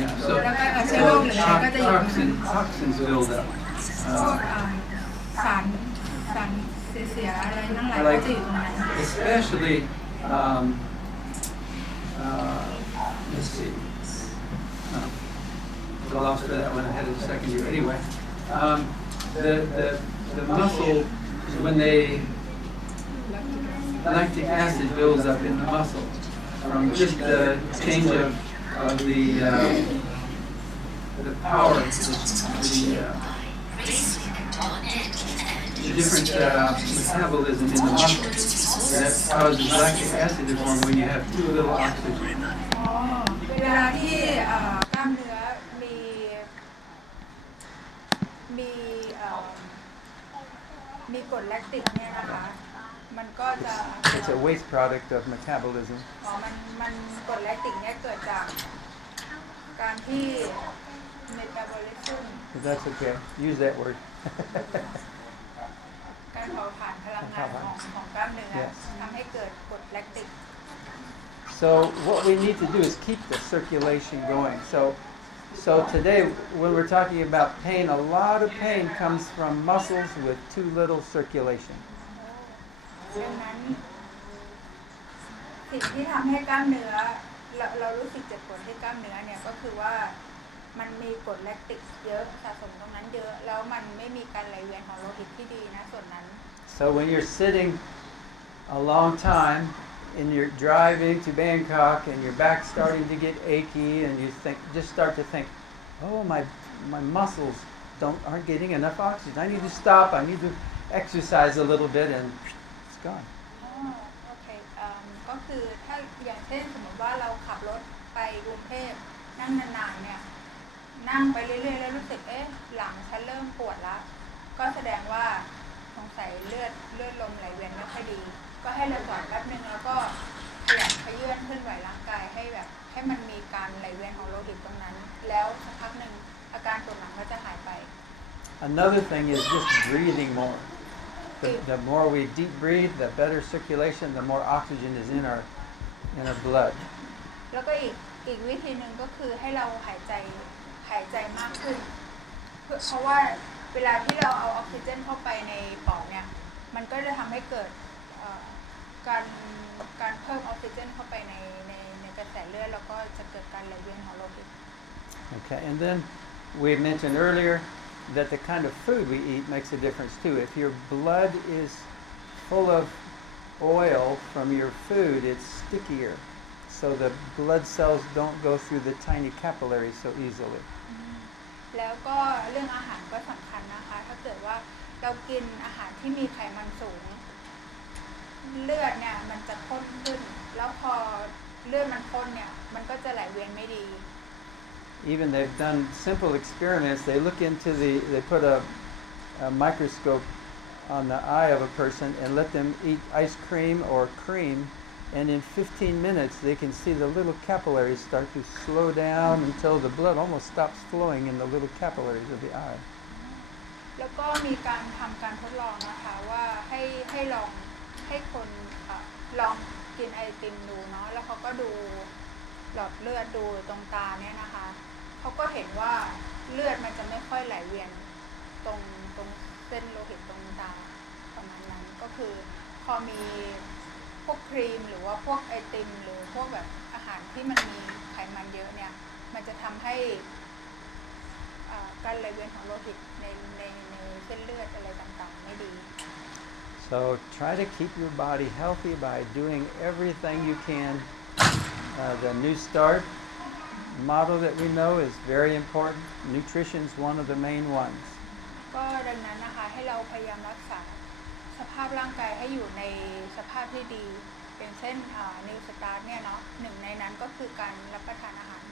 Yeah, so แล้วก็เชื้อโรคหรืออะไรก็จะอยู่ตรงนั้น toxins build up. พวกสารเสียๆอะไรทั้งหลายก็จะอยู่ตรงนั้น Especially, let's see. I lost that one. I had it a second year. Anyway, the muscle, when lactic acid builds up in the muscle from just the change of the power, the different metabolism in the muscle that causes lactic acid to form when you have too little oxygen. เวลาที่กล้ามเนื้อมีกรดแลคติกเนี่ยนะคะมันก็จะ It's a waste product of metabolism. มันกรดแลคติกเนี่ยเกิดจากการที่เมตาบอลิซึม That's okay. Use that word. การเผาผลาญพลังงานของกล้ามเนื้อทำให้เกิดกรดแลคติก So what we need to do is keep the circulation going. So today, when we're talking about pain, a lot of pain comes from muscles with too little circulation. ดังนั้นสิ่งที่ทำให้กล้ามเนื้อเรารู้สึกเจ็บปวดที่กล้ามเนื้อเนี่ยก็คือว่ามันมีกรดแลคติกเยอะสะสมตรงนั้นเยอะแล้วมันไม่มีการไหลเวียนของโลหิตที่ดีนะส่วนนั้น So when you're sitting a long time and you're driving to Bangkok and your back's starting to get achy and you start to think, oh, my muscles aren't getting enough oxygen. I need to stop. I need to exercise a little bit, and it's gone. โอเคก็คือถ้าอย่างเช่นสมมติว่าเราขับรถไปกรุงเทพนั่งนานๆเนี่ยนั่งไปเรื่อยๆแล้วรู้สึกหลังฉันเริ่มปวดแล้วก็แสดงว่าสงสัยเลือดลมไหลเวียนไม่ค่อยดีก็ให้เราจอดแป๊บนึงแล้วก็ขยับเขยื้อนเคลื่อนไหวร่างกายให้มันมีการไหลเวียนของโลหิตตรงนั้นแล้วสักพักนึงอาการปวดหลังก็จะหายไป Another thing is just breathing more. The more we deep breathe, the better circulation, the more oxygen is in our blood. แล้วก็อีกวิธีหนึ่งก็คือให้เราหายใจมากขึ้นเพราะว่าเวลาที่เราเอาออกซิเจนเข้าไปในปอดเนี่ยมันก็จะทำให้เกิดการเพิ่มออกซิเจนเข้าไปในกระแสเลือดแล้วก็จะเกิดการไหลเวียนของโลหิต Okay, and then we mentioned earlier that the kind of food we eat makes a difference too. If your blood is full of oil from your food, it's stickier. So the blood cells don't go through the tiny capillaries so easily. แล้วก็เรื่องอาหารก็สำคัญนะคะถ้าเกิดว่าเรากินอาหารที่มีไขมันสูงเลือดเนี่ยมันจะข้นขึ้นแล้วพอเลือดมันข้นเนี่ยมันก็จะไหลเวียนไม่ดี Even they've done simple experiments. They put a microscope on the eye of a person and let them eat ice cream or cream, and in 15 minutes they can see the little capillaries start to slow down until the blood almost stops flowing in the little capillaries of the eye. แล้วก็มีการทำการทดลองนะคะว่าให้ลองให้คนลองกินไอติมดูเนาะแล้วเขาก็ดูหลอดเลือดดูตรงตาเนี่ยนะคะเขาก็เห็นว่าเลือดมันจะไม่ค่อยไหลเวียนตรงเส้นโลหิตตรงตาประมาณนั้นก็คือพอมีพวกครีมหรือว่าพวกไอติมหรือพวกแบบอาหารที่มันมีไขมันเยอะเนี่ยมันจะทำให้การไหลเวียนของโลหิตในเส้นเลือดอะไรต่างๆไม่ดี So try to keep your body healthy by doing everything you can. The New Start model that we know is very important. Nutrition is one of the main ones. ก็ดังนั้นนะคะให้เราพยายามรักษาสภาพร่างกายให้อยู่ในสภาพที่ดีอย่างเช่นNew Start เนี่ยเนาะหนึ่งในนั้นก็คือการรับประทานอาหาร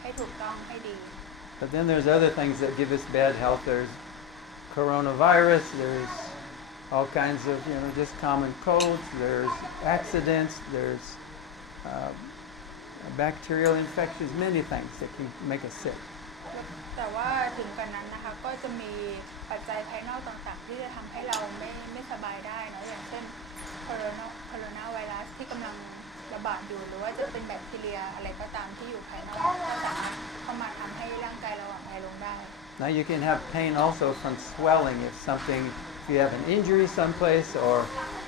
ให้ถูกต้องให้ดี But then there's other things that give us bad health. There's coronavirus, there's all kinds of, just common colds, there's accidents, there's bacterial infections, many things that can make us sick. แต่ว่าถึงกันนั้นนะคะก็จะมีปัจจัยภายนอกต่างๆที่จะทำให้เราไม่สบายได้เนาะอย่างเช่นโคโรนาไวรัสที่กำลังระบาดอยู่หรือว่าจะเป็นแบคทีเรียอะไรก็ตามที่อยู่ภายนอกก็สามารถเข้ามาท Now you can have pain also from swelling if you have an injury someplace or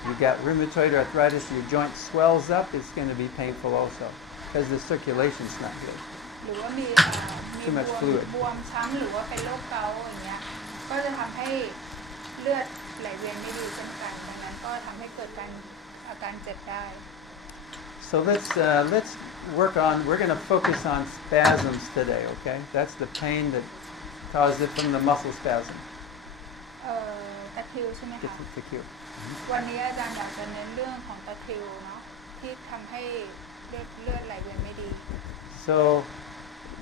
you got rheumatoid arthritis, your joint swells up, it's going to be painful also because the circulation's not good. หรือว่ามี Too much บวม fluid. บวมช้ำหรือว่าเป็นโรคเกาต์อย่างเงี้ยก็จะทำให้เลือดไหลเวียนไม่ดีเช่นกันดังนั้นก็ทำให้เกิดอาการเจ็บได้ So let's work on. We're going to focus on spasms today. Okay, that's the pain that caused it from the muscle spasm. ตะคริวใช่ไหม Get คะ the cue. วันนี้อาจารย์อยากจะเน้นเรื่องของตะคริวเนาะที่ทำให้เลือดไหลเวียนไม่ดี So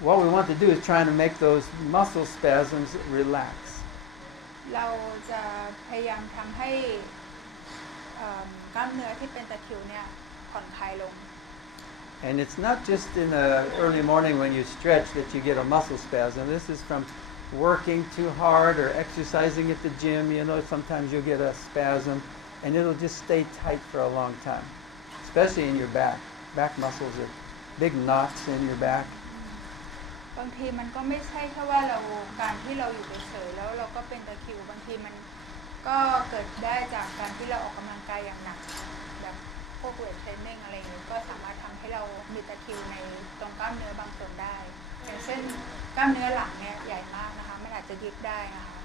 what we want to do is try to make those muscle spasms relax. เราจะพยายามทำให้กล้ามเนื้อที่เป็นตะคริวเนี่ยผ่อนคลายลง And it's not just in the early morning when you stretch that you get a muscle spasm. This is from working too hard or exercising at the gym. You know, sometimes you'll get a spasm and it'll just stay tight for a long time, especially in your back. Back muscles are big knots in your back. บางทีมันก็ไม่ใช่แค่ว่าการที่เราอยู่เฉยๆแล้วเราก็เป็นตะคริวบางทีมันก็เกิดได้จากการที่เราออกกำลังกายอย่างหนักแบบพวกเวทเทรนนิ่งอะไรอย่างนี้ก็สามารถทำให้เรามีตะคริวในตรงกล้ามเนื้อบางส่วนได้อย่างเช่นกล้ามเนื้อหลังเนี่ยใหญ่มากนะคะมันอาจจะยึดได้นะคะ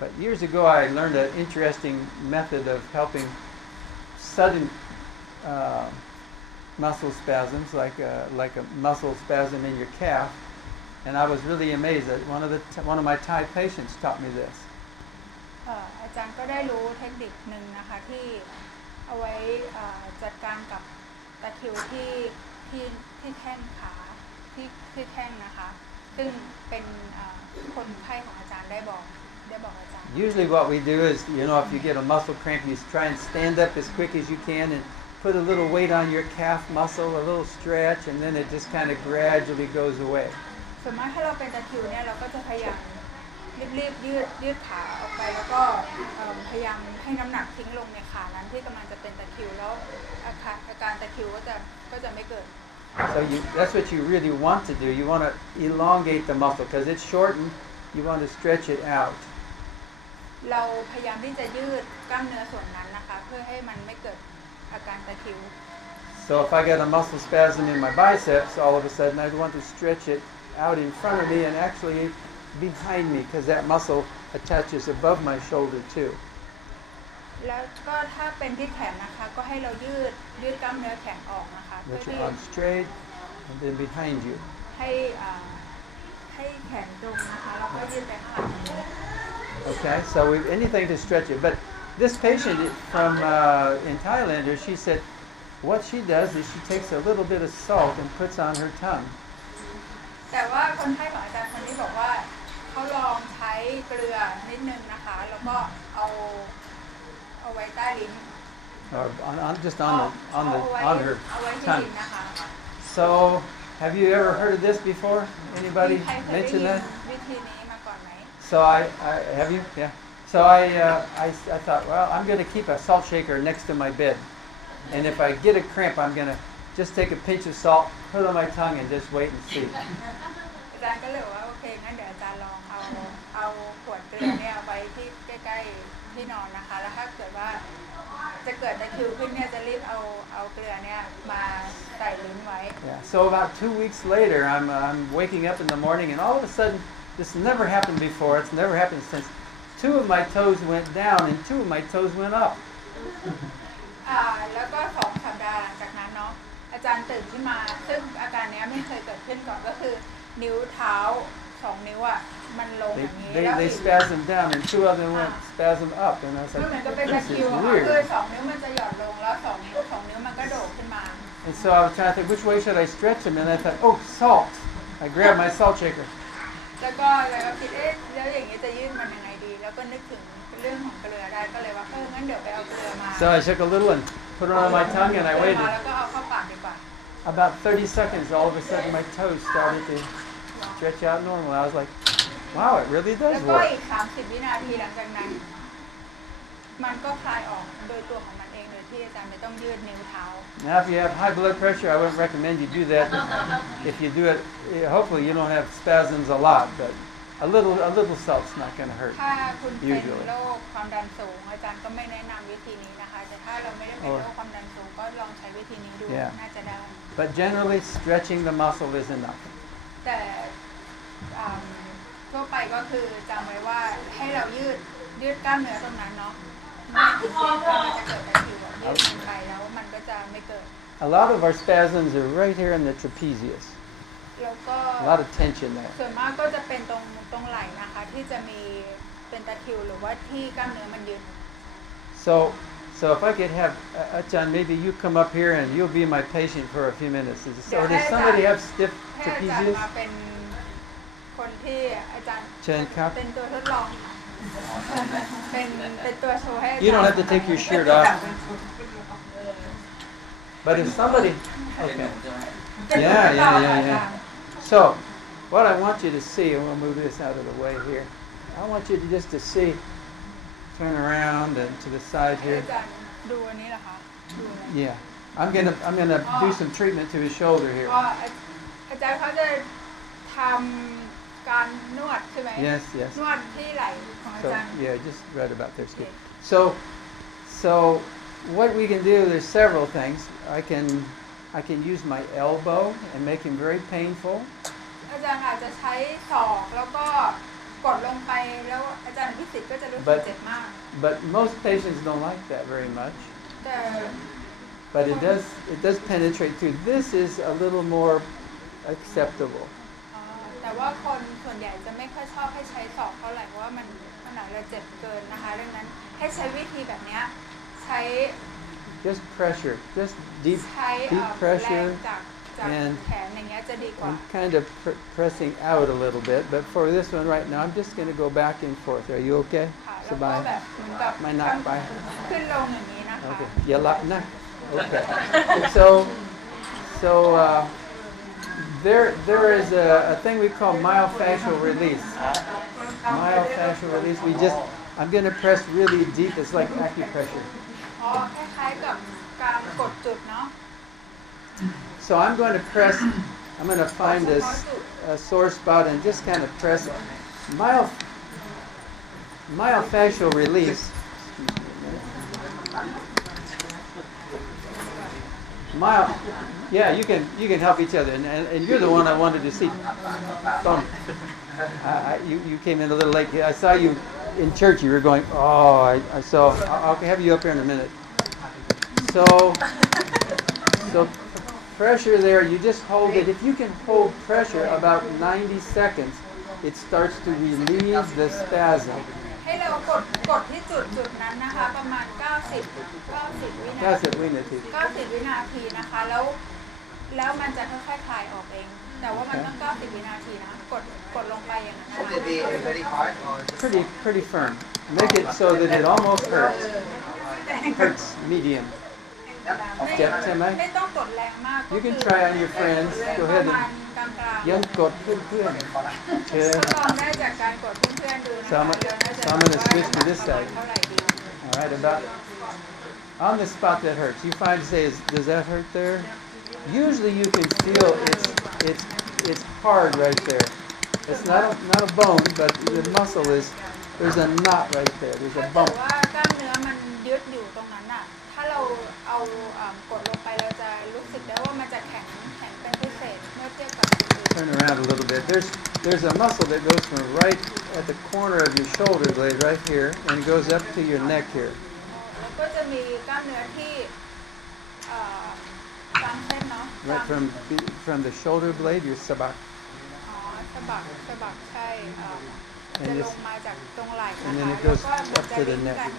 But years ago, I learned an interesting method of helping sudden muscle spasms, like a muscle spasm in your calf. And I was really amazed that one of my Thai patients taught me this. อาจารย์ก็ได้รู้เทคนิคหนึ่งนะคะที่เอาไว้จัดการกับตะคริวที่แข้งขาที่แข้งนะคะซึ่งเป็นคนไข้ของอาจารย์ได้บอกอาจารย์ Usually what we do is, you know, if you get a muscle cramp, you try and stand up as quick as you can and put a little weight on your calf muscle, a little stretch, and then it just kind of gradually goes away. ส่วนมากถ้าเราเป็นตะคริวเนี่ยเราก็จะพยายามรีบยืดขาออกไปแล้วก็พยายามให้น้ำหนักทิ้งลงในขานั้นที่กำลังจะเป็นตะคริวแล้วอาการตะคริวก็จะไม่เกิด So that's what you really want to do. You want to elongate the muscle because it's shortened. You want to stretch it out. เราพยายามที่จะยืดกล้ามเนื้อส่วนนั้นนะคะเพื่อให้มันไม่เกิดอาการตะคริว So if I get a muscle spasm in my biceps, all of a sudden I'd want to stretch it out in front of me and actually behind me because that muscle attaches above my shoulder too. แล้วก็ถ้าเป็นที่แขนนะคะก็ให้เรายืดกล้ามเนื้อแขนออกนะคะเพื่อ Let ที่ your arm straight and then behind you. ให้แขนตรงนะคะแล้วก็ยืดไปข้างหลัง Okay, so anything to stretch it. But this patient from in Thailand, she said, what she does is she takes a little bit of salt and puts on her tongue. แต่ว่าคนไข้ของอาจารย์คนนี้บอกว่าเขาลองใช้เกลือนิดนึงนะคะแล้วก็เอาไว้ใต้ลิ้น Or just on her เอาไว้ที่ลิ้ tongue. นนะคะ So, have you ever heard of this before? มี Anybody ใครเคยได้ mention ยิน that? วิธีนี้มาก่อนไหม So I have you? Yeah. So I thought, well, I'm going to keep a salt shaker next to my bed, and if I get a cramp, I'm going to just take a pinch of salt, put it on my tongue, and just wait and see. อาจารย์ก็เลยว่าโอเคงั้นเดี๋ยวอาจารย์ลองเอาขวดเกลือเนี่ยไว้ที่ใกล้ๆที่นอนนะคะแล้วถ้าเกิดว่าจะเกิดตะคริวขึ้นเนี่ยจะรีบเอาเกลือเนี่ยมาใส่ลิ้นไว้ Yeah. So about 2 weeks later, I'm waking up in the morning, and all of a sudden, this never happened before. It's never happened since. 2 of my toes went down, and 2 of my toes went up. แล้วก็2 สัปดาห์หลังจากนั้นเนาะอาจารย์ตื่นขึ้นมาซึ่งอาการเนี้ยไม่เคยเกิดขึ้นก่อนก็คือนิ้วเท้า2 นิ้วอ่ะมันลงอย่างนี้แล้ว They spasmed down, and 2 of them went spasm up, and I was ก็เหมือน like, กับเป็นตะ this คริว is อะค่ะคือ weird. 2 นิ้วมันจะหย่อนลงแล้ว2 นิ้วมันก็โดดขึ้นมา And so I was trying to think, which way should I stretch them? And I thought, oh, salt. I grabbed my salt shaker. แล้วก็คิดแล้วอย่างนี้จะยืดมันยังไงดีแล้วก็นึกถึงเรื่องของเกลือได้ก็เลยว่างั้นเดี๋ยวไปเอาเกลือมา So I took a little and put it on my tongue, and I มา waited. แล้วก็เอาเข้าปากดีกว่า About 30 seconds, all of a sudden my toes started to stretch out normal. I was like, wow, it really แล้ว does ก็ work. อีก30 วินาทีหลังจากนั้นมันก็คลายออกโดยตัวของมันเองโดยที่อาจารย์ไม่ต้องยืดนิ้วเท้า Now, if you have high blood pressure, I wouldn't recommend you do that. If you do it, hopefully you don't have spasms a lot, but a little salt's not going to hurt. ถ้าคุณเป็น Usually. โรคความดันสูงอาจารย์ก็ไม่แนะนำวิธีนี้นะคะแต่ถ้าเราไม่ได้เป็นโรคความดันสูงก็ลองใช้วิธีนี้ดู Yeah. น่าจะได้ But generally, stretching the muscle is enough. แต่ทั่วไปก็คือจำไว้ว่าให้เรายืดกล้ามเนื้อตรงนั้นเนาะไม่ถึงที่มันจะเกิดตะคริวอะยืดมันไปแล้วมันก็จะไม่เกิด A lot of our spasms are right here in the trapezius. แล้วก็ A lot of tension there. ส่วนมากก็จะเป็นตรงไหล่นะคะที่จะมีเป็นตะคริวหรือว่าที่กล้ามเนื้อมันยึด So if I could have Achan, maybe you come up here and you'll be my patient for a few minutes. So does somebody have stiff ให้อาจารย์ trapezius? มาเป็นคนที่อาจารย์ เชิญครับ เป็นตัวทดลองเป็นตัวโชว์ให้อาจารย์ You don't have to take your shirt off. But if somebody, okay. เป็นตัวทดลองค่ะอาจารย์ So, what I want you to see, and we'll move this out of the way here. I want you to just to see, turn around and to the side ให้ here. อาจารย์ดูอันนี้เหรอคะดูไหม Yeah, I'm gonna do some treatment to his shoulder here. ก็อาจารย์เขาจะทำการนวดใช่ไหม Yes, yes. นวดที่ไหล่ของอา So จารย์ yeah, just right about there. Skip. So what we can do? There's several things. I can use my elbow and make him very painful. อาจารย์อาจจะใช้ศอกแล้วก็กดลงไปแล้วอาจารย์พิสิทธิ์ก็จะรู้สึกเจ็บมาก But most patients don't like that very much. แต่ But it does penetrate through. This is a little more acceptable. แต่ว่าคนส่วนใหญ่จะไม่ค่อยชอบให้ใช้ศอกเท่าไหร่เพราะว่ามันอาจจะเจ็บเกินนะคะดังนั้นให้ใช้วิธีแบบเนี้ยใช้ Just pressure, just deep ใช้ deep แรง pressure จาก and แขนอย่างเงี้ยจะดีกว่า I'm kind of pressing out a little bit. But for this one right now, I'm just going to go back and forth. Are you okay? ค่ะแล้วก็แบบ Sabay. เหมือนกับ ไม่หนักไป ขึ้นลงอย่างนี้นะคะ Okay. Yala na. Okay. So there is a thing we call myofascial release. Myofascial release. I'm going to press really deep. It's like acupressure. อ๋อคล้ายๆกับการกดจุดเนาะ So I'm going to press. I'm going to find a sore spot and just kind of press. Myofascial release. Yeah, you can help each other, and you're the one I wanted to see. Tony, you came in a little late. I saw you in church. You were going. Oh, I saw. I'll have you up here in a minute. So pressure there. You just hold it. If you can hold pressure about 90 seconds, it starts to relieve the spasm. ให้เรากดที่จุดนั้นนะคะประมาณ90 วินาที 90 วินาที 90 วินาทีนะคะแล้วมันจะค่อยๆคลายออกเอง แต่ว่ามันต้อง90 วินาทีนะกดลงไปอย่างนั้นนะคะ Pretty firm. Make it so that it almost hurts. Hurts medium. ไม่ต้องกดแรงมาก You can try on your friends. Go ประ ahead มาณ and กลางๆ ยังกดเพื่อนๆเชิญ ลองได้จากการกดเพื่อนๆดูนะคะ So I'm gonna switch to this side. เท่าไหร่ดี All right, about on the spot that hurts. You find, say, does that hurt there? Usually you can feel it's hard right there. It's not a bone, but the muscle is. There's a knot right there. There's ถ้า a เกิด bump. ว่ากล้ามเนื้อมันยึดอยู่ตรงนั้นน่ะถ้าเราเอากดลงไปเราจะรู้สึกได้ว่ามันจะแข็งเป็นพิเศษเมื่อเทียบกับคนอื่น Turn around a little bit. There's a muscle that goes from right at the corner of your shoulder blade right here, and it goes up to your neck here. แล้วก็จะมีกล้ามเนื้อที่กลางเส้นเนาะ Right from the shoulder blade, your sabak. อ๋อสะบักใช่จะ And ลงมาจากตรงไหล่นะ and คะ then แล้ว it ก็ goes มัน up จะ to ลิ the งก์ neck. กัน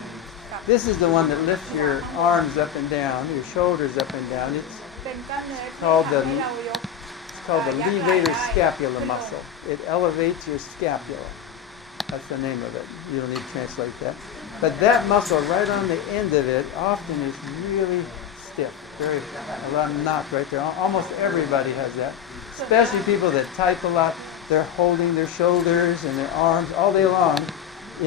กับ This is the one that lifts your arms up and down, your shoulders up and down. It's เป็นกล้ามเนื้อที่ called ทำให้เรายก called the Yeah, levator yeah, scapula yeah. muscle. It elevates your scapula. That's the name of it. You don't need to translate that. But that muscle right on the end of it often is really stiff. A lot of knots right there. Almost everybody has that. Especially people that type a lot. They're holding their shoulders and their arms all day long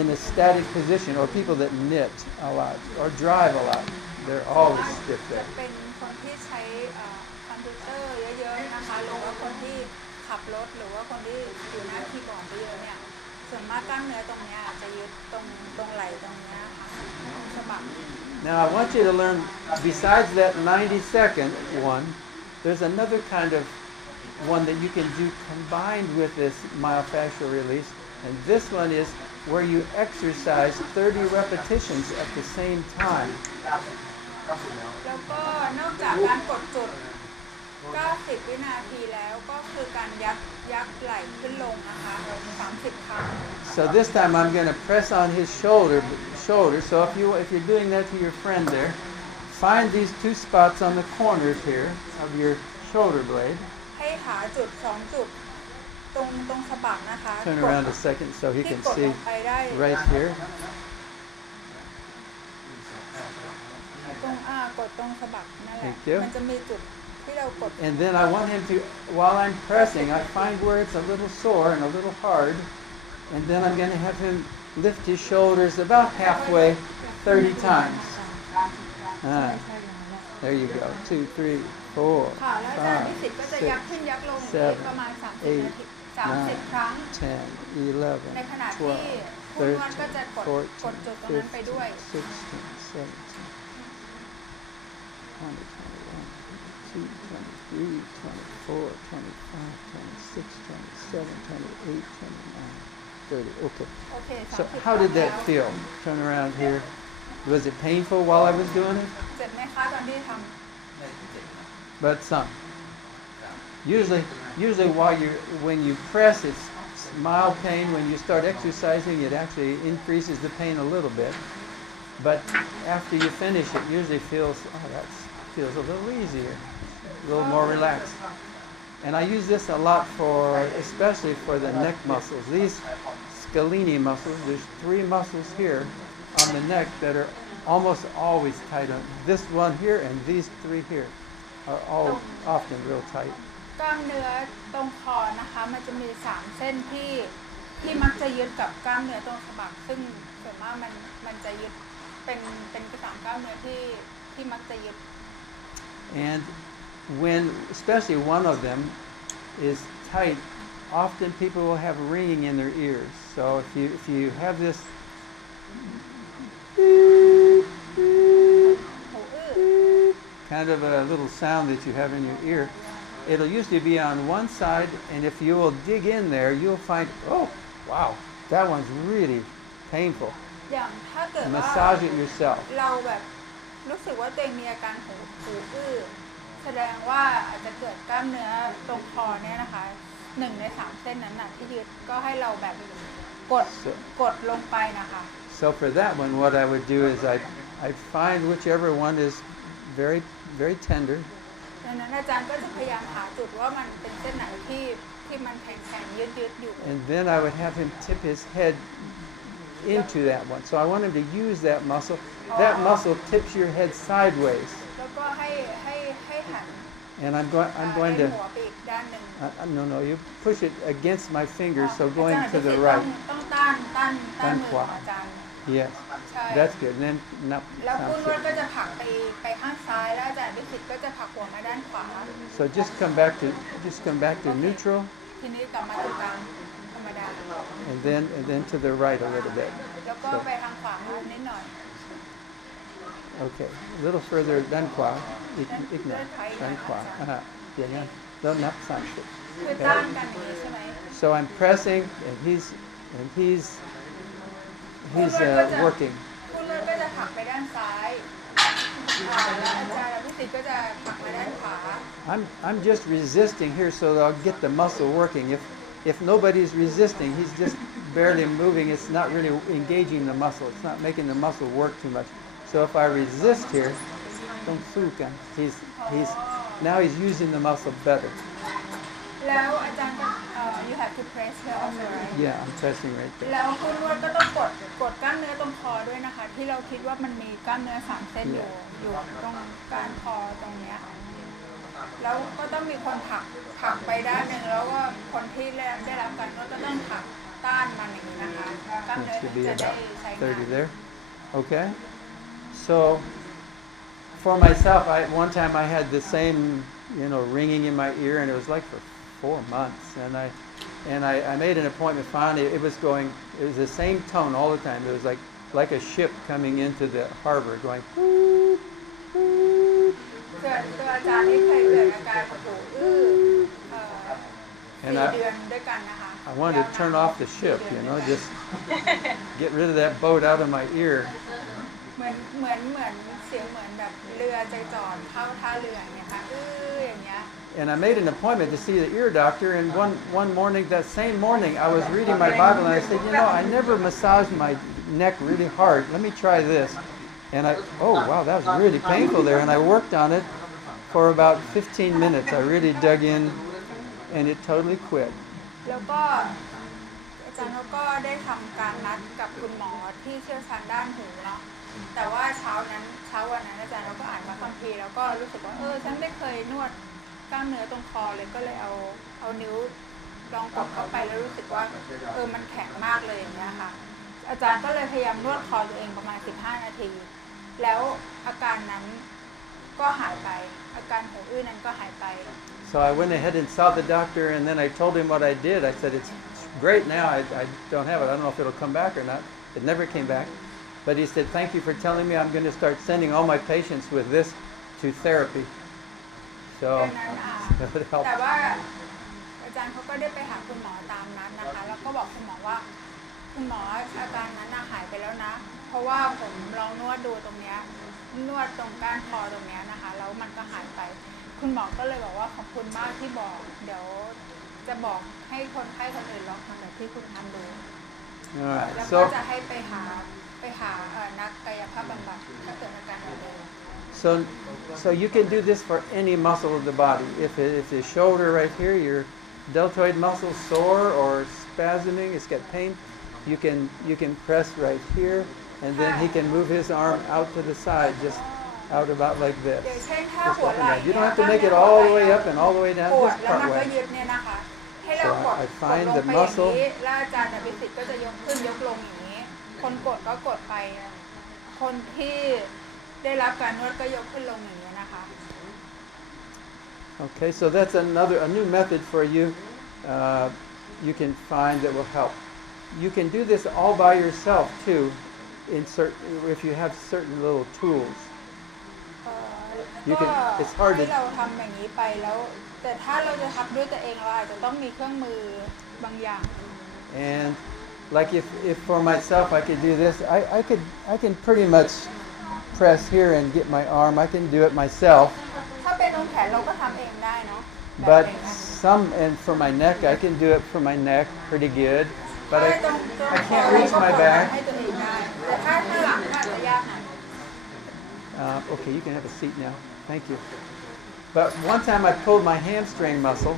in a static position. Or people that knit a lot or drive a lot. They're always stiff จะ there. เป็นคนที่ใช้คอมพิวเตอร์เยอะๆนะคะหรือว่าคนที่ขับรถหรือว่าคนที่อยู่หน้าคีย์บอร์ดเยอะๆเนี่ย มากกล้ามเนื้อตรงเนี้ยจะยึดตรงไหล่ตรงเนี้ยค่ะสะบัก Now I want you to learn, besides that 90-second one, there's another kind of one that you can do combined with this myofascial release. And this one is where you exercise 30 repetitions at the same time. แล้วก็นอกจากการกดจุด 90 วินาทีแล้วก็คือการยักไหล่ขึ้นลงนะคะ30 ครั้ง So this time I'm going to press on his shoulder. So if you're doing that to your friend there, find these two spots on the corners here of your shoulder blade. ให้หาจุด2จุดตรงสะบักนะคะ Turn around a second so he ที่ can กดล see งไปได้ right here. กดตรงสะบักนั่นแหละ Thank you. มันจะมีจุดที่เรากด And then I want him to, while I'm pressing, I find where it's a little sore and a little hard. And then I'm going to have him lift his shoulders about halfway 30 times. There you go. 2, 3, 4, ค่ะแล้วอาจารย์ 5, นิสิตก็จะยักขึ้นยักลง 7, ประมาณ 30 นาที 8, 30 ครั้ง 10, ในขณะ 11, ที่ 12, ผู้นวดก็จะกด 14, จุดตรงนั้นไปด้วย 15, 16, 17, 20, 21, 22, 23, 24, 25, 26, 27, 28, 29, 30. Okay. โอเค So 30 how did that ครั้ง feel? Turn around here. Was it painful while I was doing it? เจ็บไหมคะตอนที่ท But some. Usually when you press, it's mild pain. When you start exercising, it actually increases the pain a little bit. But after you finish, it usually feels a little easier, a little more relaxed. And I use this a lot especially for the neck muscles. These scalene muscles, there's 3 muscles here on the neck that are almost always tight. This one here and these 3 here are all often real tight. ำกล้ามเนื้อตรงคอนะคะมันจะมี3เส้นที่มักจะยึดกับกล้ามเนื้อตรงสะบักซึ่งส่วนมากมันจะยึดเป็น3กล้ามเนื้อที่มักจะยึด And when, especially one of them is tight, often people will have ringing in their ears. So if you have this หูอื้อ kind of a little sound that you have in your ear, it'll usually be on one side, and if you will dig in there, you'll find, oh, wow, that one's really painful. อย่างถ้าเกิดว่า Massage it yourself. เราแบบรู้สึกว่าตัวเองมีอาการหูอื้อแสดงว่าอาจจะเกิดกล้ามเนื้อตรงคอเนี่ยนะคะ1 ใน 3 เส้นนั้นน่ะที่ยึดก็ให้เราแบบกดลงไปนะคะ So for that one, what I would do is I find whichever one is very, very tender. ดังนั้นอาจารย์ก็จะพยายามหาจุดว่ามันเป็นเส้นไหนที่มันแข็งๆยืดอยู่ And then I would have him tip his head into that one. So I want him to use that muscle. That muscle tips your head sideways. แล้วก็ให้หัน And I'm ให้ going หั to, วไปอีกด้านหนึ่ง no, you push it against my finger, so อา going จารย์ to พิ the เศษ right. ต้องต้านมือของอาจารย์ Yes, ใช่ that's good. And then, no, แล้วผู้ sounds นวด good. ก็จะผลักไปข้างซ้ายแล้วอาจารย์พิสิทธิ์ก็จะผลักหัวมาด้านขวา So just come back to neutral, ทีนี้กลับมาจุดกลางธรรมดา and then to the right a little bit. แล้วก็ไปทางขวานิดหน่อย Okay, a little further, dan kwa, igna, dan kwa. Yan yan. Don't not sanskrit. คือต้านกันอย่างนี้ใช่ไหม So I'm pressing, and he's working. ผู้นวดก็จะผลักไปด้านซ้ายแล้วอาจารย์พิสิทธิ์ก็จะผลักมาด้านขวา I'm just resisting here so that I'll get the muscle working. If nobody's resisting, he's just barely moving. It's not really engaging the muscle. It's not making the muscle work too much. So if I resist here, don't suka. Now he's using the muscle better. แล้วอาจารย์ก็you have to press here also right Yeah, I'm pressing right there. แล้วผู้นวดก็ต้องกดกล้ามเนื้อตรงคอด้วยนะคะ ที่เราคิดว่ามันมีกล้ามเนื้อ3เส้นอยู่ตรงกลางคอตรงเนี้ยแล้วก็ต้องมีคนผลักไปด้านหนึ่งแล้วก็คนที่ได้รับการนวดก็ต้องผลักต้านมันอย่างนี้นะคะกล้ามเนื้อ Should ถึง be จะได้ about ใช้งาน 30 there. Okay. So for myself, one time I had the same, ringing in my ear, and it was like for 4 months. And and I made an appointment finally. It was the same tone all the time. It was like a ship coming into the harbor going. ตัวอาจารย์นี่เคยเกิดอาการหูอื้อ4 เดือนด้วยกันนะคะ I wanted to turn off the ship, just get rid of that boat out of my ear. เหมือนเสียงเหมือนแบบเรือจะจอดเข้าท่าเรืออย่างเงี้ยค่ะอย่างเงี้ย And I made an appointment to see the ear doctor, and one morning, that same morning, I was reading my Bible, and I said, I never massaged my neck really hard. Let me try this. And oh wow, that was really painful there, and I worked on it for about 15 minutes. I really dug in, and it totally quit. แล้วก็อาจารย์เขาก็ได้ทำการนัดกับคุณหมอที่เชี่ยวชาญด้านหูเนาะแต่ว่าเช้าวันนั้นอาจารย์เราก็อ่านพระคัมภีร์แล้วก็รู้สึกว่าฉันไม่เคยนวดกล้ามเนื้อตรงคอเลยก็เลยเอานิ้วลองกดเข้าไปแล้วรู้สึกว่ามันแข็งมากเลยอย่างเงี้ยค่ะอาจารย์ก็เลยพยายามนวดคอตัวเองประมาณ15 นาทีแล้วอาการนั้นก็หายไปอาการหูอื้อนั้นก็หายไป So I went ahead and saw the doctor, and then I told him what I did. I said, it's great now. I don't have it. I don't know if it'll come back or not. It never came back. But he said, thank you for telling me. I'm going to start sending all my patients with this to therapy. So it helped. แต่ว่าอาจารย์เขาก็ได้ไปหาคุณหมอตามนั้นนะคะแล้วก็บอกคุณหมอว่าคุณหมออาการนั้นหายไปแล้วนะเพราะว่าผมลองนวดดูตรงเนี้ยนวดตรงก้านคอตรงเนี้ยนะคะแล้วมันก็หายไปคุณหมอก็เลยบอกว่าขอบคุณมากที่บอกเดี๋ยวจะบอกให้คนไข้คนอื่นลองทำแบบที่คุณทำดูแล้วก็จะให้ไปหานักกายภาพบำบัดถ้าเกิดอาการแบบนี้ So you can do this for any muscle of the body. If the shoulder right here, your deltoid muscle sore or spasming, it's got pain, you can press right here, and then he can move his arm out to the side, just out about like this. You don't have to make it all the way up and all the way down, just part way. So I find the muscle. แล้วอาจารย์วิสิตก็จะยกขึ้นยกลงอย่างนี้คนกดก็กดไปคนที่ได้รับการนวดก็ยกขึ้นลงอย่างนี้นะคะ Okay, so that's a new method for you. You can find that will help. You can do this all by yourself too, if you have certain little tools. ก็ให้เราทำอย่างนี้ไปแล้วแต่ถ้าเราจะทำด้วยตัวเองเราอาจจะต้องมีเครื่องมือบางอย่าง And like if for myself I could do this, I can pretty much press here and get my arm. I can do it myself. ถ้าเป็นตรงแขนเราก็ทำเองได้เนาะ But and for my neck, I can do it for my neck pretty good. But I can't reach my back. ให้ตัวเองได้แต่ถ้าหลังก็อาจจะยากหน่อย Okay, you can have a seat now. Thank you. But one time I pulled my hamstring muscle,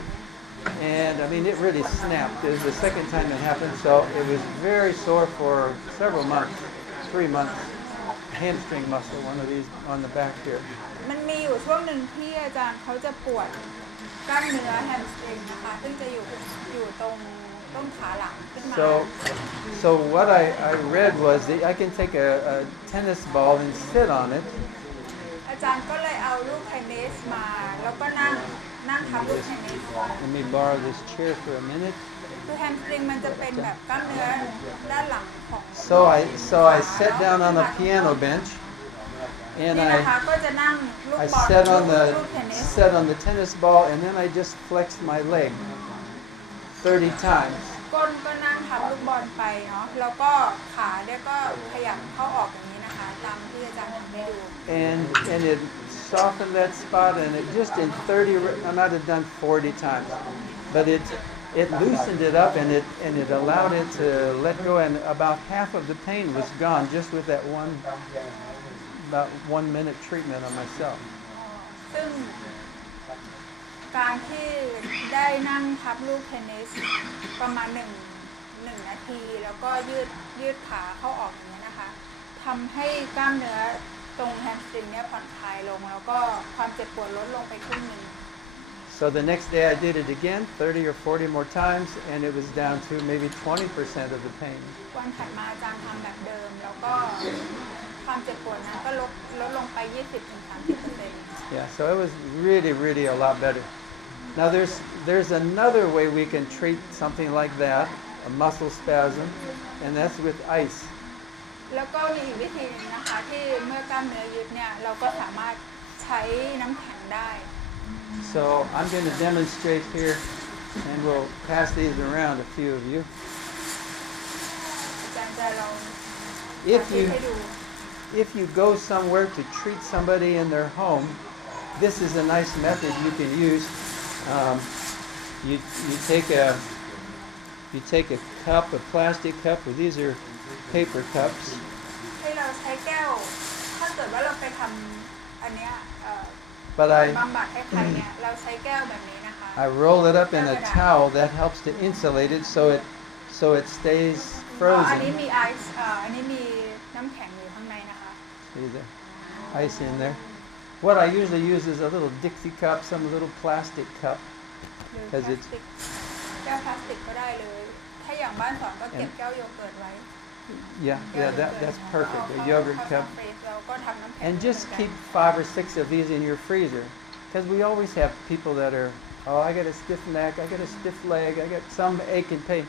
and I mean it really snapped. It was the second time it happened, so it was very sore for several months, 3 months. Hamstring muscle, one of these on the back here. มันมีอยู่ช่วงหนึ่งที่อาจารย์เขาจะปวดกล้ามเนื้อแฮมสตริงนะคะซึ่งจะอยู่ตรงต้นขาหลังขึ้นมา So what I read was that I can take a tennis ball and sit on it. อาจารย์ก็เลยเอาลูกเทนนิสมาแล้วก็นั่งทับลูกเทนนิส Let me borrow this chair for a minute. คือแฮมสตริงมันจะเป็นแบบกล้ามเนื้อด้านหลังของ So I sat down on a piano bench, and นี่นะคะก็จะนั่งลูก I บอล ลูกเทนนิส sat on the tennis ball, and then I just flexed my leg 30 times. ก้นก็นั่งทับลูกบอลไปเนาะแล้วก็ขาเนี่ยก็ขยับเข้าออกอย่างนี้นะคะตามที่อาจารย์ทำให้ดู And it softened that spot, and it just in 30, I might have done 40 times, but it loosened it up, and it allowed it to let go, and about half of the pain was gone just with that about 1 minute treatment on myself. ซึ่งการที่ได้นั่งทับลูกเทนนิสประมาณหนึ่งนาทีแล้วก็ยืดขาเข้าออกอย่างนี้นะคะทำให้กล้ามเนื้อตรงแฮมสตริงเนี่ยผ่อนคลายลงแล้วก็ความเจ็บปวดลดลงไปครึ่งหนึ่ง So the next day I did it again, 30 or 40 more times, and it was down to maybe 20% of the pain. วันถัดมาอาจารย์ทำแบบเดิมแล้วก็ความเจ็บปวดนั้นก็ลดลงไป 20-30% Yeah, so it was really, really a lot better. Now there's another way we can treat something like that, a muscle spasm, and that's with ice. แล้วก็มีอีกวิธีหนึงนะคะที่เมื่อกล้ามเนื้อยึดเนี่ยเราก็สามารถใช้น้ำแข็งได้ So I'm going to demonstrate here, and we'll pass these around a few of you. อาจารย์จะลอง If ให้ you ดู if you go somewhere to treat somebody in their home, this is a nice method you can use. You take a cup, a plastic cup, or these are paper cups. ให้เราใช้แก้วถ้าเกิดว่าเราไปทำอันเนี้ยBut บำบัดให้ใครเนี่ยเราใช้แก้วแบบนี้นะคะ I roll it up in a towel that helps to insulate it so it stays อันนี้ frozen. มีไอซ์อันนี้มีน้ำแข็งอยู่ข้างในนะคะ See the ice in there. What I usually use is a little Dixie cup, some little plastic cup. หรือ Because พลา it's สติกแก้วพลาสติกก็ได้เลย ถ้าอย่างบ้านสอนก็เก็บแก้วโยเกิร์ตไว้ yeah, แก้ว yeah, โยเกิร์ต that's ก็ perfect. เอา A yogurt เข้า cup. ฟรีซเราก็ทำน้ำแข็ง And just เหมือนกัน keep 5 or 6 of these in your freezer. Because we always have people that are, oh, I got a stiff neck, I got a stiff leg, I got some ache and pain.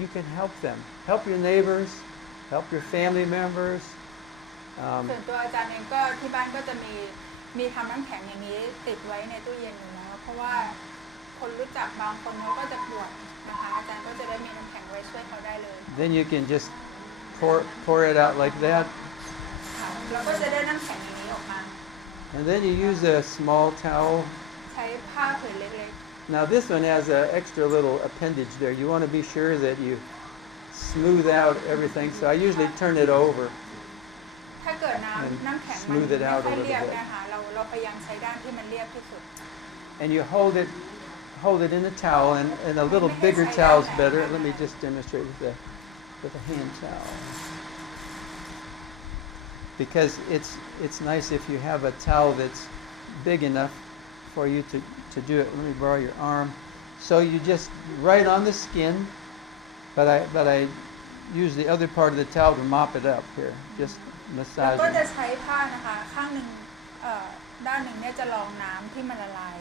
You can help them. Help your neighbors, help your family members. ส่วนตัวอาจารย์เองก็ที่บ้านก็จะมีทำน้ำแข็งอย่างนี้ติดไว้ในตู้เย็นอยู่แล้วเพราะว่าคนรู้จักบางคนเขาก็จะปวดนะคะอาจารย์ก็จะได้มีน้ำแข็งไว้ช่วยเขาได้เลย Then you can just pour it out like that. ค่ะเราก็จะได้น้ำแข็งอย่างนี้ออกมา And then you use a small towel. ใช้ผ้าผืนเล็ก Now this one has an extra little appendage there. You want to be sure that you smooth out everything. So I usually turn it over. ๆถ้าเกิดน้ำแข็งมัน smooth ไม่ it out ค่อย a little เรียบ bit. นะคะเราพยายามใช้ด้านที่มันเรียบที่สุด And you hold it in a towel, and a little bigger towel is better. Let me just demonstrate with a hand towel. Because it's nice if you have a towel that's big enough for you to do it. Let me borrow your arm. So you just right on the skin, but I use the other part of the towel to mop it up here. Just แล้ว massage ก็จะ it. ใช้ผ้านะคะข้างหนึ่งด้านหนึ่งเนี่ยจะรองน้ำที่มันละลาย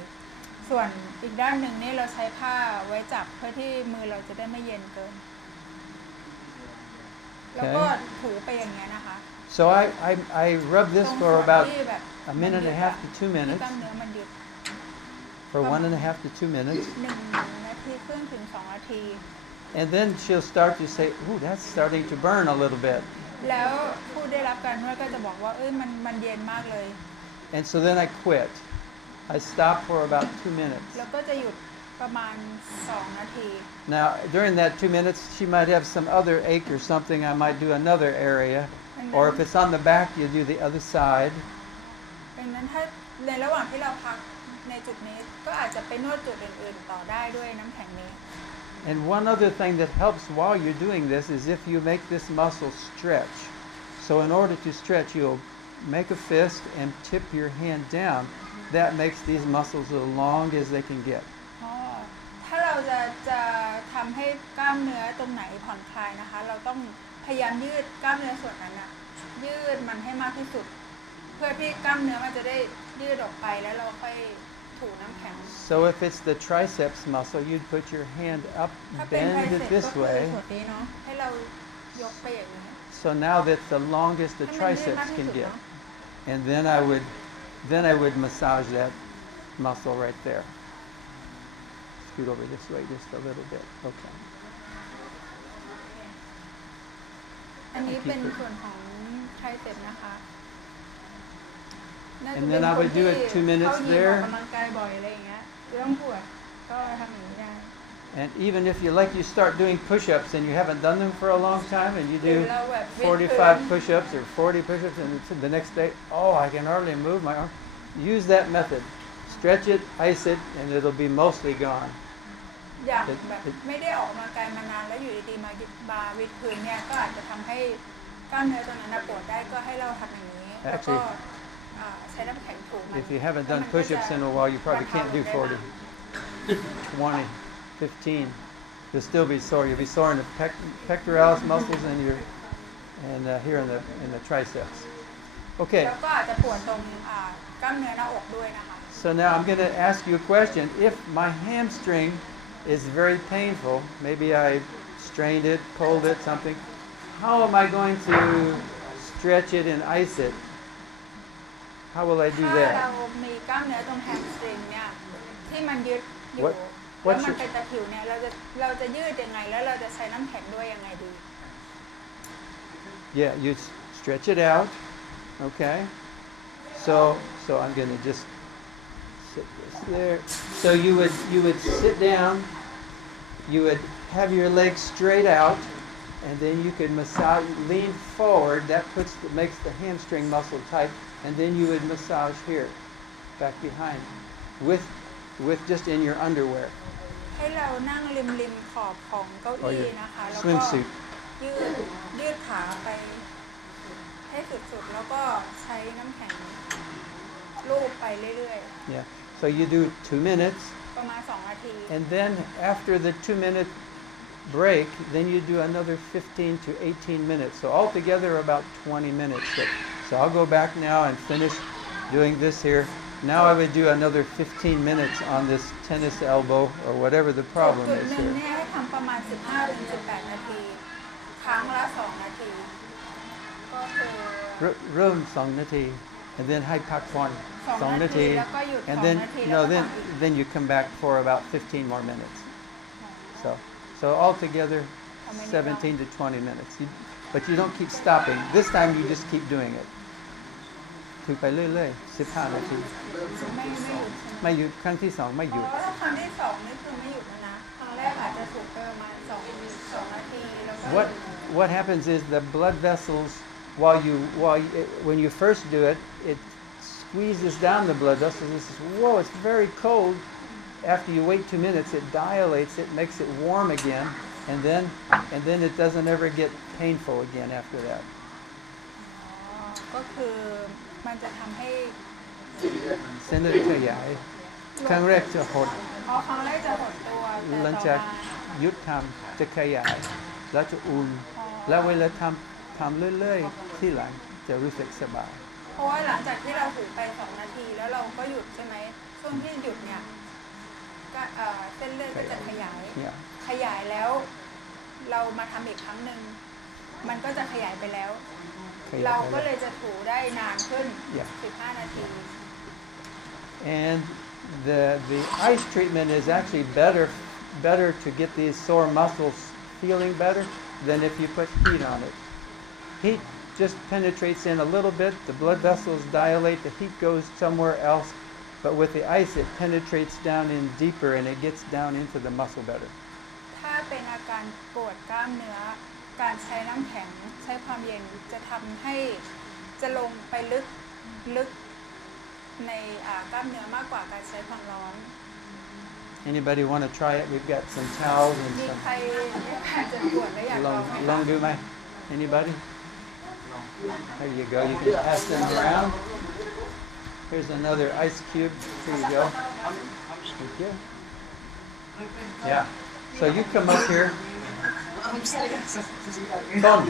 ส่วนอีกด้านหนึ่งเนี่ยเราใช้ผ้าไว้จับเพื่อที่มือเราจะได้ไม่เย็นเกิน แล้วก็ถูไปอย่างเงี้ยนะคะ So I rub ตร this ง for ส่วน about ที่แบบ a minute and a half to 2 ที่ minutes. กล้ามเนื้อมันยึด For 1.5 to 2 minutes. 1 นาทีครึ่งถึง 2 นาที And then she'll start to say, ooh, that's starting to burn a little bit. แล้วผู้ได้รับการนวดก็จะบอกว่ามันเย็นมากเลย And so then I quit. I stop for about 2 minutes. แล้วก็จะหยุดประมาณ 2 นาที Now, during that 2 minutes, she might have some other ache or something. I might do another area. Or if it's on the back, you do the other side. ดังนั้นถ้าในระหว่างที่เราพักในจุดนี้ก็อาจจะไปนวดจุดอื่นๆต่อได้ด้วยน้ำแข็งนี้ And one other thing that helps while you're doing this is if you make this muscle stretch. So in order to stretch, you'll make a fist and tip your hand down. That makes these muscles as long as they can get. ถ้าเราจะทำให้กล้ามเนื้อตรงไหนผ่อนคลายนะคะ เราต้องพยายามยืดกล้ามเนื้อส่วนนั้นอะยืดมันให้มากที่สุด เพื่อที่กล้ามเนื้อมันจะได้ยืดออกไปแล้วเราค่อยถูน้ำแข็ง So if it's the triceps muscle, you'd put your hand up, ถ้าเป็นไท bend เซ็ it ปก็ this คือ way. ส่วนนี้เนาะให้เรายกไปอย่างนี้ So now that's the longest the ให้มันยืดมาก triceps ที่ can สุด get. เนาะ And then I would massage that muscle right there. Scoot over this way just a little bit. Okay. อันนี้เป็นส่วนของไทเซ็ปนะคะน่าจะ And เป็น then I คน would do ที่ it 2 minutes เข้ายิมออก there. กำลังกายบ่อยอะไรอย่างเงี้ยไม่ต้องปวดก็ทำอย่างนี้ได้ And even if you start doing push-ups and you haven't done them for a long time and you หรือ do เราแบบวิดพื้น 45 push-ups or 40 push-ups and the next day, oh, I can hardly move my arm. Use that method. Stretch it, ice it, and it'll be mostly gone. อยากแบบไม่ได้ออกกำลังกายมานานแล้วอยู่ดีๆมายึดบาร์วิดพื้นเนี่ยก็อาจจะทำให้กล้ามเนื้อตรงนั้นปวดได้ก็ให้เราทำอย่างนี้แล้วก็ใช้น้ำแข็งถูมัน If you haven't done push-ups in a while, you probably can't do 40, 20, 15. You'll still be sore. You'll be sore in the pectoralis muscles and here in the triceps. Okay. แล้วก็อาจจะปวดตรงกล้ามเนื้อหน้าอกด้วยนะคะ So now I'm going to ask you a question. If my hamstring is very painful, maybe I strained it, pulled it, something, how am I going to stretch it and ice it? How will I do ถ้าเรา that? มีกล้ามเนื้อตรงแฮมสตริงเนี่ยที่มันยึดอยู่ What- แล้ว what's มัน your- เป็นตะคริวเนี่ยเราจะยืดยังไงแล้วเราจะใช้น้ำแข็งด้วยยังไงดี Yeah, you stretch it out. Okay. So I'm going to just sit this there. So you would sit down. You would have your legs straight out, and then you could massage, lean forward. That makes the hamstring muscle tight, and then you would massage here, back behind, with just in your underwear ให้เรานั่งริมขอบของเก้า or อี้ your นะคะแล้วก็ swimsuit. ยืดขาไปให้สุดๆแล้วก็ใช้น้ำแข็งลูบไปเรื่อย Yeah. So you do 2 minutes, ๆ ประมาณ 2 นาที and then after the 2-minute break, then you do another 15 to 18 minutes. So altogether about 20 minutes. So I'll go back now and finish doing this here. Now I would do another 15 minutes on this tennis elbow or whatever the problem จุด is หนึ่ง here. เนี่ยให้ทำประมาณ 15-18 นาที ครั้งละ 2 นาที ก็คือ Room 2 nati, and then hai pak one 2 นาที nati, แล้วก็หยุด and 2 then นาทีแล้ว no ก็ then ทำอีก then you come back for about 15 more minutes. So altogether 17 to 20 minutes. But you don't keep stopping. This time you just keep doing it. คุยไปเรื่อยๆ15 นาที ไม่หยุดใช่ไหมไม่หยุดครั้งที่สองไม่ห อ๋ ยุ อ ด ถ้าครั้งที่2นี่คือไม่หยุดแล้วนะครั้งแรกอาจจะถูกไปประมาณ2 นาทีแล้วก็ What happens is the blood vessels when you first do it, it squeezes down the blood vessels. It says, whoa, it's very cold. After you wait 2 minutes, it dilates it, makes it warm again, and then it doesn't ever get painful again after that. อ๋อก็คือมันจะทำให้ เส้นเลือดขยายครั้งแรกจะหด พอครั้งแรกจะหดตัวแต่ หลัง ต่อ จาก มา หยุดทำจะขยายแล้วจะอุ่นแล้วเวลาทำเรื่อยๆที่หลังจะรู้สึกสบาย เพราะว่าหลังจากที่เราถูไป2 นาทีแล้วเราก็หยุดใช่ไหมช่วงที่หยุดเนี่ยก็เส้นเลือดก็จะขยาย เนี่ย ขยายแล้ว เรามาทำอีกครั้งหนึ่งมันก็จะขยายไปแล้ว ขยาย เรา ไป ก็ แล้ว เลยจะถูได้นานขึ้น Yeah. 15 นาที And the ice treatment is actually better to get these sore muscles feeling better than if you put heat on it. Heat just penetrates in a little bit, the blood vessels dilate, the heat goes somewhere else, but with the ice it penetrates down in deeper and it gets down into the muscle better. ถ้าเป็นอาการปวดกล้ามเนื้อ การใช้น้ำแข็งใช้ความเย็นจะทำให้จะลงไปลึกในกล้ามเนื้อมากกว่าการใช้ความร้อน Anybody want to try it? We've got some towels and มี some ใครอาจจะปวดและอยากลองไหม long do my anybody? There you go. You can pass them around. Here's another ice cube. Here you go. Thank you. Yeah. So you come up here. Boom.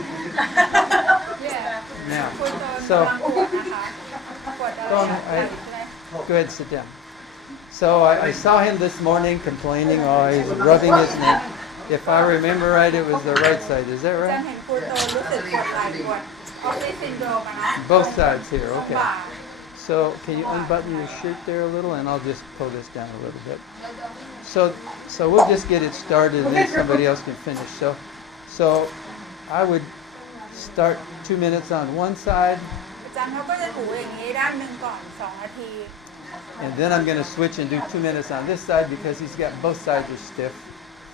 เนี่ย Now. คุณโดน So กำลังปวดนะคะปวดอะไรอ่ะไหล่ใช่ไหม go ahead, sit down. So I saw him this morning complaining. Oh, he's rubbing his neck. If I remember right, it was the right side. Is that จะ right? เห็นคุณโดนรู้สึกปวดไหล่ปวดออฟฟิศซินโดรมอะเนาะ Both sides here. ตรง Okay. บ่า So can you unbutton your shirt there a little, and I'll just pull this down a little bit. So we'll just get it started, and then somebody else can finish. So I would start 2 minutes on one side, อาจารย์เขาก็จะถูอย่างนี้ด้านหนึ่งก่อน2 นาที and then I'm going to switch and do 2 minutes on this side because he's got both sides are stiff.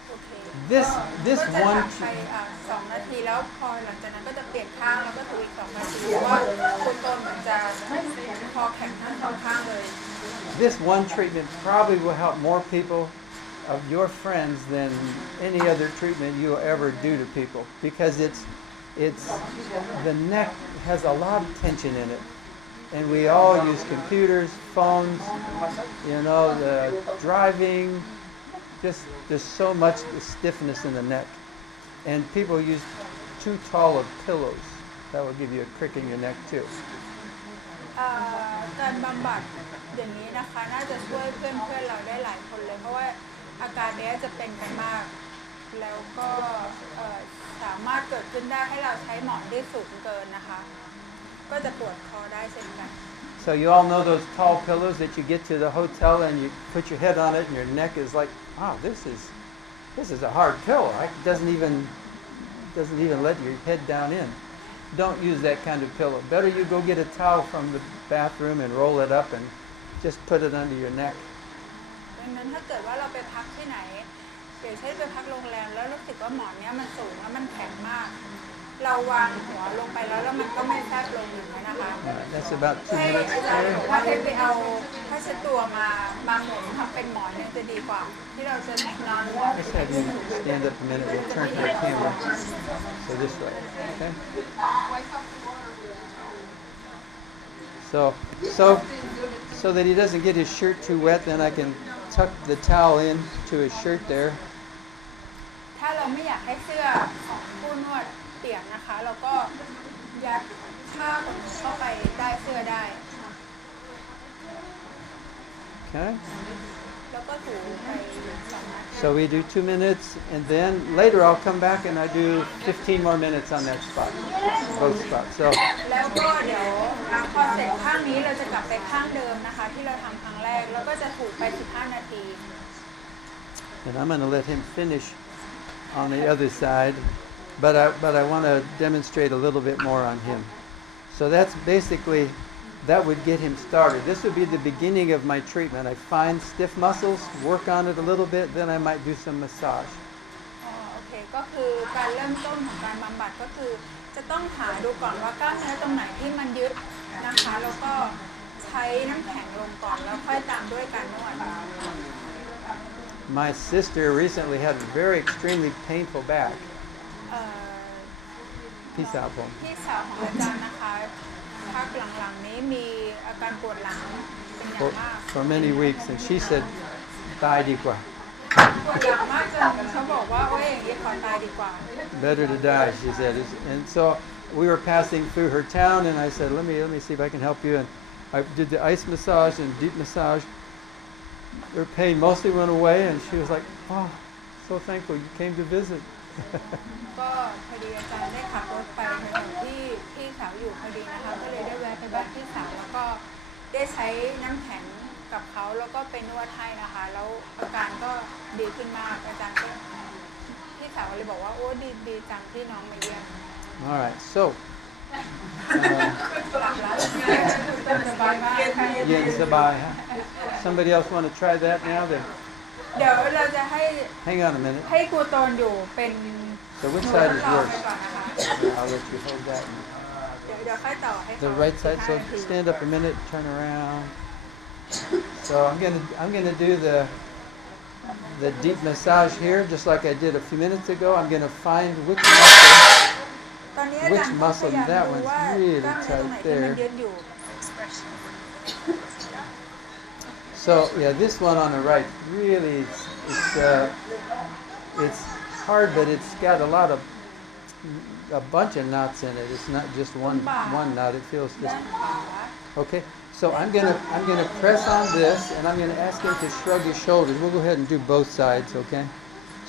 โอเค This ก็จะ one ทำไป2 นาทีแล้วพอหลังจากนั้นก็จะเปลี่ยนข้างแล้วก็ถูอีก2 นาทีเพราะว่าคุณต้นเหมือนจะคอแข็งทั้งสองข้างเลย this one treatment probably will help more people of your friends than any other treatment you'll ever do to people because it's the neck has a lot of tension in it. And we all use computers, phones, the driving, just there's so much stiffness in the neck. And people use too tall of pillows. That will give you a crick in your neck too. การบำบัดอย่างนี้นะคะน่าจะช่วยเพื่อนเราได้หลายคนเลยเพราะว่าอาการนี้จะเป็นกันมากแล้วก็สามารถเกิดขึ้นได้ให้เราใช้หมอนที่สูงเกินนะคะก็จะปวดคอได้เช่นกัน So you all know those tall pillows that you get to the hotel and you put your head on it and your neck is like, wow, this is a hard pillow. It doesn't even let your head down in. Don't use that kind of pillow. Better you go get a towel from the bathroom and roll it up and just put it under your neck. ดังนั้นถ้าเกิดว่าเราไปพักที่ไหนอย่างเช่นไปพักโรงแรมแล้วรู้สึกว่าหมอนเนี้ยมันสูงแล้วมันแข็งมากเราวางหัวลงไปแล้วมันก็ไม่แฟบลงอย่างนี้นะคะ That's about 2 ให้ minutes อาจารย์ there. บอกว่าให้ไปเอาผ้าเช็ดตัวมาหมุนทำเป็นหมอนเนี่ยจะดีกว่าที่เราจะนอนหัว Let's have you stand up a minute. We'll turn to the camera. So this way, okay? So that he doesn't get his shirt too wet, then I can tuck the towel in to his shirt there. ถ้าเราไม่อยากให้เสื้อของผู้นวดเปียกนะคะเราก็ยัดผ้าขนหนูเข้าไปใต้เสื้อได้ Okay? แล้วก็ถูไป2 นาที So we do 2 minutes, and then later I'll come back and I do 15 more minutes on that spot, both spots. So แล้วก็เดี๋ยวพอเสร็จข้างนี้เราจะกลับไปข้างเดิมนะคะที่เราทำครั้งแรกแล้วก็จะถูไป15 นาที and I'm going to let him finish on the other side, but I want to demonstrate a little bit more on him. So that's basically, that would get him started. This would be the beginning of my treatment. I find stiff muscles, work on it a little bit, then I might do some massage. โอเคก็คือการเริ่มต้นของการบำบัดก็คือจะต้องหาดูก่อนว่ากล้ามเนื้อตรงไหนที่มันยึดนะคะแล้วก็ใช้น้ำแข็งลงก่อนแล้วค่อยตามด้วยการนวด My sister recently had a very extremely painful back. พี่สาวผม พี่สาวของอาจารย์นะคะพักหลังๆนี้มีอาการปวดหลังเป็นอย่างมาก for many weeks, and she said, ตายดีกว่า ปวดหลังมากจนเขาบอกว่าโอ้ยอย่างนี้ขอตายดีกว่า Better to die, she said. And so we were passing through her town, and I said, let me see if I can help you. And I did the ice massage and deep massage. Her pain mostly went away, and she was like, oh, so thankful you came to visit. ก็พอดีอาจารย์ได้ขับรถไปแถวที่พี่สาวอยู่พอดีนะคะก็เลยได้แวะไปบ้านพี่สาวแล้วก็ได้ใช้น้ำแข็งกับเขาแล้วก็ไปนวดให้นะคะแล้วอาการก็ดีขึ้นมากอาจารย์ก็พี่สาวเลยบอกว่าโอ้ดีจังที่น้องมาเยี่ยม All right, so หลับแล้วสบายมากค่ะ yin sabai, huh? Somebody else want to try that now? Then เดี๋ยวเราจะให้ hang on a minute. ให้ครูโตนอยู่เป็น So which side is ต่อ yours? ไปก่อนนะคะ I'll let you hold that. เดี๋ยวค่อยต่อให้เขา The right side. So 15 นาที stand up a minute, turn around. So I'm gonna do the deep massage here, just like I did a few minutes ago. I'm gonna find which muscle. ตอนนี้อาจารย์ก็พยายามดูว่ากล้ามเนื้อตรงไหนที่มันยึดอยู่ So yeah, this one on the right really it's hard, but it's got a bunch of knots in it. It's not just one knot. It feels ด้า just นขวา okay. So I'm gonna press on this, and I'm gonna ask him to shrug his shoulders. We'll go ahead and do both sides, okay?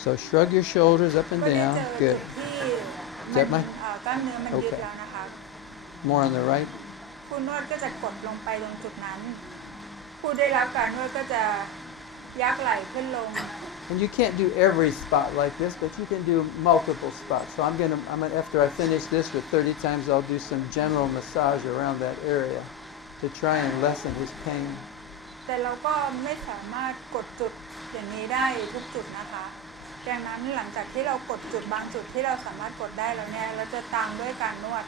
So shrug your shoulders up and ก็ได้ down. เจอจุ Good. ดที่ เจ็บไหม กล้ามเนื้อมันยึด Okay. แล้วนะคะ More on the right. ผู้นวดก็จะกดลงไปตรงจุดนั้น ผู้ได้รับการนวดก็จะยักไหล่ขึ้นลง And you can't do every spot like this, but you can do multiple spots. So I'm gonna after I finish this with 30 times, I'll do some general massage around that area to try and lessen his pain. แต่เราก็ไม่สามารถกดจุดอย่างนี้ได้ทุกจุดนะคะดังนั้นหลังจากที่เรากดจุดบางจุดที่เราสามารถกดได้แล้วเนี่ยเราจะตามด้วยการนวด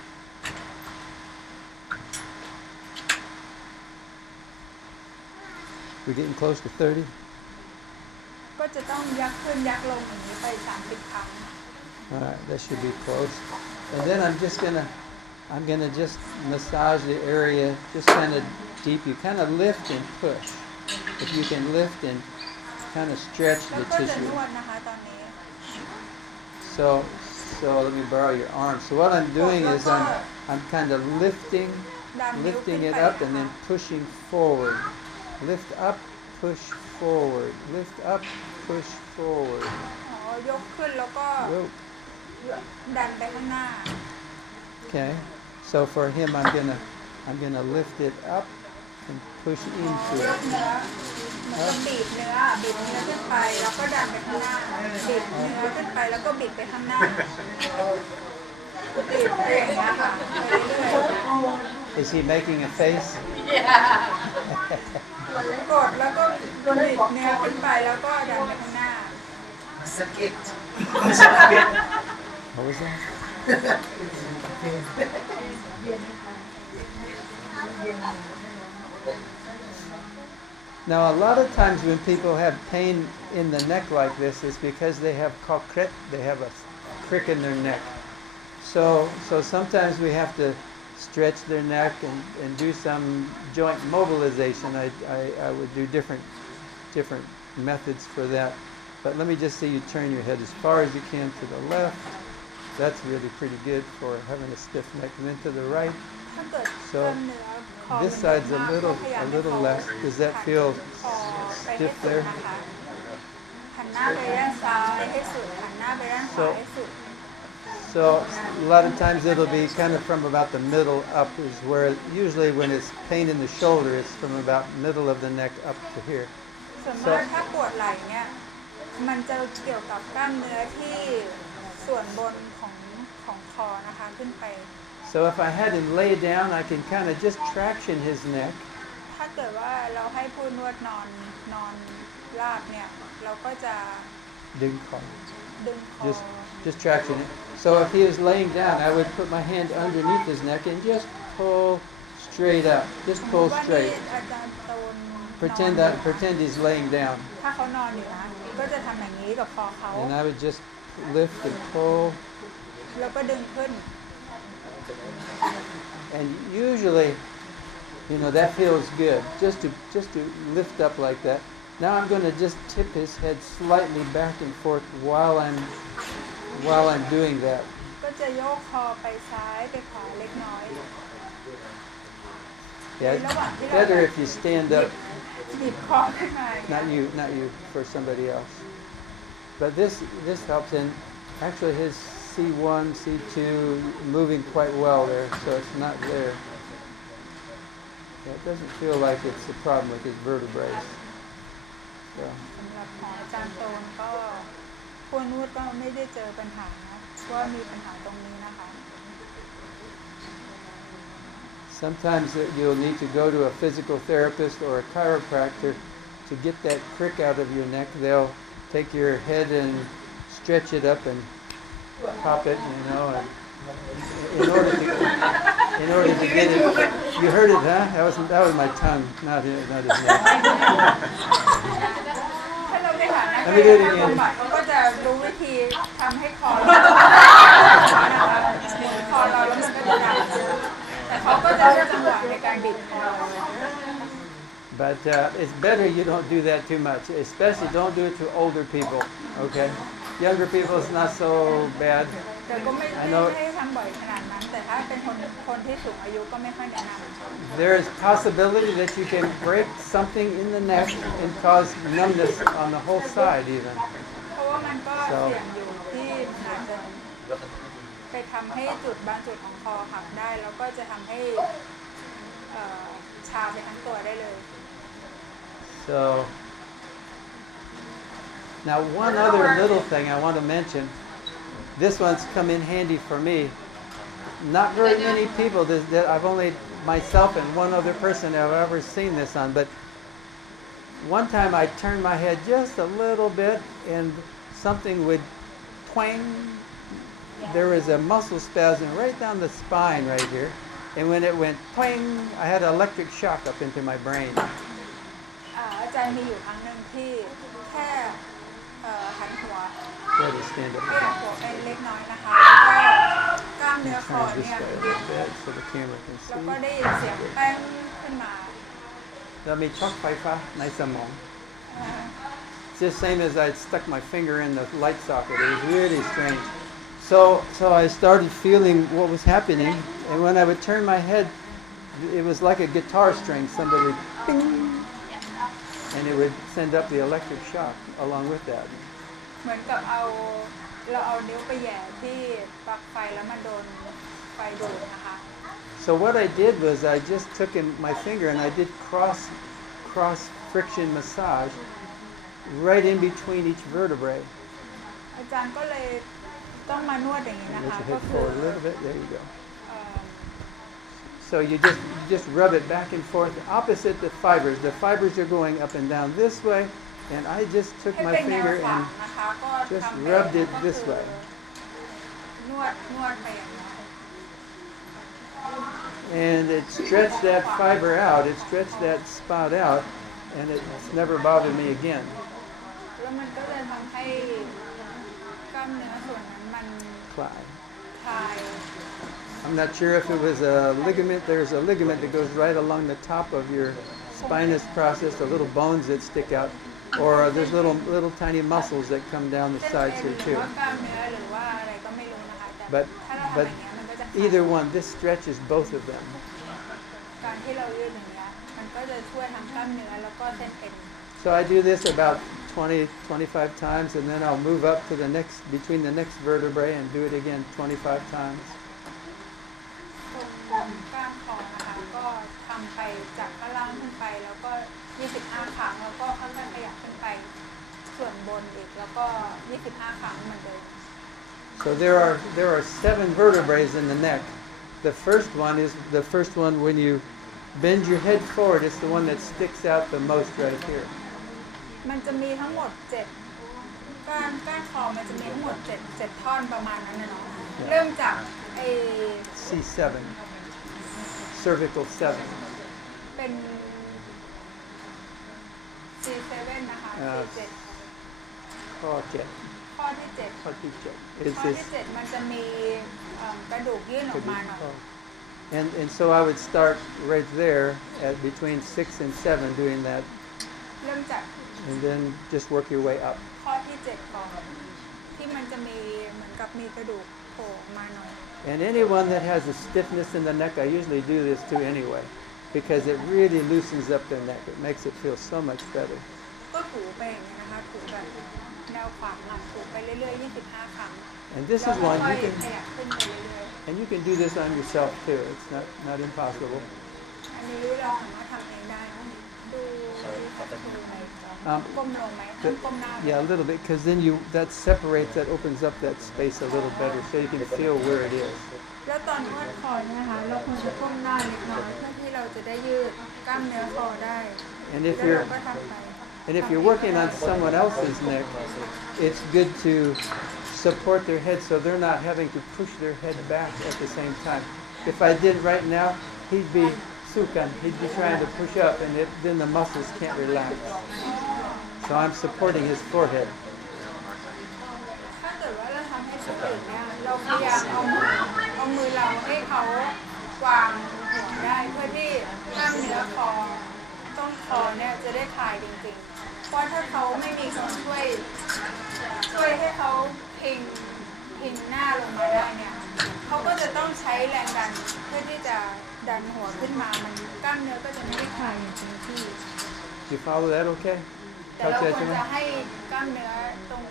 We're getting close to 30. ก็จะต้องยักขึ้นยักลงอย่างนี้ไป30 ครั้ง All right, that should be close. And then I'm gonna just massage the area, just kind of deep. You kind of lift and push. If you can lift and kind of stretch แล้ว the ก็จะน tissue. วดนะคะตอนนี้ So let me borrow your arm. So what I'm doing is I'm kind of lifting ดันนิ้วขึ้น lifting ไป it up and นะ then คะ pushing forward. Lift up, push forward. Lift up, push forward. อ๋อยกขึ้นแล้วก็ Whoa. ดันไปข้างหน้า Okay. So for him, I'm gonna lift it up and push อ๋อย into ก it. เนื้อเหมือนกับบีบเนื้อขึ้นไปแล้วก็ดันไปข้างหน้าบีบเนื้อขึ้นไปแล้วก็บิดไปข้างหน้าบีบไปอย่างเงี้ยค่ะไปเรื่อย Is he making a face? ๆกดแล้วก็บิดเนื้อขึ้นไปแล้วก็ดันไปข้างหน้า Sakit. What was that? Now, a lot of times when people have pain in the neck like this, it's because they have crick, they have a crick in their neck. So sometimes we have to stretch their neck and do some joint mobilization. I would do different methods for that. But let me just see you turn your head as far as you can to the left. That's really pretty good for having a stiff neck. And then to the right. ถ้าเกิด So กล้ามเนื้อคอ this มัน side's มาก a little ก็พยายามให้ less. Does that feel คอไปให้ stiff สุด there? นะคะหันหน้าไปด้านซ้ายให้สุดหันหน้าไปด้านขวาให้สุด So a lot of times it'll be kind of from about the middle up is where usually when it's pain in the shoulder, it's from about middle of the neck up to here. ส่วนมากถ้าปวดไหล่เนี่ยมันจะเกี่ยวกับกล้ามเนื้อที่ส่วนบนของคอนะคะขึ้นไป So if I had him lay down, I can kind of just traction his neck. ถ้าเกิดว่าเราให้ผู้นวดนอนราบเนี่ยเราก็จะ Dig call. ดึงคอ Just traction it. So if he was laying down, I would put my hand underneath his neck and just pull straight up. Just สมม pull ติว่านี่ straight. อาจารย์ตน Pretend he's laying down. ถ้าเขานอนอยู่นะก็จะทำอย่างนี้กับคอเขา And I would just lift and pull. แล้วก็ดึงขึ้น And usually, that feels good. Just to lift up like that. Now I'm going to just tip his head slightly back and forth while I'm doing that. ก็จะโยกคอไปซ้ายไปขวาเล็กน้อย Yeah, it's better if you stand up. บีบคอขึ้นมาอย่างเงี้ย Not you, for somebody else. But this helps, and actually his C1, C2 moving quite well there, so it's not there. Yeah, it doesn't feel like it's a problem with his vertebrae. So. สำหรับของอาจารย์โตนก็ผู้นวดก็ไม่ได้เจอปัญหาว่ามีปัญหาตรงนี้นะคะ Sometimes you'll need to go to a physical therapist or a chiropractor to get that crick out of your neck. They'll take your head and stretch it up and pop it, and in order to get it. You heard it, huh? That was my tongue, not his neck. ถ้าเราไปหานัก Let me do it กาย again. บำบัดเขาก็จะรู้วิธีทำให้คอเรานะคะคอเราแล้วมันก็จะดังแต่เขาก็จะเลือกจังหวะในการบิดคอ But it's better you don't do that too much. Especially don't do it to older people, okay? Younger people, it's not so bad. แต่ก็ไม่ให้ทำบ่อยขนาดนั้น แต่ถ้าเป็นคนที่สูงอายุก็ไม่ค่อยแนะนำ There is possibility that you can break something in the neck and cause numbness on the whole side even. เพราะว่ามันก็เสี่ยงอยู่ที่มันอาจจะไปทำให้จุดบางจุดของคอหักได้ แล้วก็จะทำให้ชาไปทั้งตัวได้เลย So, now one other little thing I want to mention. This one's come in handy for me. Not very many people that I've only myself and one other person have ever seen this on, but one time I turned my head just a little bit and something would twang. There was a muscle spasm right down the spine right here. And when it went twang, I had an electric shock up into my brain. อาจารย์มีอยู่ครั้งหนึ่งที่แค่หันหัว Try to stand ข up. ยับหัวไปเล็กน้อยนะคะแล้วก็กล้ามเนื้อคอ Turn this เนี่ย way a little bit so the camera can แล้วก็ see. ได้ยินเสียงแป้งขึ้นมา Let me chalk paifa, nice among. It's the same as I'd stuck my finger in the light socket. It was really strange. So I started feeling what was happening, and when I would turn my head it was like a guitar string. Somebody, ping, and it would send up the electric shock along with that. เหมือนกับเราเอานิ้วไปแหย่ที่ปลั๊กไฟแล้วมันโดนไฟดูดนะคะ So what I did was I just took my finger and I did cross friction massage right in between each vertebrae. อาจารย์ก็เลยต้องมานวดอย่างนี้นะ Let คะ your ก็ head คือ forward a little bit. There you go. เอ่อ So you just rub it back and forth opposite the fibers. The fibers are going up and down this way, and I just took ให้ my เป็นแนว finger ขวาง and นะคะก็ just ทำไป rubbed it ก็คือ this way. นวดไปอย่างนี้ And it stretched that fiber out. It stretched that spot out, and it's never bothered me again. แล้วมันก็เลยทำให้กล้ามเนื้อส่วนนั้นมัน Clyde. คลาย I'm not sure if it was a ligament. There's a ligament that goes right along the top of your spinous process, the little bones that stick out, or there's little tiny muscles that come down the เส้น sides เอ็น here หรือ too. ว่ากล้ามเนื้อหรือว่าอะไรก็ไม่รู้นะคะแต่ But ถ้าเราทำอย่างเงี้ยมันก็จะคลาย either one, this stretches both of them. การที่เรายืดอย่างเงี้ยมันก็จะช่วยทั้งกล้ามเนื้อแล้วก็เส้นเอ็น So I do this about 25 times, and then I'll move up to between the next vertebrae and do it again 25 times. ตรงกล้ามคอนะคะก็ทำไปจากข้างล่างขึ้นไปแล้วก็25ครั้งแล้วก็ค่อยๆขยับขึ้นไปส่วนบนอีกแล้วก็25ครั้งเหมือนเดิม So there are 7 vertebrae in the neck. The first one is the first one when you bend your head forward. It's the one that sticks out the most right here. มันจะมีทั้งหมด7ก้านคอมันจะมีทั้งหมด7ท่อนประมาณนั้นนะเนาะเริ่มจากไอ C7, cervical 7. เป็น C7 นะคะ C7 Okay. ข้อที่7 Okay. ข้ It's อ this. ที่7มันจะมีกระดูกยื่นออกมาหน่อย And so I would start right there at between 6 and 7 doing that, เริ่มจาก and then just work your way up. ข้อที่7ก่อนที่มันจะมีเหมือนกับมีกระดูกโผล่ออกมาหน่อย And anyone that has a stiffness in the neck, I usually do this too anyway, because it really loosens up their neck. It makes it feel so much better. ก็ถูไปอย่างนี้ยนะคะถูแบบแนวขวางถูไปเรื่อยๆ25ครั้ง And this แล้ว is ค่ one อย you ๆข can, ยับขึ้นไปเรื่อย and you can do this on yourself too. It's not impossible. ๆอันนี้เราสามารถทำเองได้นะดูไหนก้มลงไหมต้องก้มหน้า Yeah, a little bit, because then that separates, that opens up that space a little better, so you can feel where it is. แล้วตอนนวดคอเนี่ยนะคะเราควรจะก้มหน้าเล็กน้อยเพื่อที่เราจะได้ยืดกล้ามเนื้อคอได้ And แล้ว if เรา you're ก็ทำไป and if you're working on someone else's neck, it's good to support their head so they're not having to push their head back at the same time. If I did right now, he'd be sukan, he'd be trying to push up, and then the muscles can't relax. So I'm supporting his forehead. ถ้าเกิดว่าเราทำให้สติเนี่ยเราพยายามเอามือเราให้เขาวางหัวได้เพื่อที่กล้ามเนื้อคอต้นคอเนี่ยจะได้คลายจริงๆเพราะถ้าเขาไม่มีคนช่วยให้เขาพิงหน้าลงมาได้เนี่ยเขาก็จะต้องใช้แรงดันเพื่อที่จะดันหัวขึ้นมามันกล้ามเนื้อก็จะไม่ได้คลายอย่างเต็มที่ You follow that okay? แต่เราควรจะให้กล้ามเนื้อตรง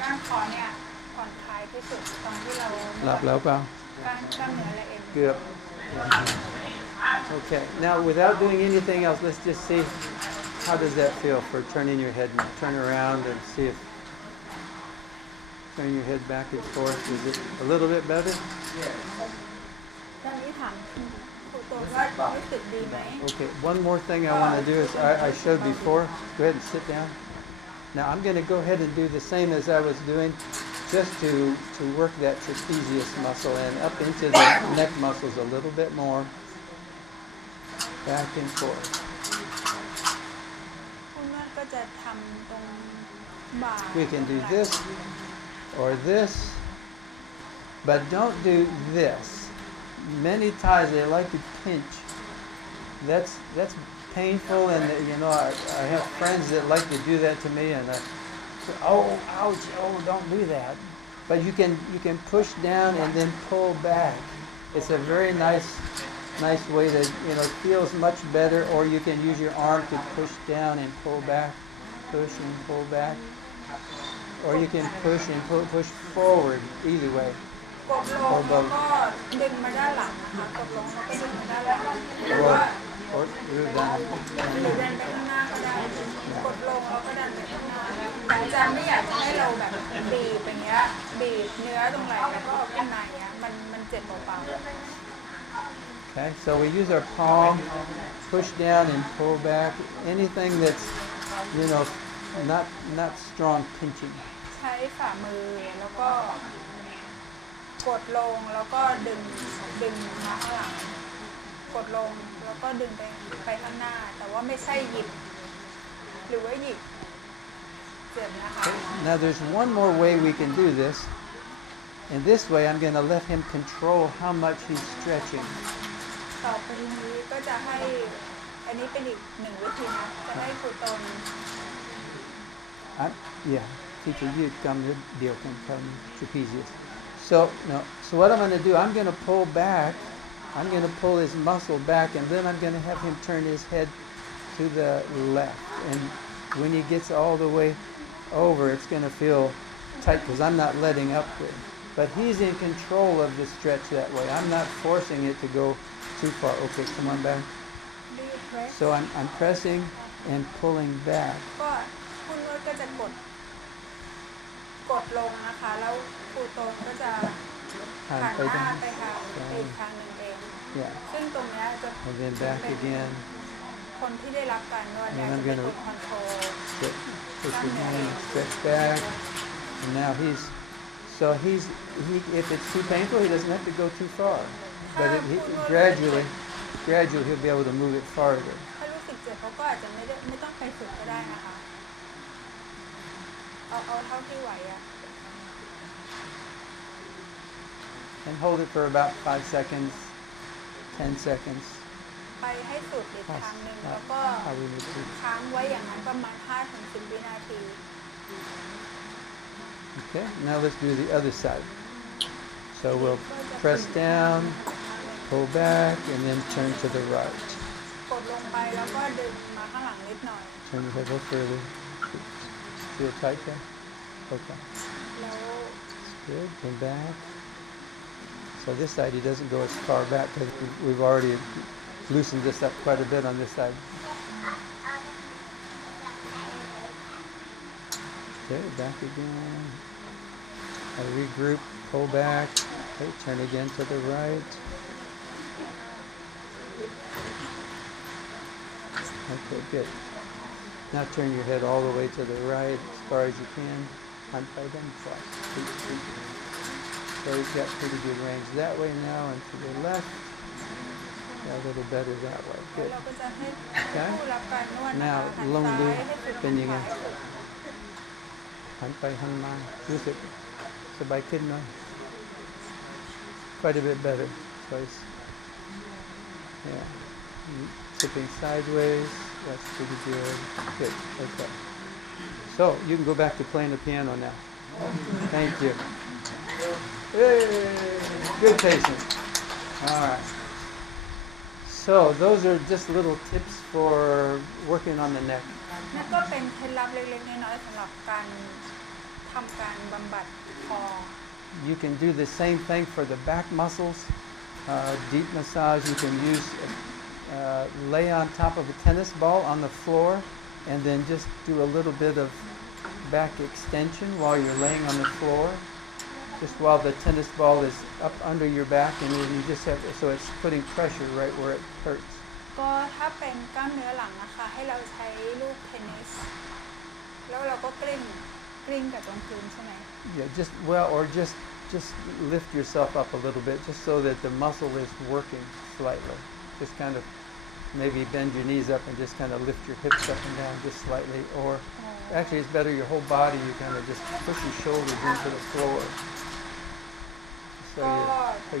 กล้ามคอเนี่ยผ่อนคลายที่สุดตอนที่เรา หลับแล้วเปล่า? กล้ามเนื้อและเอ็น Good. Okay, now without doing anything else, let's just see how does that feel for turning your head and turn around and see if turning your head back and forth, is it a little bit better? ตอนนี้ถามครูตัวว่ารู้สึกดีไหม Okay, one more thing I want to do is I showed before. Go ahead and sit down. Now I'm going to go ahead and do the same as I was doing, just to work that trapezius muscle and up into the neck muscles a little bit more. Back and forth. คุณนวดก็จะทำตรงบ่า We can do this or this, but don't do this. Many times they like to pinch. That's painful, and I have friends that like to do that to me, and say, oh, ouch, oh, don't do that. But you can push down and then pull back. It's a very nice nice way to, it feels much better. Or you can use your arm to push down and pull back, push and pull back. Or you can push and push forward, either way. กดลงแล้วก็ดึงมาด้านหลังนะคะกดลงแล้วก็ดึงมาด้านหลังหรือว่า Or down. หรือดันไปข้างหน้าก็ได้กดลงแล้วก็ดันไปข้างหน้าแต่อาจารย์ไม่อยากจะให้เราแบบบีบอย่างเงี้ยบีบเนื้อตรงไหล่แล้วก็เอาขึ้นมาอย่างเงี้ยมันเจ็บเบา Okay, so we use our palm, push down and pull back. Anything that's, not strong pinching. ๆใช้ฝ่ามือแล้วก็กดลงแล้วก็ดึงมาข้างหลังกดลงแล้วก็ดึงไปข้างหน้าแต่ว่าไม่ใช่หยิบหรือว่าหยิบเจ็บนะคะ Now there's one more way we can do this. And this way I'm going to let him control how much he's stretching. ต่อไปนี้ก็จะให้อันนี้เป็นอีกหนึ่งวิธีนะจะให้ครูตน Yeah, teacher, you come to deal can come trapezius. So what I'm going to do, I'm going to pull back. I'm going to pull his muscle back, and then I'm going to have him turn his head to the left. And when he gets all the way over, it's going to feel tight because I'm not letting up there. But he's in control of the stretch that way. I'm not forcing it to go too far. Okay, come on back. Do you press? So I'm pressing and pulling back. ก็คุณนวดก็จะกดลงนะคะ แล้วครูตนก็จะหันหน้าไปทางอีกทางหนึ่งเอง Yeah. ซึ่งตรงเนี้ยจะ And then back again. คนที่ได้รับการนวดเนี่ย And จะ I'm เป็น gonna คนคอนโทรล push again, stretch back. And now if it's too painful, he doesn't have to go too far. But gradually he'll be able to move it farther. ถ้ารู้สึกเจ็บเขาก็อาจจะไม่ต้องไปฝึกก็ได้นะคะ เอาเท่าที่ไหวอะ And hold it for about 5 seconds, 10 seconds. ไปให้สุดอีกครั้งหนึ่งแล้วก็ How we need to. ค้างไว้อย่างนั้นประมาณ 5-10 วินาที Okay, now let's do the other side. So we'll press down, pull back, and then turn to the right. กดลงไปแล้วก็ดึงมาข้างหลังนิดหน่อย Turn your head a little further. Feel tight there? Okay. แล้ว Good, and back. So this side he doesn't go as far back because we've already loosened this up quite a bit on this side. Okay, back again. I regroup, pull back. Okay, turn again to the right. Okay, good. Now turn your head all the way to the right as far as you can. Handpauken, flat. So you've got pretty good range that way now, and to the left. Yeah, a little better that way. แล้ว Good. เราก็จะให้ผู้รับการนวดนะคะ Now หัน ลอง ซ้า ดู ยให้สุด เป็นยังไง ขวาให้สุด หันไปหันมารู้สึกสบายขึ้นหน่อย Quite a bit better. Twice. Yeah. Tipping sideways. That's pretty good. Good. Okay. So you can go back to playing the piano now. Thank you. Hey, good patient. All right. So those are just little tips for working on the neck. นั่นก็เป็นเคล็ดลับเล็กๆน้อยๆสำหรับการทำการบำบัดคอ You can do the same thing for the back muscles. Deep massage. You can use lay on top of a tennis ball on the floor, and then just do a little bit of back extension while you're laying on the floor. Just while the tennis ball is up under your back, and then you just have so it's putting pressure right where it hurts. ก็ถ้าเป็นกล้ามเนื้อหลังนะคะให้เราใช้ลูกเทนนิสแล้วเราก็กลิ้งกับตรงพื้นใช่ไหม Yeah, just lift yourself up a little bit, just so that the muscle is working slightly. Just kind of maybe bend your knees up and just kind of lift your hips up and down just slightly. Or actually, it's better your whole body. You kind of just push your shoulders into the floor. So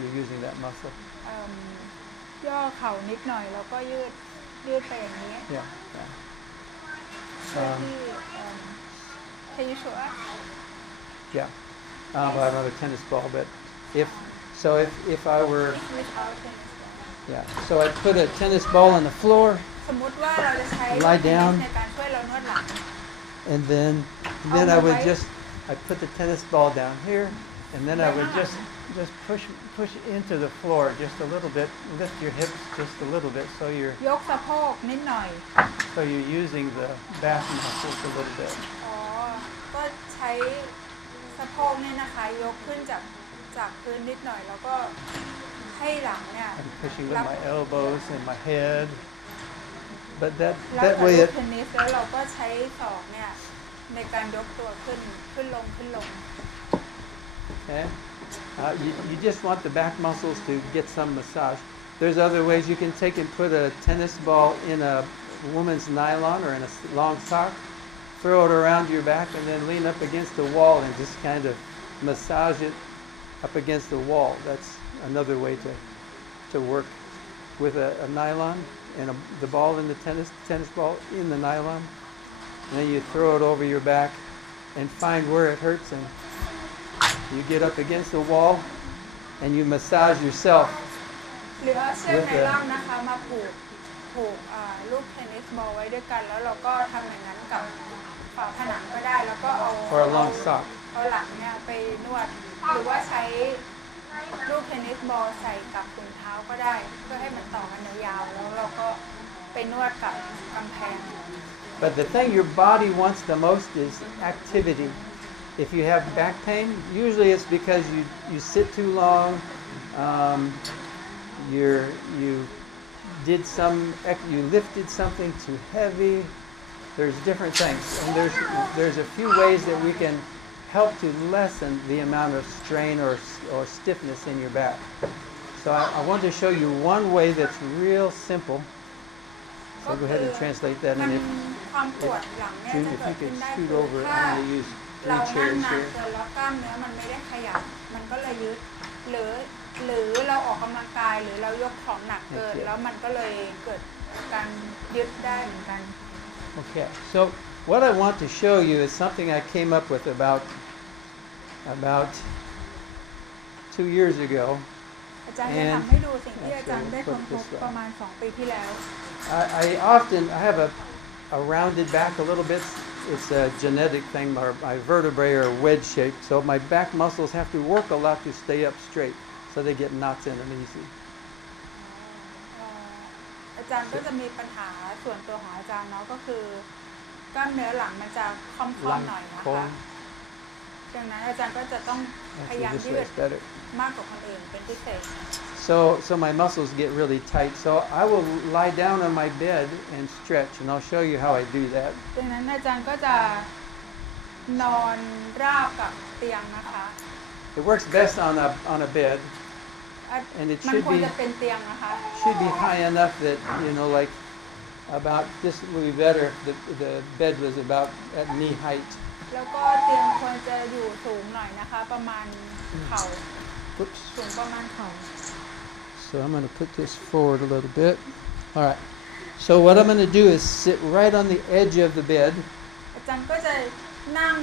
you're using that muscle. ย่อเข่านิดหน่อยแล้วก็ยืดไปอย่างนี้ Yeah. เพื่อที่can you show us Yeah. Well, I don't have a tennis ball, but if I were without tennis ball Yeah. So I put a tennis ball on the floor, สมมุติว่าเราจะใช้ Lie down ในการช่วยเรานวดหลัง and then I would just I put the tennis ball down here, and then I would just push into the floor just a little bit, lift your hips just a little bit, so ยกสะโพกนิดหน่อย you're using the back muscles a little bit. อ๋อ ก็ใช้สะโพกเนี่ยนะคะ ยกขึ้นจากพื้นนิดหน่อย แล้วก็ให้หลังเนี่ย I'm pushing with my elbows and my head, but รับ that กับ way ลู it กเทนนิสแล้วเราก็ใช้ศอกเนี่ยในการยกตัวขึ้นลง okay. You just want the back muscles to get some massage. There's other ways you can take and put a tennis ball in a woman's nylon or in a long sock, throw it around your back, and then lean up against the wall and just kind of massage it up against the wall. That's another way to work with a nylon and the ball in the tennis ball in the nylon. And then you throw it over your back and find where it hurts, and you get up against the wall and you massage yourself. หรือเอาเชือกไนล่อนนะคะมาผูกลูกเทนนิสบอลไว้ด้วยกัน แล้วเราก็ทำอย่างนั้นกับฝาผนังก็ได้ แล้วก็เอา Or a long sock. เอาหลังเนี่ยไปนวด หรือว่าใช้ลูกเทนนิสบอลใส่กับถุงเท้าก็ได้ เพื่อให้มันต่อกันยาวๆแล้วเราก็ไปนวดกับกำแพง But the thing your body wants the most is activity. If you have back pain, usually it's because you sit too long, you lifted something too heavy. There's different things, and there's a few ways that we can help to lessen the amount of strain or stiffness in your back. So I want to show you one way that's real simple. So go ahead and translate that. มัน And if ความปวดหลังเนี่ย June, จะ if เกิ you ดขึ้น could ได้ scoot คือ over, ถ้า I'm going to use เรา 3 นั่ง chairs นาน here. เกินแล้วกล้ามเนื้อมันไม่ได้ขยับ มันก็เลยยึด หรือเราออกกำลังกายหรือเรายกของหนักเกิน แล้วมันก็เลยเกิดการยึดได้เหมือนกัน Okay, so what I want to show you is something I came up with about 2 years ago. อาจารย์จะทำให้ดูสิ่งที่อาจารย์ได้ค้นพบประมาณ 2 ปีที่แล้ว I have a rounded back a little bit. It's a genetic thing. My vertebrae are wedge shaped, so my back muscles have to work a lot to stay up straight, so they get knots in them easy. อาจารย์ก็จะมีปัญหาส่วนตัวของอาจารย์เนาะก็คือกล้ามเนื้อหลังมันจะค่อมๆหน่อยนะคะดังนั้นอาจารย์ก็จะต้องพยายาม Actually, ยื this way ด is better. มากกว่าคนอื่นเป็นพิเศษ So my muscles get really tight. So I will lie down on my bed and stretch, and I'll show you how I do that. ดังนั้นอาจารย์ก็จะนอนราบกับเตียงนะคะ It works best on a bed, อ่ะ and it มัน should ควร be จะเป็นเตียงนะคะ be high enough that like about this would be better if the bed was about at knee height. แล้วก็เตียงควรจะอยู่สูงหน่อยนะคะ ประมาณเข่า Whoops. สูงประมาณเข่า So I'm going to put this forward a little bit. All right. So what I'm going to do is sit right on the edge of the bed. อาจารย์ก็จะนั่ง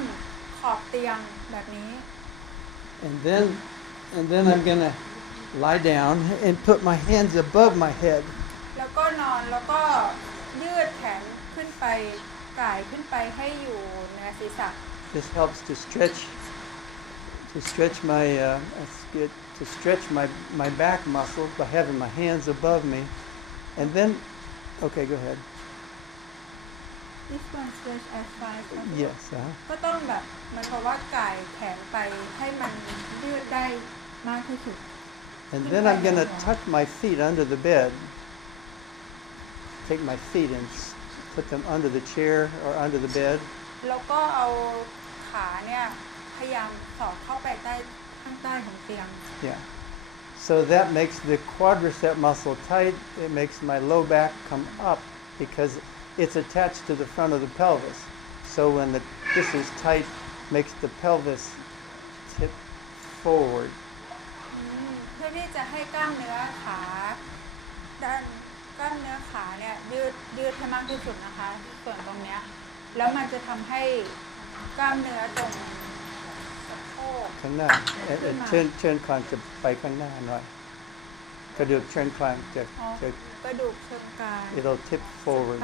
ขอบเตียงแบบนี้ And then I'm going to lie down and put my hands above my head. แล้วก็นอนแล้วก็ยืดแขนขึ้นไปก่ายขึ้นไปให้อยู่เหนือศีรษะ This helps to stretch my back muscles by having my hands above me. And then, okay, go ahead. This one stretch as far as possible. Yes. ก็ต้องแบบหมายความว่าก่ายแขนไปให้มันยืดได้มากที่สุด And then I'm going to tuck my feet under the bed. Take my feet and put them under the chair or under the bed. แล้วก็เอาขาเนี่ยพยายามสอดเข้าไปใต้ข้างใต้ของเตียง Yeah. So that makes the quadricep muscle tight. It makes my low back come up because it's attached to the front of the pelvis. So when this is tight, makes the pelvis tip forward. เพื่อที่จะให้กล้ามเนื้อขาด้านกล้ามเนื้อขาเนี่ยยืดให้มากที่สุดนะคะ ส่วนตรงเนี้ยแล้วมันจะทำให้กล้ามเนื้อตรงสะโพก ข้างหน้าเชิญก่อนจะไปข้างหน้าหน่อย กระดูกเชิงกลางจะ อ๋อ จะ กระดูกเชิงกราน it'll tip forward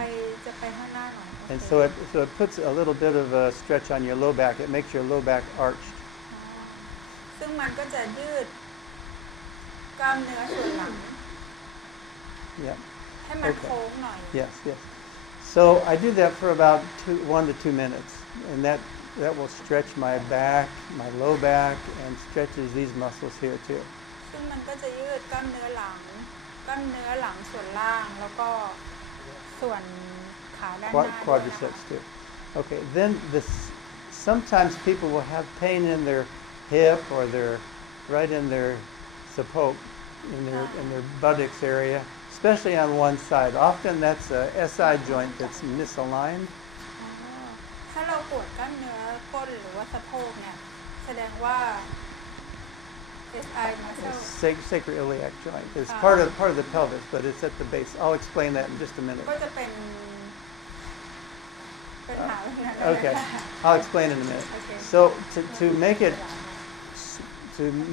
จะไปข้างหน้าหน่อยโอ and เค so it puts a little bit of a stretch on your low back. It makes your low back arched. อ๋อซึ่งมันก็จะยืดกล้ามเนื้อส่วนหลัง Yeah. ให้มันโค้งหน่อย Yes. So I do that for about 1 to 2 minutes, and that will stretch my back, my low back, and stretches these muscles here too. ซึ่งมันก็จะยืดกล้ามเนื้อหลังส่วนล่าง แล้วก็ส่วนขาด้านหน้าด้วยนะคะ Quadriceps too. Okay. Then sometimes people will have pain in their hip or right in their support, in their buttocks area, especially on one side. Often that's a SI joint that's misaligned. อ๋อถ้าเราปวดกล้ามเนื้อก้นหรือว่าสะโพกเนี่ยแสดงว่า SI muscle Sacroiliac joint. It's part of the pelvis, but it's at the base. I'll explain that in just a minute. ก็จะเป็นหาอย่างนั้น Okay, I'll explain in a minute. Okay. So to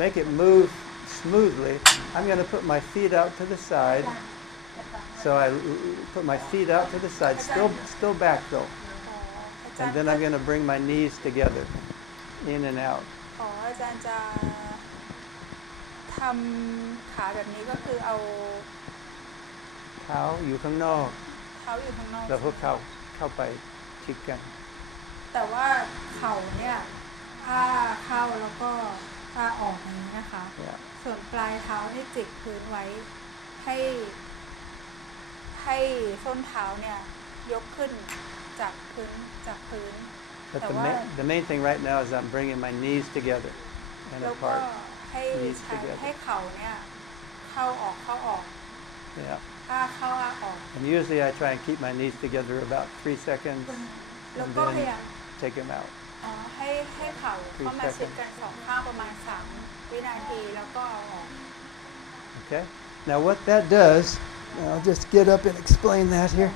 make it move smoothly, I'm going to put my feet out to the side. So I put my feet out to the side, still back though, อ๋ออาจาร and ย์ then I'm going to bring my knees together, in and out. อ๋ออาจารย์จะทำขาแบบนี้ก็คือเอา เท้าอยู่ข้างนอก เท้าอยู่ข้างนอก แล้วก็เข้าไปชิดกัน แต่ว่าเข่าเนี่ยผ้าเข้าแล้วก็ผ้าออกอย่างนี้นะคะ Yeah. ส่วนปลายเท้าให้จิกพื้นไว้ให้ส้นเท้าเนี่ยยกขึ้นจากพื้น But The the main thing right now is I'm bringing my knees together and แล้วก็ apart. ให้ Knees ใช้ together. ให้เข่าเนี่ยเข้าออก Yeah. ผ้าเข้าผ้าออก And usually I try and keep my knees together about 3 seconds แล้ว and ก็พยายาม then take them out. ให้เข่าเข้ามาชิดกันสองข้างประมาณ3 วินาทีแล้วก็เอาออก Okay. Now what that does, I'll just get up and explain that here.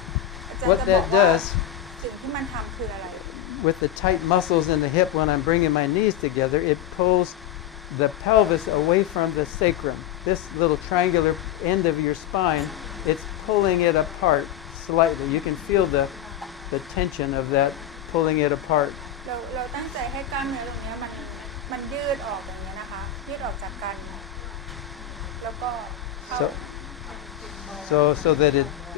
อาจารย์ What จะบอก that ว่า does สิ่งที่มันทำคืออะไร with the tight muscles in the hip when I'm bringing my knees together, it pulls the pelvis away from the sacrum. This little triangular end of your spine, it's pulling it apart slightly. You can feel the tension of that pulling it apart. เราตั้งใจให้กล้ามเนื้อตรงนี้มันยืดออกอย่างนี้ยนะคะยืดออกจากกันแล้วก็เข้า So that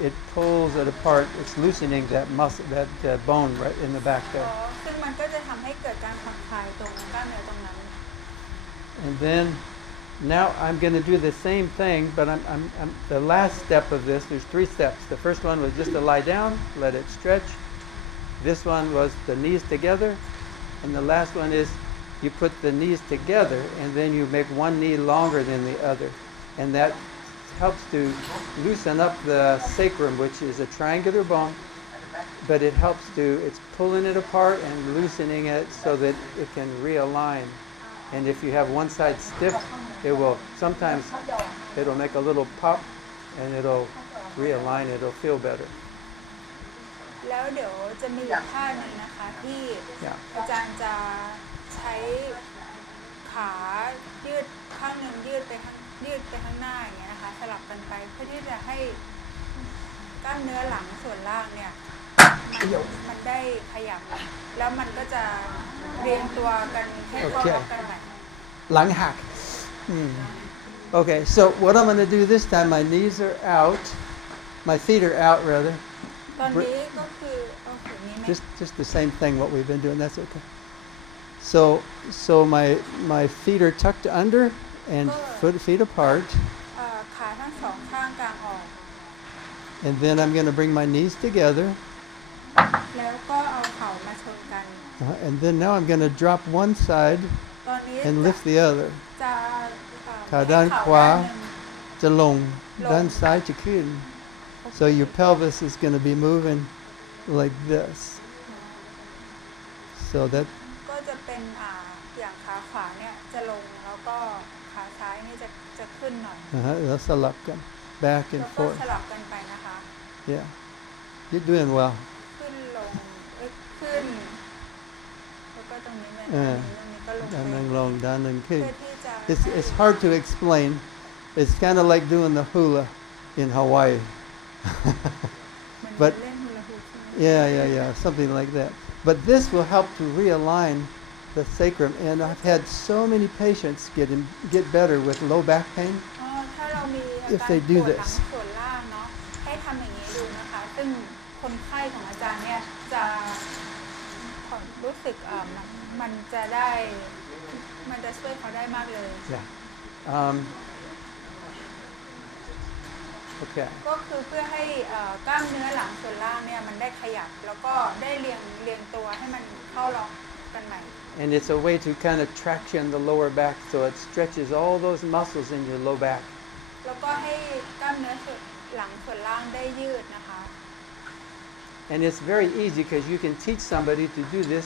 it pulls it apart. It's loosening that muscle, that bone right in the back อ๋อ there. ซึ่งมันก็จะทำให้เกิดการผ่อนคลายตรงกล้ามเนื้อตรงนั้น And then now I'm going to do the same thing, but I'm the last step of this. There's 3 steps. The first one was just to lie down, let it stretch. This one was the knees together, and the last one is you put the knees together, and then you make one knee longer than the other, and that helps to loosen up the sacrum, which is a triangular bone, but it's pulling it apart and loosening it so that it can realign. And if you have one side stiff, sometimes it'll make a little pop and it'll realign, it'll feel better. แล้วเดี๋ยวจะมีอีกท่าหนึ่งนะคะที่ Yeah. อาจารย์จะใช้ขายืดข้างหนึ่งยืดไปข้างหน้าอย่างเงี้ยนะคะสลับกันไปเพื่อที่จะให้กล้ามเนื้อหลังส่วนล่างเนี่ยมันได้ขยับแล้วมันก็จะเรียงตัวกันให้เข้ากันใหม่ Lang hack. Okay, so what I'm going to do this time, my knees are out, my feet are out rather. ตอนนี้ก็คือโอเคนี้ไหม Just the same thing what we've been doing. That's okay. So my feet are tucked under and feet apart, ขาทั้งสองข้างกลางออก and then I'm going to bring my knees together, แล้วก็เอาเข่ามาชนกัน and then now I'm going to drop one side ตอนนี้ and lift the other. จะ ขาด้านขวา ให้เข่ด้นหนึ่ง จะลงด้านซ้ายจะขึ้น So your pelvis is going to be moving like this. So that ก็จะเป็นอย่างขาขวาเนี่ยจะลงแล้วก็ขาซ้ายนี่จะขึ้นหน่อย แล้วสลับกัน back แล้ and วก็ forth. สลับกันไปนะคะ Yeah, you're doing well. ขึ้นลงขึ้นแล้วก็ตรงนี้มันตรงนี้ก็ลง ด้านห ไป นึ่งลงด้านหนึ่งขึ้น เพื่อที่จะ It's hard to explain, It's kind of like doing the hula in Hawaii. เหมือน But เล่นฮูลาฮูปใช่ไหม yeah, something like that. But this will help to realign the sacrum, and I've had so many patients get better with low back pain. อ๋อถ้าเรามีอา If การ they ป do วดหลัง this. ส่วนล่างเนาะให้ทำอย่างนี้ดูนะคะ ซึ่งคนไข้ของอาจารย์เนี่ยจะรู้สึกมันจะได้มันจะช่วยเขาได้มากเลย Yeah. Okay. ก็คือเพื่อให้กล้ามเนื้อหลังส่วนล่างเนี่ยมันได้ขยับแล้วก็ได้เรียงตัวให้มันเข้าล็อกกันใหม่ And it's a way to kind of traction the lower back so it stretches all those muscles in your low back. แล้วก็ให้กล้ามเนื้อส่วนหลังส่วนล่างได้ยืดนะคะ And it's very easy because you can teach somebody to do this,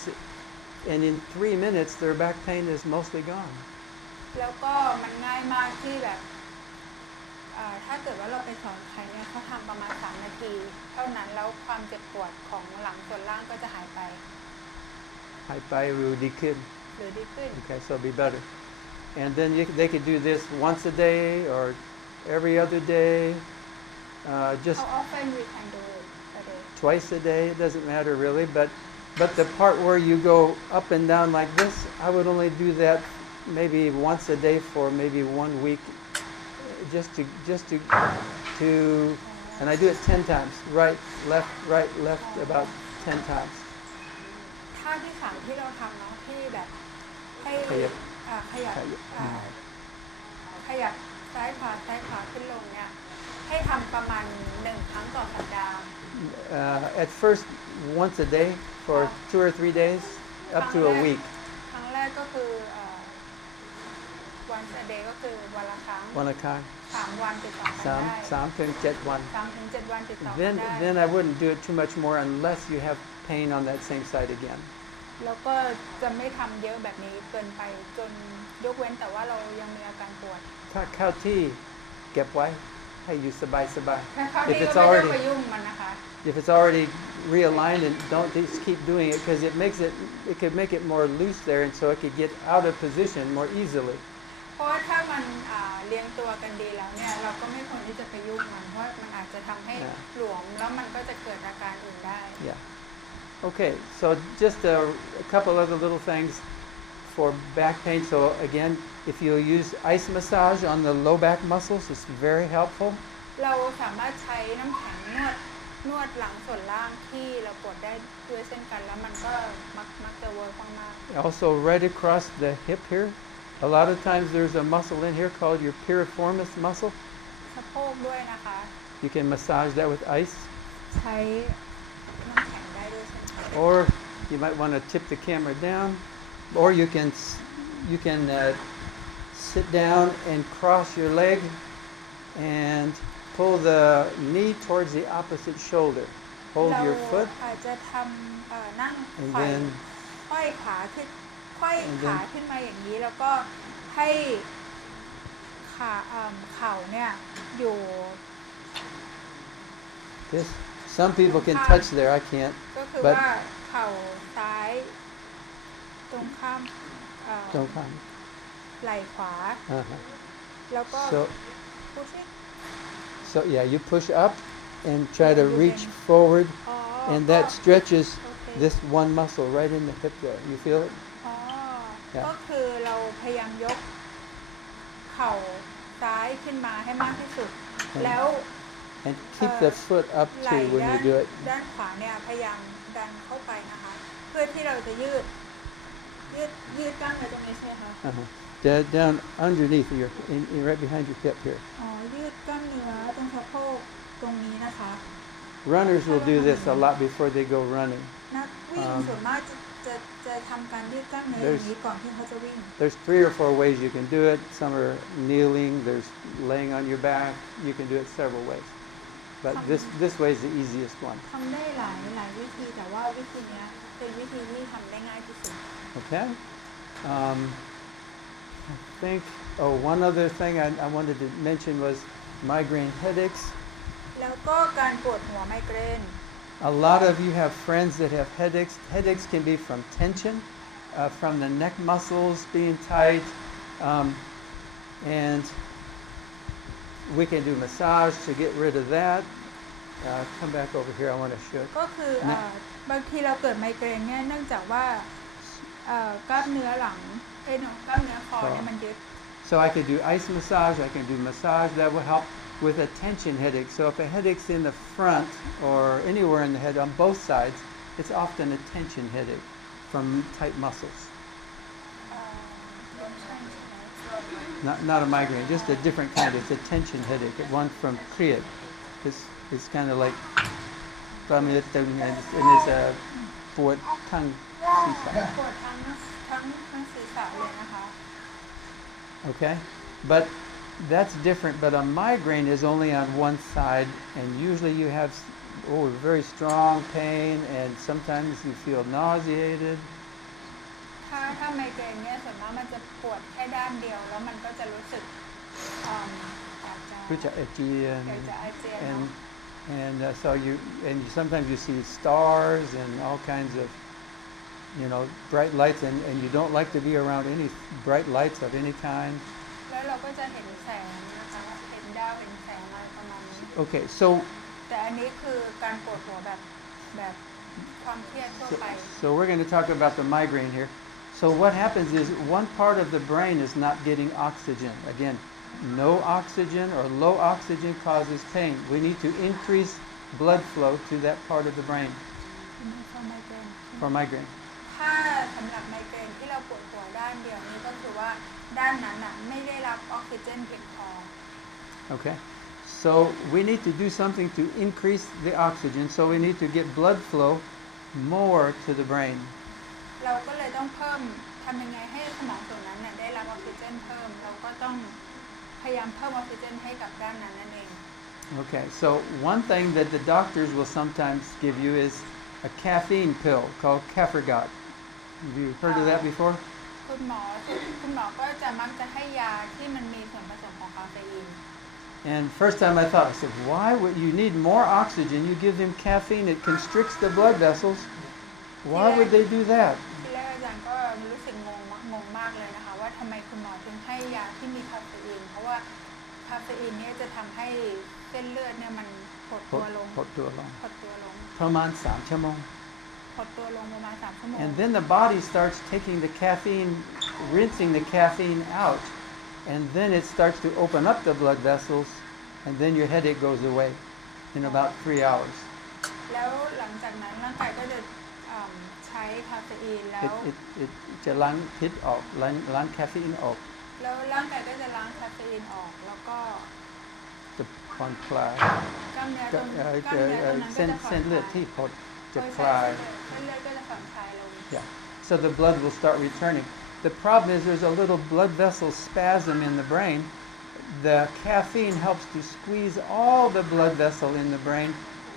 and in 3 minutes their back pain is mostly gone. แล้วก็มันง่ายมากที่แบบถ้าเกิดว่าเราไปสอนใครเนี่ยเขาทำประมาณ3 นาที เท่านั้นแล้วความเจ็บปวดของหลังส่วนล่างก็จะหายไป High five will decay. หรือดีขึ้น Okay, so it'll be better. And then they could do this once a day or every other day, just How often we can do it a day twice a day. It doesn't matter really, but the part where you go up and down like this, I would only do that maybe once a day for maybe 1 week, just to, and I do it 10 times, right, left, about 10 times. ท่าที่3ที่เราทำเนาะที่แบบให้ ขยับ ขยับซ้ายขวาขึ้นลงเนี่ยให้ทำประมาณ1 ครั้งต่อสัปดาห์ At first, once a day for 2 or 3 days, up to a week. ครั้งแรกก็คือonce a day ก็คือวันละครั้ง One a time. 3 วันติดต่อกันได้ 3 ถึง 7 วัน. 3 ถึง 7 วันติดต่อกัน Then ได้ then I wouldn't do it too much more unless you have pain on that same side again. แล้วก็จะไม่ทำเยอะแบบนี้เกินไปจนยกเว้นแต่ว่าเรายังมีอาการปวด ถ้าเข้าที่เก็บไว้ให้อยู่สบาย ถ้าเข้า If ที่ it's ก็ไม่ต้อง already ไปยุ่งมันนะคะ if it's already realigned, and don't just keep doing it because it could make it more loose there, and so it could get out of position more easily. เพราะว่าถ้ามันเรียงตัวกันดีแล้วเนี่ยเราก็ไม่ควรที่จะไปยุ่งมันเพราะมันอาจจะทำให้หลวมแล้วมันก็จะเกิดอาการอื่นได้ Yeah. Okay, so just a couple other little things for back pain. So again, if you use ice massage on the low back muscles, it's very helpful. เราสามารถใช้น้ำแข็งนวดหลังส่วนล่างที่เราปวดได้ด้วยเช่นกันแล้วมันก็มักจะเวิร์กมาก Also, right across the hip here, a lot of times there's a muscle in here called your piriformis muscle. ๆสะโพกด้วยนะคะ You can massage that with ice, ใช้น้ำแข็งได้ด้วยเช่นกัน or you might want to tip the camera down, or you can sit down and cross your leg and pull the knee towards the opposite shoulder. Hold เรา your foot อาจจะทำนั่ง and ไขว่ then ค่อยขาขึ้นขึ้นมาอย่างนี้แล้วก็ให้เข่าเนี่ยอยู่ this. Some people can touch there. I can't. ก็คือ But- ว่าเข่าซ้ายตรงข้ามDon't come. ไหล่ขวา Uh-huh. แล้วก็ So พุช so yeah, you push up and try to reach forward, อ๋อ and that stretches โอเค this one muscle right in the hip there. You feel it? อ๋อ Yeah. ก็คือเราพยายามยกเข่าซ้ายขึ้นมาให้มากที่สุด แล้ว And keep the foot up ไหล่ too when ด้า you น do it. ด้านขวาเนี่ยพยายามดันเข้าไปนะคะ เพื่อที่เราจะยืดกล้ามเนื้อตรงนี้ใช่ไหมคะ Uh-huh. Down underneath right behind your hip here. อ๋อยืดกล้ามเนื้อตรงสะโพกตรงนี้นะคะ Runners will do this a lot before they go running. นักวิ่งส่วนมากจะทำการยืดกล้ามเนื้ออย่างนี้ก่อนที่เขาจะวิ่ง There's 3 or 4 ways you can do it. Some are kneeling. There's laying on your back. You can do it several ways. But this way is the easiest one. ทำได้หลายวิธีแต่ว่าวิธีเนี้ยเป็นวิธีที่ทำได้ง่ายที่สุด Okay. I think. Oh, one other thing I wanted to mention was migraine headaches. แล้วก็การปวดหัวไมเกรน A lot of you have friends that have headaches. Headaches can be from tension, from the neck muscles being tight, and we can do massage to get rid of that. Come back over here. I want to show. ก็คือบางทีเราเกิดไมเกรนเนี่ยเนื่องจากว่ากล้ามเนื้อหลังกล้ามเนื้อคอเนี่ยมันยึด So I could do ice massage. I can do massage. That will help with a tension headache. So if a headache's in the front or anywhere in the head on both sides, it's often a tension headache from tight muscles. Not a migraine, just a different kind. It's a tension headache. One from kriyat. It's kind of like, and it's for tongue. ปวดทั้งศีรษะเลยนะคะ Okay, but that's different. But a migraine is only on one side, and usually you have very strong pain, and sometimes you feel nauseated. ถ้าไมเกรนเนี่ยส่วนมากมันจะปวดแค่ด้านเดียวแล้วมันก็จะรู้สึกอาจจะ Which are itchy อยากจะอาเจียนเนาะ and so sometimes you see stars and all kinds of bright lights, and you don't like to be around any bright lights of any kind. แล้วเราก็จะเห็นแสงนะคะเห็นดาวเห็นแสงอะไรประมาณนี้ Okay, so แต่อันนี้คือการปวดหัวแบบความเครียดทั่วไป so we're going to talk about the migraine here. So what happens is one part of the brain is not getting oxygen. Again, no oxygen or low oxygen causes pain. We need to increase blood flow to that part of the brain for migraine. ถ้าสำหรับไมเกรนที่เราปวดหัวด้านเดียวนี้ก็คือว่าด้านนั้นไม่ได้รับออกซิเจนเพียงพอ Okay, so we need to do something to increase the oxygen. So we need to get blood flow more to the brain. เราก็เลยต้องทำยังไงให้สมองส่วนนั้นได้รับออกซิเจนเพิ่มเราก็ต้องพยายามเพิ่มออกซิเจนให้กับด้านนั้นนั่นเอง Okay, so one thing that the doctors will sometimes give you is a caffeine pill called Cafragot. Have you heard of that before? คุณหมอก็จะมักจะให้ยาที่มันมีส่วนผสมของคาเฟอีน And first time I said, why would you need more oxygen? You give them caffeine, it constricts the blood vessels. Why would they do that? ที่แรกอาจารย์ก็รู้สึกงงมากเลยนะคะว่าทำไมคุณหมอถึงให้ยาที่มีคาเฟอีนเพราะว่าคาเฟอีนเนี่ยจะทำให้เส้นเลือดเนี่ยมันหดตัวลง หดตัวลง ประมาณ 3 ชั่วโมง หดตัวลงประมาณ3 ชั่วโมง And then the body starts taking the caffeine, rinsing the caffeine out. And then it starts to open up the blood vessels, and then your headache goes away in about 3 hours. แล้วหลังจากนั้นร่างกายก็จะใช้คาเฟอีนแล้ว It จะล้างพิษออกล้างคาเฟอีนออก แล้วร่างกายก็จะล้างคาเฟอีนออกแล้วก็ จะผ่อนคลาย กล้ามเนื้อตรงนั้นก็จะผ่อนคลาย เส้นเลือดที่หดจะคลาย เส้นเลือดก็จะผ่อนคลายลง Yeah. So the blood will start returning. The problem is there's a little blood vessel spasm in the brain. The caffeine helps to squeeze all the blood vessel in the brain,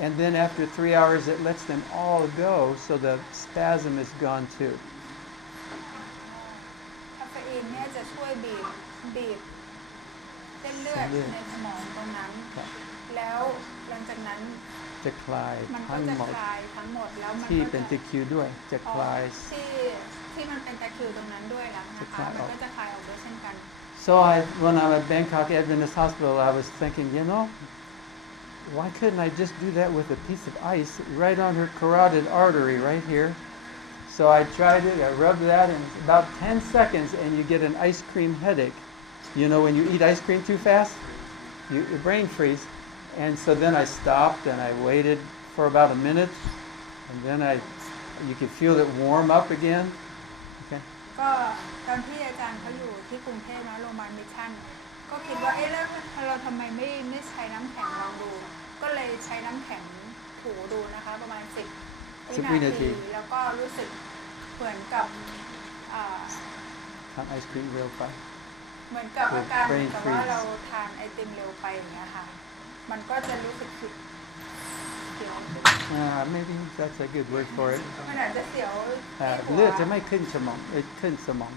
and then after 3 hours it lets them all go, so the spasm is gone too. คาเฟอีนเนี่ยจะช่วยบีบเส้นเลือดในสมองตรงนั้น แล้วหลังจากนั้น จะคลาย มันก็ ทั้ง จะ หมด คลายทั้งหมดแล้วมัน ที่ ก็ เป็น จะ ตะคริวด้วยจะคลาย ที่มันเป็นตะคริวตรงนั้นด้วยนะคะมันก็จะคลายออกด้วยเช่นกัน So when I'm at Bangkok Adventist Hospital, I was thinking, why couldn't I just do that with a piece of ice right on her carotid artery right here? So I tried it, I rubbed that, and about 10 seconds, and you get an ice cream headache. You know when you eat ice cream too fast, your brain freeze. And so then I stopped, and I waited for about a minute, and then you could feel it warm up again. Okay. ก็ตอนที่อาจารย์เขาอยู่ที่กรุงเทพนะโรงพยาบาลมิชชั่นก็คิดว่าแล้วเราทำไมไม่ใช้น้ำแข็งลองดูก็เลยใช้น้ำแข็งถูดูนะคะประมาณ10 วินาทีแล้วก็รู้สึกเหมือนกับทานไอศครีมเร็วไป เหมือนกับอาการเหมือนกับว่าเราทานไอติมเร็วไปอย่างเงี้ยค่ะมันก็จะรู้สึกเสียว Maybe that's a good word for it. มันอาจจะเสียวที่หัว เลือดจะไม่ขึ้นสมองขึ้นสมอง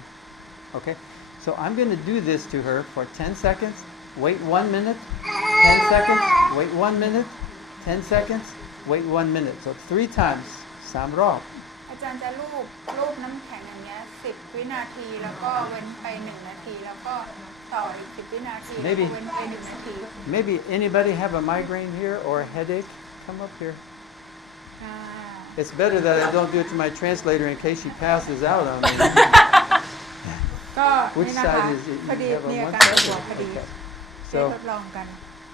Okay, so I'm going to do this to her for 10 seconds. Wait 1 minute. 10 seconds. Wait 1 minute. 10 seconds. Wait 1 minute. So 3 times. 3 รอบ อาจารย์จะลูบน้ำแข็งอย่างเงี้ย10 วินาทีแล้วก็เว้นไป1 นาทีแล้วก็ ต่ออีก10 วินาที Maybe แล้วก็เว้นไป1 นาที Maybe anybody have a migraine here or a headache? Come up here. อ่า It's better that I don't do it to my translator in case she passes out on me. ก็ Which นี่นะคะ side is it? พอดี You have มี on อา one การ side? ปวดพอดี Okay. ได้ So, ทดลองกัน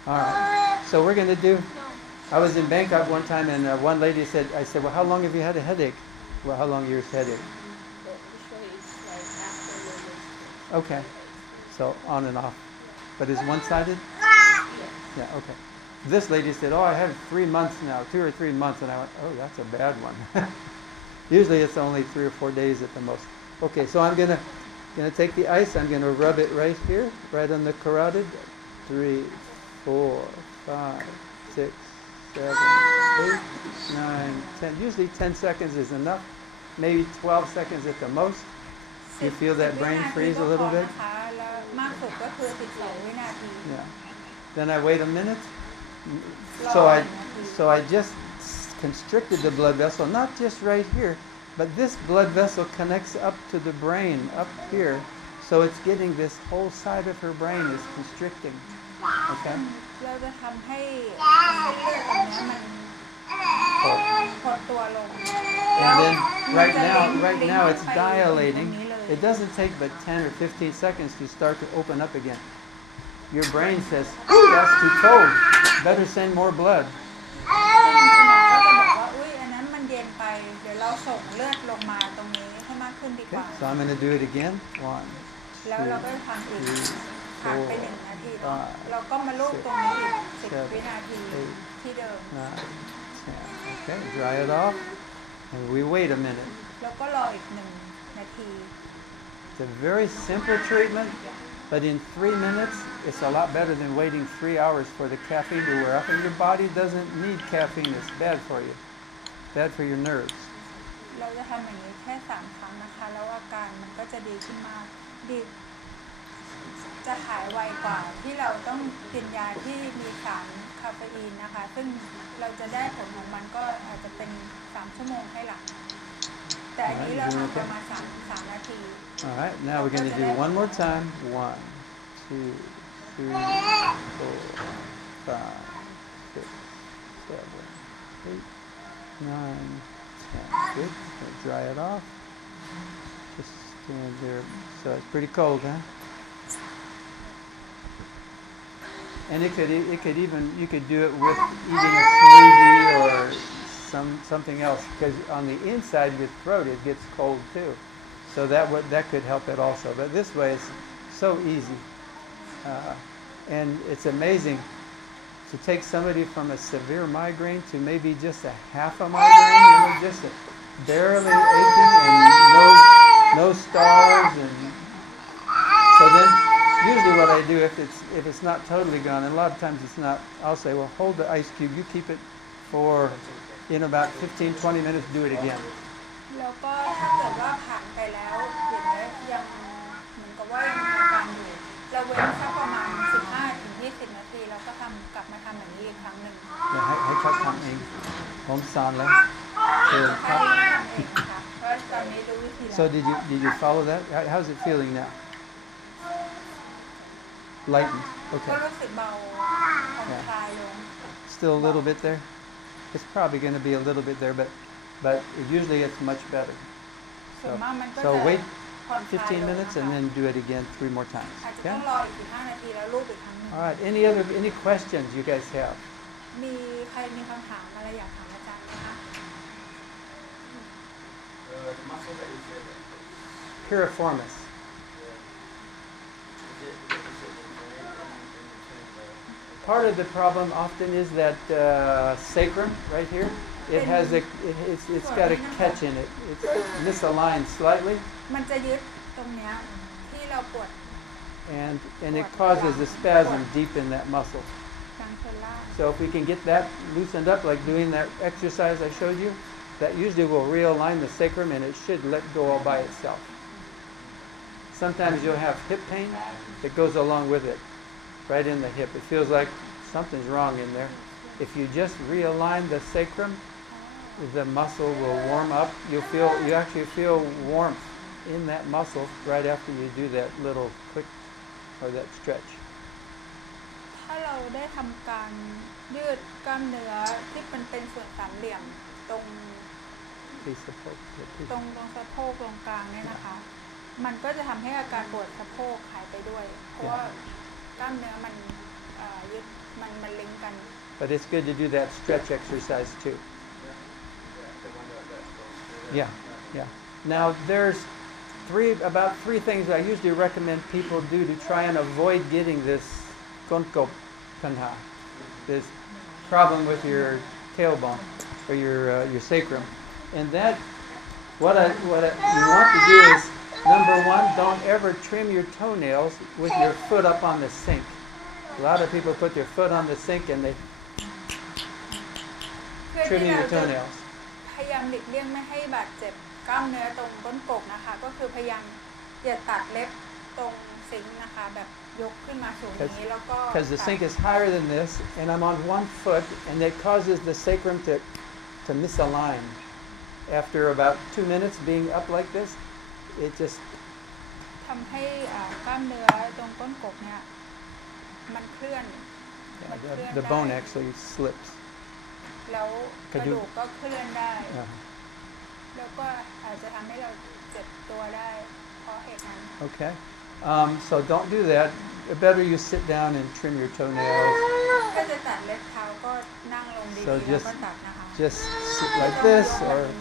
all right. So we're going to do. I was in Bangkok one time, and one lady said, "I said, well, how long have you had a headache? Well, how long your headache? Usually it's like after your menstruation. Okay. So on and off, but is one-sided? Yeah. Okay. This lady said, "Oh, I have 3 months now, 2 or 3 months," and I went, "Oh, that's a bad one." Usually it's only 3 or 4 days at the most. Okay, so I'm gonna take the ice. I'm gonna rub it right here, right on the carotid. 3, 4, 5, 6, 7, 8, 9, 10. Usually 10 seconds is enough. Maybe 12 seconds at the most. You feel that brain freeze a little bit? นะคะแล้วมากสุดก็คือ12 วินาที Yeah. Then I wait a minute. Long So I, minute. so I just constricted the blood vessel, not just right here, but this blood vessel connects up to the brain, up here. So it's getting this whole side of her brain is constricting. Okay? เราจะทำให้เส้นเลือดตรงเนี้ยมันหดตัวลง And then มันจะ right ลิง now ก์ it's ไปตรง dilating. นี้เลย It doesn't take but 10 or 15 seconds to start to open up again. Your brain says, that's too cold. Better send more blood. ซึ่งสมองก็จะบอกว่าอุ้ยอันนั้นมันเย็นไปเดี๋ยวเราส่งเลือดลงมาตรงนี้ให้มากขึ้นดีก Okay, ว่า so I'm going to do it again. 1, แล้วเราก็จะทำอีก 3, ผ่านไป1 นาทีเนาะ 5, เราก็มาลูบตรงนี้อีก 7, 10 วินาทีที่เดิม 9, 10. Okay, dry it off. And we wait a minute. แล้วก็รออีก1 นาที It's a very simple treatment, but in 3 minutes, it's a lot better than waiting 3 hours for the caffeine to wear off. And your body doesn't need caffeine. It's bad for you. Bad for your nerves. เราจะทำอย่างนี้แค่3 ครั้งนะคะ แล้วอาการมันก็จะดีขึ้นมากดีจะหายไวกว่าที่เราต้องกินยาที่มีสารคาเฟอีนนะคะ ซึ่งเราจะได้ผลของมันก็อาจจะเป็น3 ชั่วโมงให้หลังแต่อันนี้เราทำประมาณ3 นาที All right, now we're going to do one more time. 1, 2, 3, 4, 5, 6, 7, 8, 9, 10. Good. So dry it off. Just stand there. So it's pretty cold, huh? And it could even, you could do it with eating a smoothie or something else, because on the inside of your throat it gets cold too. So that could help it also. But this way it's so easy. And it's amazing to take somebody from a severe migraine to maybe just a half a migraine, just a barely aching and no stars. And so then usually what I do if it's not totally gone, and a lot of times it's not, I'll say, well, hold the ice cube, you keep it for in about 15-20 minutes, do it again. แล้วก็ถ้าเกิดว่าผ่านไปแล้วอย่างนี้ยยังเหมือนกับว่ายังมีอาการอยู่เราเว้นสักประมาณ 15-20 นาทีแล้วก็กลับมาทำอย่างนี้อีกครั้งหนึ่ง ให้เขาทำเองผมสอนแล้ว ให้ทำเองค่ะเพราะตอนนี้รู้วิธีแล้ว So did you follow that? How's it feeling now? Lightened. ก็ Okay. รู้สึกเบาผ่อนคลายลง Still a little bit there? It's probably going to be a little bit there, but usually it's much better. ส่วนมากมันก็ So จะ wait ผ่อนคลายล 15 ง minutes นะ and คะ then do it again 3 more times. อาจจะ Okay? ต้องรออีก15 นาทีแล้วรูปอีกครั้งหนึ่ง All right. Any questions you guys have? มีใครมีคำถามอะไรอยากถามอาจารย์ไหมคะ The muscle that you said, Piriformis. is it in between Part of the problem often is that sacrum right here. It has it's got a catch in it. It's misaligned slightly, มันจะยึดตรงเนี้ยที่เราปวด and it causes a spasm deep in that muscle. กลางเชนล่าง So if we can get that loosened up, like doing that exercise I showed you, that usually will realign the sacrum and it should let go all by itself. Sometimes you'll have hip pain that goes along with it, right in the hip. It feels like something's wrong in there. If you just realign the sacrum, the muscle will warm up. You actually feel warmth in that muscle right after you do that little quick or that stretch. ถ้าเราได้ทำการยืดกล้ามเนื้อที่มันเป็นส่วนสามเหลี่ยมตรง Piece of pork, the piece. ตรงสะโพกตรงกลางเนี่ยนะคะ มันก็จะทำให้อาการปวดสะโพกหายไปด้วย เพราะว่ากล้ามเนื้อมันยึดมันลิงก์กัน But it's good to do that stretch exercise too. Yeah, yeah. Now there's about three things I usually recommend people do to try and avoid getting this konkop kanha, this problem with your tailbone or your sacrum. And that, what you want to do is, number one, don't ever trim your toenails with your foot up on the sink. A lot of people put their foot on the sink and they เพื่อ trim ที่เรา your จะ toenails. พยายามหลีกเลี่ยงไม่ให้บาดเจ็บกล้ามเนื้อตรงก้นกบนะคะ ก็คือพยายามอย่าตัดเล็บตรงซิงค์นะคะ แบบยกขึ้นมาสูงนี้แล้วก็ Because the sink is higher than this, and I'm on one foot, and it causes the sacrum to misalign. After about 2 minutes being up like this, it just ทำให้กล้ามเนื้อตรงก้นกบเนี่ยมันเคลื่อน the bone actually slips. แล้วกระดูกก็เคลื่อนได้ Yeah. แล้วก็อาจจะทำให้เราเจ็บตัวได้เพราะเหตุนั้น Okay. So don't do that. Better you sit down and trim your toenails. ถ้าจะตัดเล็บเท้าก็นั่งลงดีๆ So แล้วก็ตัดนะคะ Just sit ไม่ like ต้อง this, ยกมัน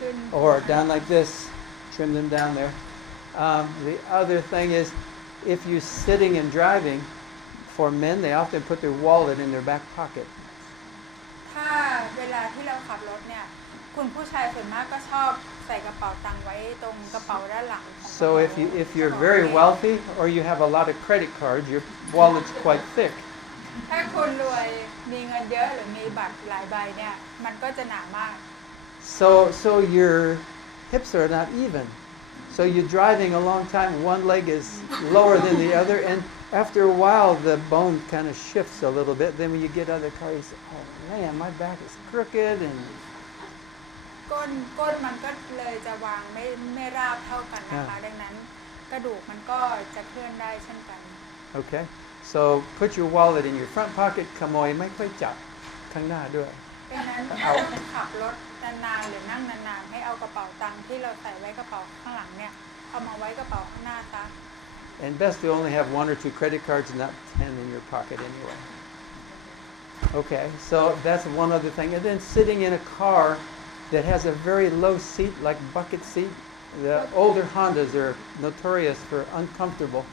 ขึ้น or down like this. Trim them down there. The other thing is, if you're sitting and driving, for men, they often put their wallet in their back pocket. ถ้าเวลาที่เราขับรถเนี่ยคุณผู้ชายส่วนมากก็ชอบใส่กระเป๋าตังค์ไว้ตรงกระเป๋าด้านหลังของกระเป๋า So if you're very wealthy or you have a lot of credit cards, your wallet's quite thick. ถ้าคุณรวยมีเงินเยอะหรือมีบัตรหลายใบเนี่ยมันก็จะหนามาก So your hips are not even. So you're driving a long time, one leg is lower than the other, and after a while the bone kind of shifts a little bit. Then when you get out of the car, you say, "Oh man, my back is crooked," and ก้นมันก็เลยจะวางไม่ราบเท่ากันนะคะดังนั้นกระดูกมันก็จะเคลื่อนได้เช่นกัน okay. So put your wallet in your front pocket. ขโมยไม่ค่อยจับข้างหน้าด้วย ดังนั้นถ้าเราขับรถนานๆหรือนั่งนานๆให้เอากระเป๋าตังค์ที่เราใส่ไว้กระเป๋าข้างหลังเนี่ยเอามาไว้กระเป๋าข้างหน้าซะ And best to only have 1 or 2 credit cards, not 10 in your pocket anyway. Okay, so that's one other thing. And then sitting in a car that has a very low seat, like bucket seat. The older Hondas are notorious for uncomfortable,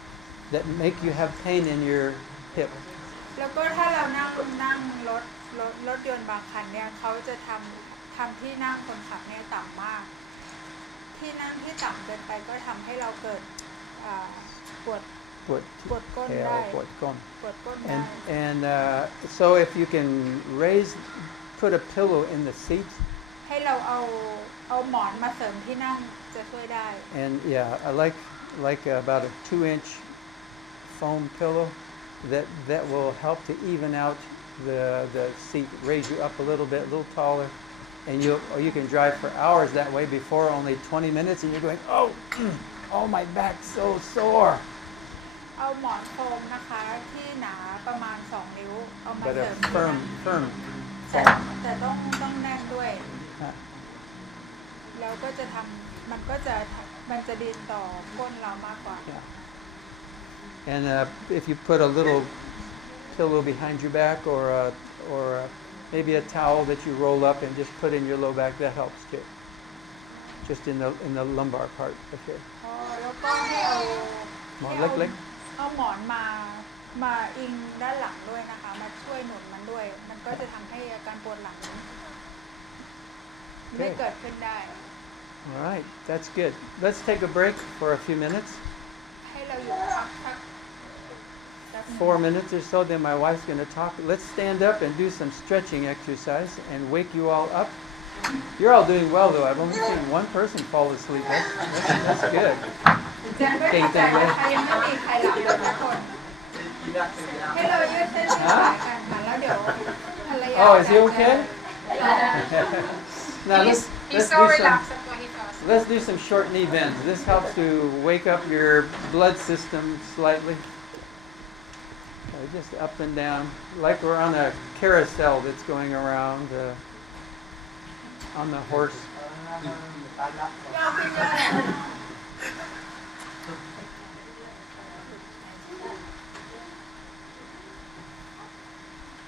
that make you have pain in your hip. แล้วก็ถ้าเรานั่งรถยนต์บางคันเนี่ยเขาจะทำที่นั่งคนขับเนี่ยต่ำมาก ที่นั่งที่ต่ำเกินไปก็ทำให้เราเกิดปวดก้นได้ ปวดก้นได้ And so if you can put a pillow in the seat. ให้เราเอาหมอนมาเสริมที่นั่งจะช่วยได้ And yeah, I like about a 2-inch foam pillow that will help to even out the seat, raise you up a little bit, a little taller, and you can drive for hours that way. Before only 20 minutes, and you're going, oh my back's so sore. เอาหมอนโฟมนะคะที่หนาประมาณ2 นิ้วเอามา But เสริ a มที่นั่ง firm แต่ต้องแน่นด้วย foam. แล้วก็จะมันจะดีต่อก้นเรามากกว่า Yeah. And if you put a little pillow behind your back or maybe a towel that you roll up and just put in your low back, that helps too. Just in the lumbar part. Okay. แล้วก็ให้เอา หมอนเล็ก เอาหมอนมาอิงด้านหลังด้วยนะคะ มาช่วยหนุนมันด้วย มันก็จะทำให้อาการปวดหลังไม่เกิดขึ้นได้ All right, that's good. Let's take a break for a few minutes. ให้เราอยู่พักสัก 4 minutes or so, then my wife's going to talk. Let's stand up and do some stretching exercise and wake you all up. You're all doing well, though. I've only seen one person fall asleep. That's good. จะไม่เข้าใจว่าใครยังไม่มีใครหลับเลยทุกคน ให้เรายืดเส้นยืดสายกันค่ะแล้วเดี๋ยวภรรยา Oh, is he okay? Now let's do some short knee bends. This helps to wake up your blood system slightly. Just up and down, like we're on a carousel that's going around on the horse.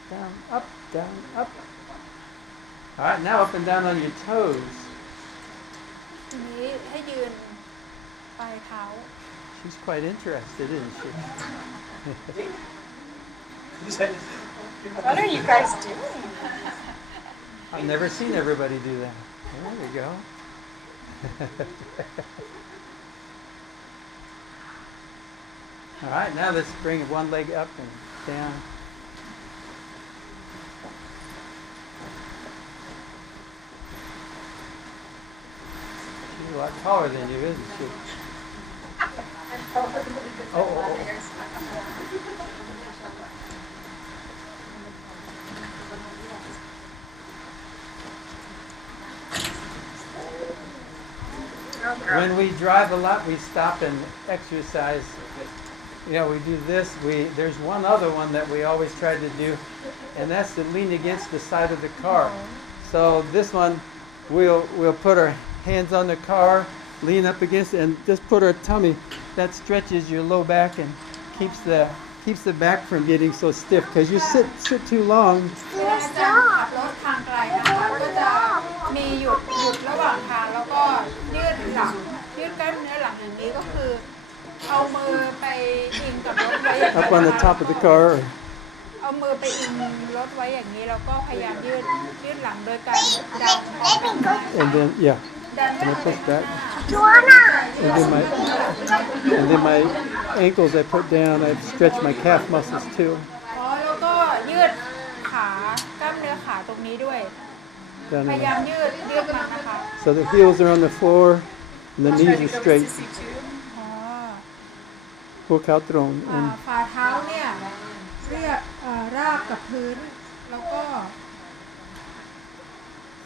Down, up, down, up. All right, now up and down on your toes. ทีนี้ให้ยืนปลายเท้า She's quite interested, isn't she? What are you guys doing? I've never seen everybody do that. There we go. All right, now let's bring one leg up and down. She's a lot taller than you, isn't she? Oh. When we drive a lot, we stop and exercise. You know, we do this. There's one other one that we always try to do, and that's to lean against the side of the car. So this one, we'll put our hands on the car, lean up against it, and just put our tummy. That stretches your low back and keeps the back from getting so stiff. Because you sit too long. เวลาอาจารย์ขับรถทางไกลนะคะก็จะมีหยุดระหว่างทางแล้วก็ยืดหลังยืดกล้ามเนื้อหลังอย่างนี้ก็คือเอามือไปอิงกับรถไว้อย่างนี้ Up on the top of the car. เอามือไปอิงรถไว้อย่างนี้แล้วก็พยายามยืดหลังโดยการดันออกไป And then, yeah. ดัน And I push back. Joanna And then my ankles I put down. I stretch my calf muscles too. อ๋อแล้วก็ยืดขากล้ามเนื้อขาตรงนี้ด้วย Down พ in ยายาม the- ยืดมันนะคะ So the heels are on the floor and the knees are straight. อ๋อ Hook out throne. And ฝ่าเท้าเนี่ยเรียกราบกับพื้นแล้วก็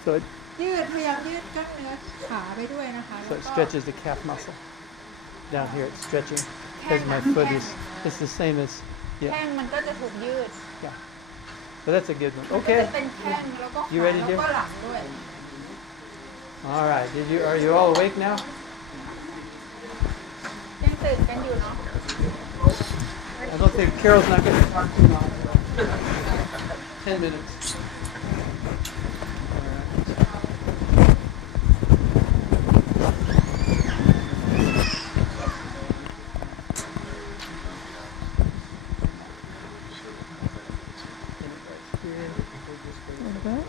so it พยายามยืดกล้ามเนื้อขาไปด้วยนะคะ So แล้ว it ก็ stretches the calf muscle. Down here it's stretching because my foot is it's the same as แข้งมันก็จะถูกยืด but that's a good one. ก็ Okay. จะเป็นแข้งแล้วก็ขา You ready, แล้ว dear? ก็หลังด้วย All right. Are you all awake now? ยังตื่นกันอยู่เนาะ I don't think Carol's not going to talk too long. 10 minutes. Okay.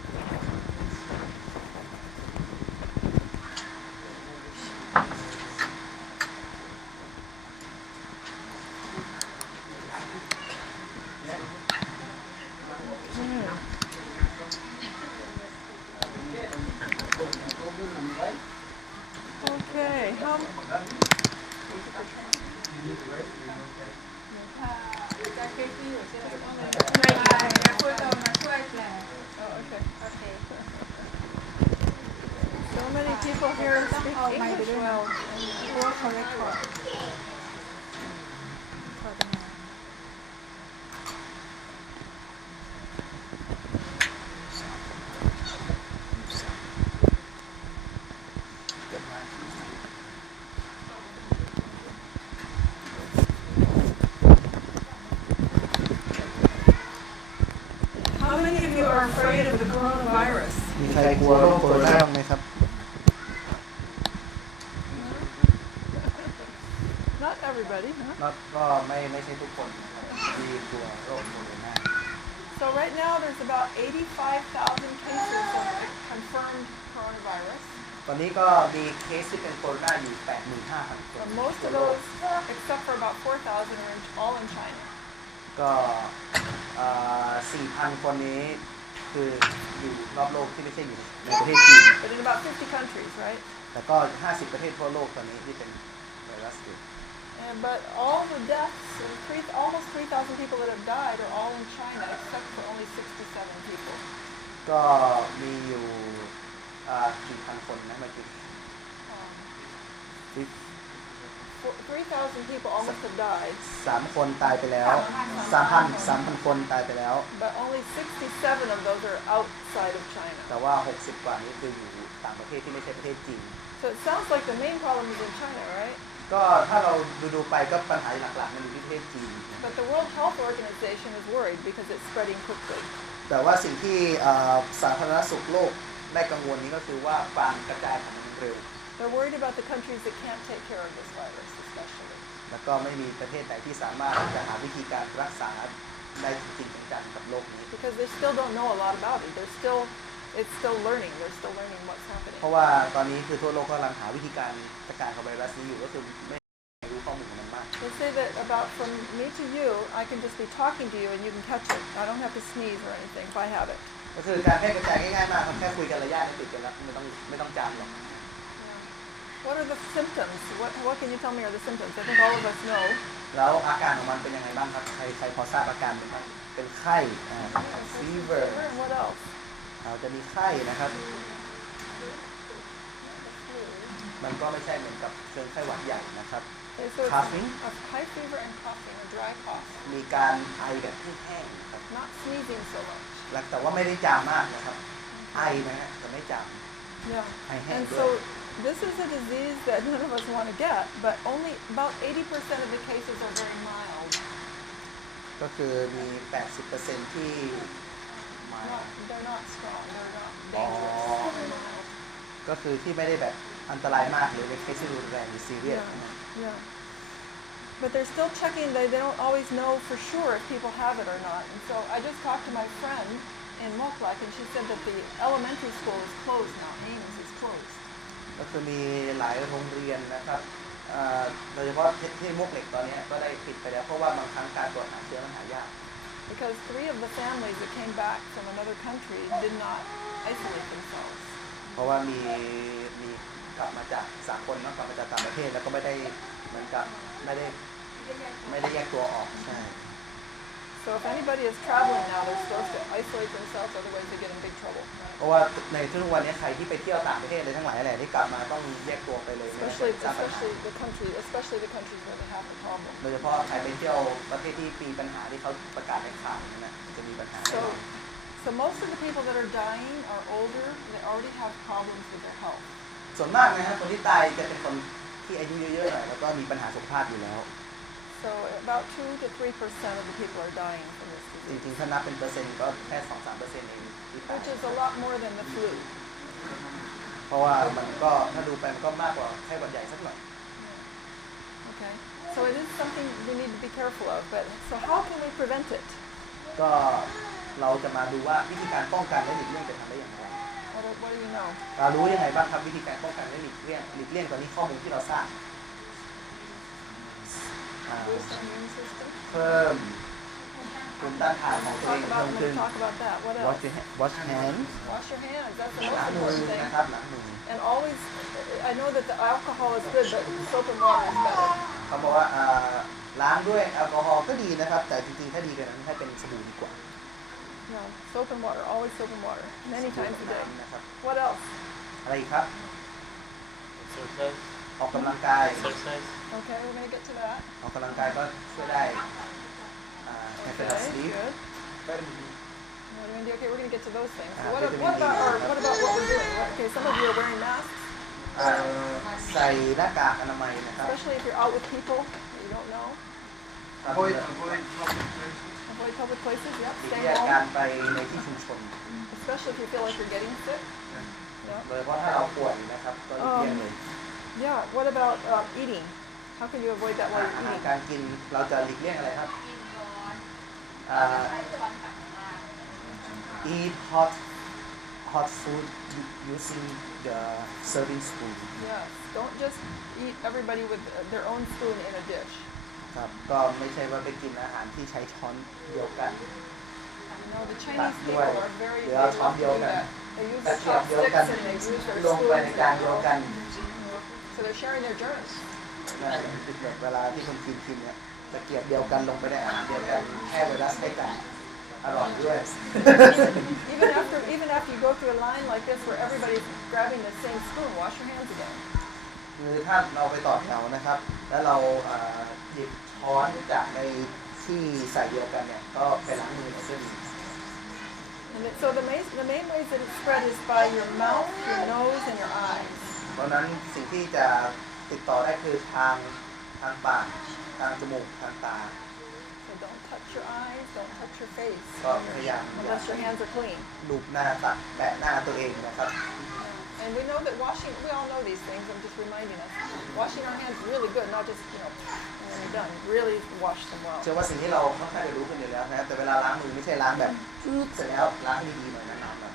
จะเคสที่อยู่ใช่ไหมแล้วคุณโดนมาช่วยแปล Okay. โอเค So many people here ต้อง speak เอาไมค์ไป English ด้วย well. เพราะว่าเขาเรคคอร์ดขอตรงนี้ How many of you are afraid of the coronavirus? มีใครกลัวโรคโคโรนาบ้างไหมครับ Not everybody, huh? ก็ไม่ใช่ทุกคนนะครับที่กลัวโรคโคโรนา So right now there's about 85,000 cases of confirmed coronavirus. ตอนนี้ก็มีเคสที่เป็นโคโรนาอยู่ 85,000 คน But most of those, except for about 4,000, are all in China. ก็4,000 คนนี้คืออยู่รอบโลกที่ไม่ใช่อยู่ในประเทศจีน But in about 50 countries, right? แต่ก็ 50 ประเทศทั่วโลกตอนนี้ที่เป็นไวรัสอยู่ But all the deaths, and almost 3,000 people that have died are all in China, except for only 67 people. ก็มีอยู่กี่พันคนนะเมื่อกี้ Um, 3,000 people almost have died, 3 คนตายไปแล้ว 3,000 คนตายไปแล้ว but only 67 of those are outside of China. แต่ว่า 60 กว่านี้คืออยู่ต่างประเทศที่ไม่ใช่ประเทศจีน So it sounds like the main problem is in China, right? ก็ถ้าเราดูไปก็ปัญหาหลักๆมันอยู่ที่ประเทศจีน But the World Health Organization is worried because it's spreading quickly. แต่ว่าสิ่งที่สาธารณสุขโลกได้กังวลนี้ก็คือว่าการกระจายของมันเร็ว They're worried about the countries that can't take care of this virus, especially. แล้วก็ไม่มีประเทศไหนที่สามารถจะหาวิธีการรักษาได้จริงๆจังๆกับโรคนี้ Because they still don't know a lot about it. It's still learning. They're still learning what's happening. เพราะว่าตอนนี้คือทั่วโลกกำลังหาวิธีการจัดการกับไวรัสนี้อยู่ก็คือไม่รู้ข้อมูลของมันมาก They say that about from me to you, I can just be talking to you and you can catch it. I don't have to sneeze or anything if I have it. ก็คือการแพร่กระจายง่ายๆมากครับแค่คุยกันระยะนี้ติดกันแล้วไม่ต้องจำหรอก What are the symptoms? What can you tell me are the symptoms? I think all of us know. แล้วอาการของมันเป็นยังไงบ้างครับใครพอทราบอาการเป็นบ้างเป็นไข้ fever And what else? เราจะมีไข้นะครับมันก็ไม่ใช่เหมือนกับเชิงไข้หวัดใหญ่นะครับ Okay, so it's Coughing? a high fever and coughing, a dry cough. มีการไอแบบแห้งๆนะครับ Not sneezing so much. แต่ว่าไม่ได้จามมากนะครับไอนะฮะแต่ไม่จาม Yeah. ไอแห้ง And ด้วย so this is a disease that none of us want to get, but only about 80% of the cases are very mild. ก็คือมี 80% ที่มา They're not strong. They're not Oh. dangerous. They're mild. ก็คือที่ไม่ได้แบบอันตรายมากหรือเป็นเคสที่รุนแรงหรือซีเรียส Yeah. But they're still checking. They don't always know for sure if people have it or not. And so I just talked to my friend in Moklak, and she said that the elementary school is closed now. Ames is closed. ก็คือมีหลายโรงเรียนนะครับโดยเฉพาะที่มวกเหล็กตอนนี้ก็ได้ปิดไปแล้วเพราะว่าบางครั้งการตรวจหาเชื้อมันหายาก Because 3 of the families that came back from another country did not isolate themselves. เพราะว่ามีกลับมาจากสากลเนาะกลับมาจากต่างประเทศแล้วก็ไม่ได้เหมือนกับไม่ได้แยกตัวออกใช่ So if anybody is traveling now, they're supposed to isolate themselves, otherwise they get in big trouble. เพราะว่าในทุกวันนี้ใครที่ไปเที่ยวต่างประเทศเลยทั้งหลายแหละที่กลับมาต้องแยกตัวไปเลยไม่งั้น Especially จะสร้างปัญหา especially the countries where they have the problem. โดยเฉพาะใครไปเที่ยวประเทศที่มีปัญหาที่เขาประกาศในข่าวนั่นนะจะมีปัญหาแน่นอน So most of the people that are dying are older. They already have problems with their health. ส่วนมากนะครับคนที่ตายจะเป็นคนที่อายุเยอะๆหน่อยแล้วก็มีปัญหาสุขภาพอยู่แล้ว So about 2 to 3% of the people are dying from this จ disease, ริงๆถ้านับเป็นเปอร์เซ็นต์ก็แค่ 2-3% เองที่ตาย which is a lot more than the flu. เพราะว่ามันก็ถ้าดูไปมันก็มากกว่าไข้หวัดใหญ่สักหน่อย Okay. So it is something we need to be careful of. But so how can we prevent it? ก็เราจะมาดูว่าวิธีการป้องกันและหลีกเลี่ยงจะทำได้อย่างไร What do you know? เรารู้ยังไงบ้างครับวิธีการป้องกันและหลีกเลี่ยงตอนนี้ข้อมูลที่เราทราบ Boost the immune system. เพิ่มภูมิต้านทานของตัวเอง I'm เพิ่ม going ขึ้น to talk about that. What else? wash hands Wash your hands. That's the ล้าง most มือ important thing. นะครับล้างมือ And always, I know that the alcohol is good, but soap and water is better. เขาบอกว่าล้างด้วยแอลกอฮอล์ก็ดีนะครับ แต่จริงๆถ้าดีกว่านั้นให้เป็นสบู่ดีกว่า No, soap and water. Always soap and water. Many times a day. นะครับ What else? อะไรอีกครับ Exercise. ออกกำลังกาย Exercise. Okay, we're going to get to that. ออกกำลังกายก็ช่วยได้ให้เป็น Okay, sleep good. เป็น What are we going to do? Okay, we're going to get to those things. So Ah, what vitamin D, what about what we're doing? Okay, some of you are wearing masks, ใส่หน้ากากอนามัยนะครับ especially if you're out with people that you don't know. Avoid public places. Avoid public places. Yep. หลีก Stay เลี่ยงการ home, ไปในที่ชุมชน especially if you feel like you're getting sick. Yeah. โดยเฉพาะถ้าเราป่วยนะครับก็หลีกเลี่ยงเลย Yeah. What about eating? How can you avoid that while อา you're หาร eating? การกินเราจะหลีกเลี่ยงอะไรครับeat hot food using the serving spoon Yes. Don't just eat everybody with their own spoon in a dish. ครับก็ไม่ใช่ว่าไปกินอาหารที่ใช้ช้อนเดียวกัน You know, the Chinese people are very they Yeah, love to do yoga. that. They use ตะ their เกียบเดียวกัน chopsticks and they use their ลงไปใน spoons. จานเดียวกัน So they're sharing their germs. นั่นคือแบบเวลาที่คนกินเนี่ยตะเกียบเดียวกันลงไปในอาหารเดียวกันแค่ไวรัสไม่แตกอร่อยด้วย Even after you go through a line like this where everybody's grabbing the same spoon, wash your hands again. หรือถ้าเราไปต่อแถวนะครับ แล้วเราหยิบช้อนจากในที่ใส่เดียวกันเนี่ยก็ไปล้างมือเราด้วย So the main ways that it's spread is by your mouth, your nose, and your eyes. เพราะฉะนั้นสิ่งที่จะติดต่อได้คือทางปากทางจมูกทางตา So don't touch your eyes, don't touch your face, ก็พยายาม unless your hands are clean. ลูบหน้าตัดแปะหน้าตัวเองนะครับ And we know that we all know these things. I'm just reminding us. Washing our hands is really good, not just, and then you're done. Really wash them well. เชื่อว่าสิ่งที่เราค่อนข้างจะรู้กันอยู่แล้วนะครับแต่เวลาล้างมือไม่ใช่ล้างแบบเสร็จแล้วล้างดีๆหน่อยนะแบบ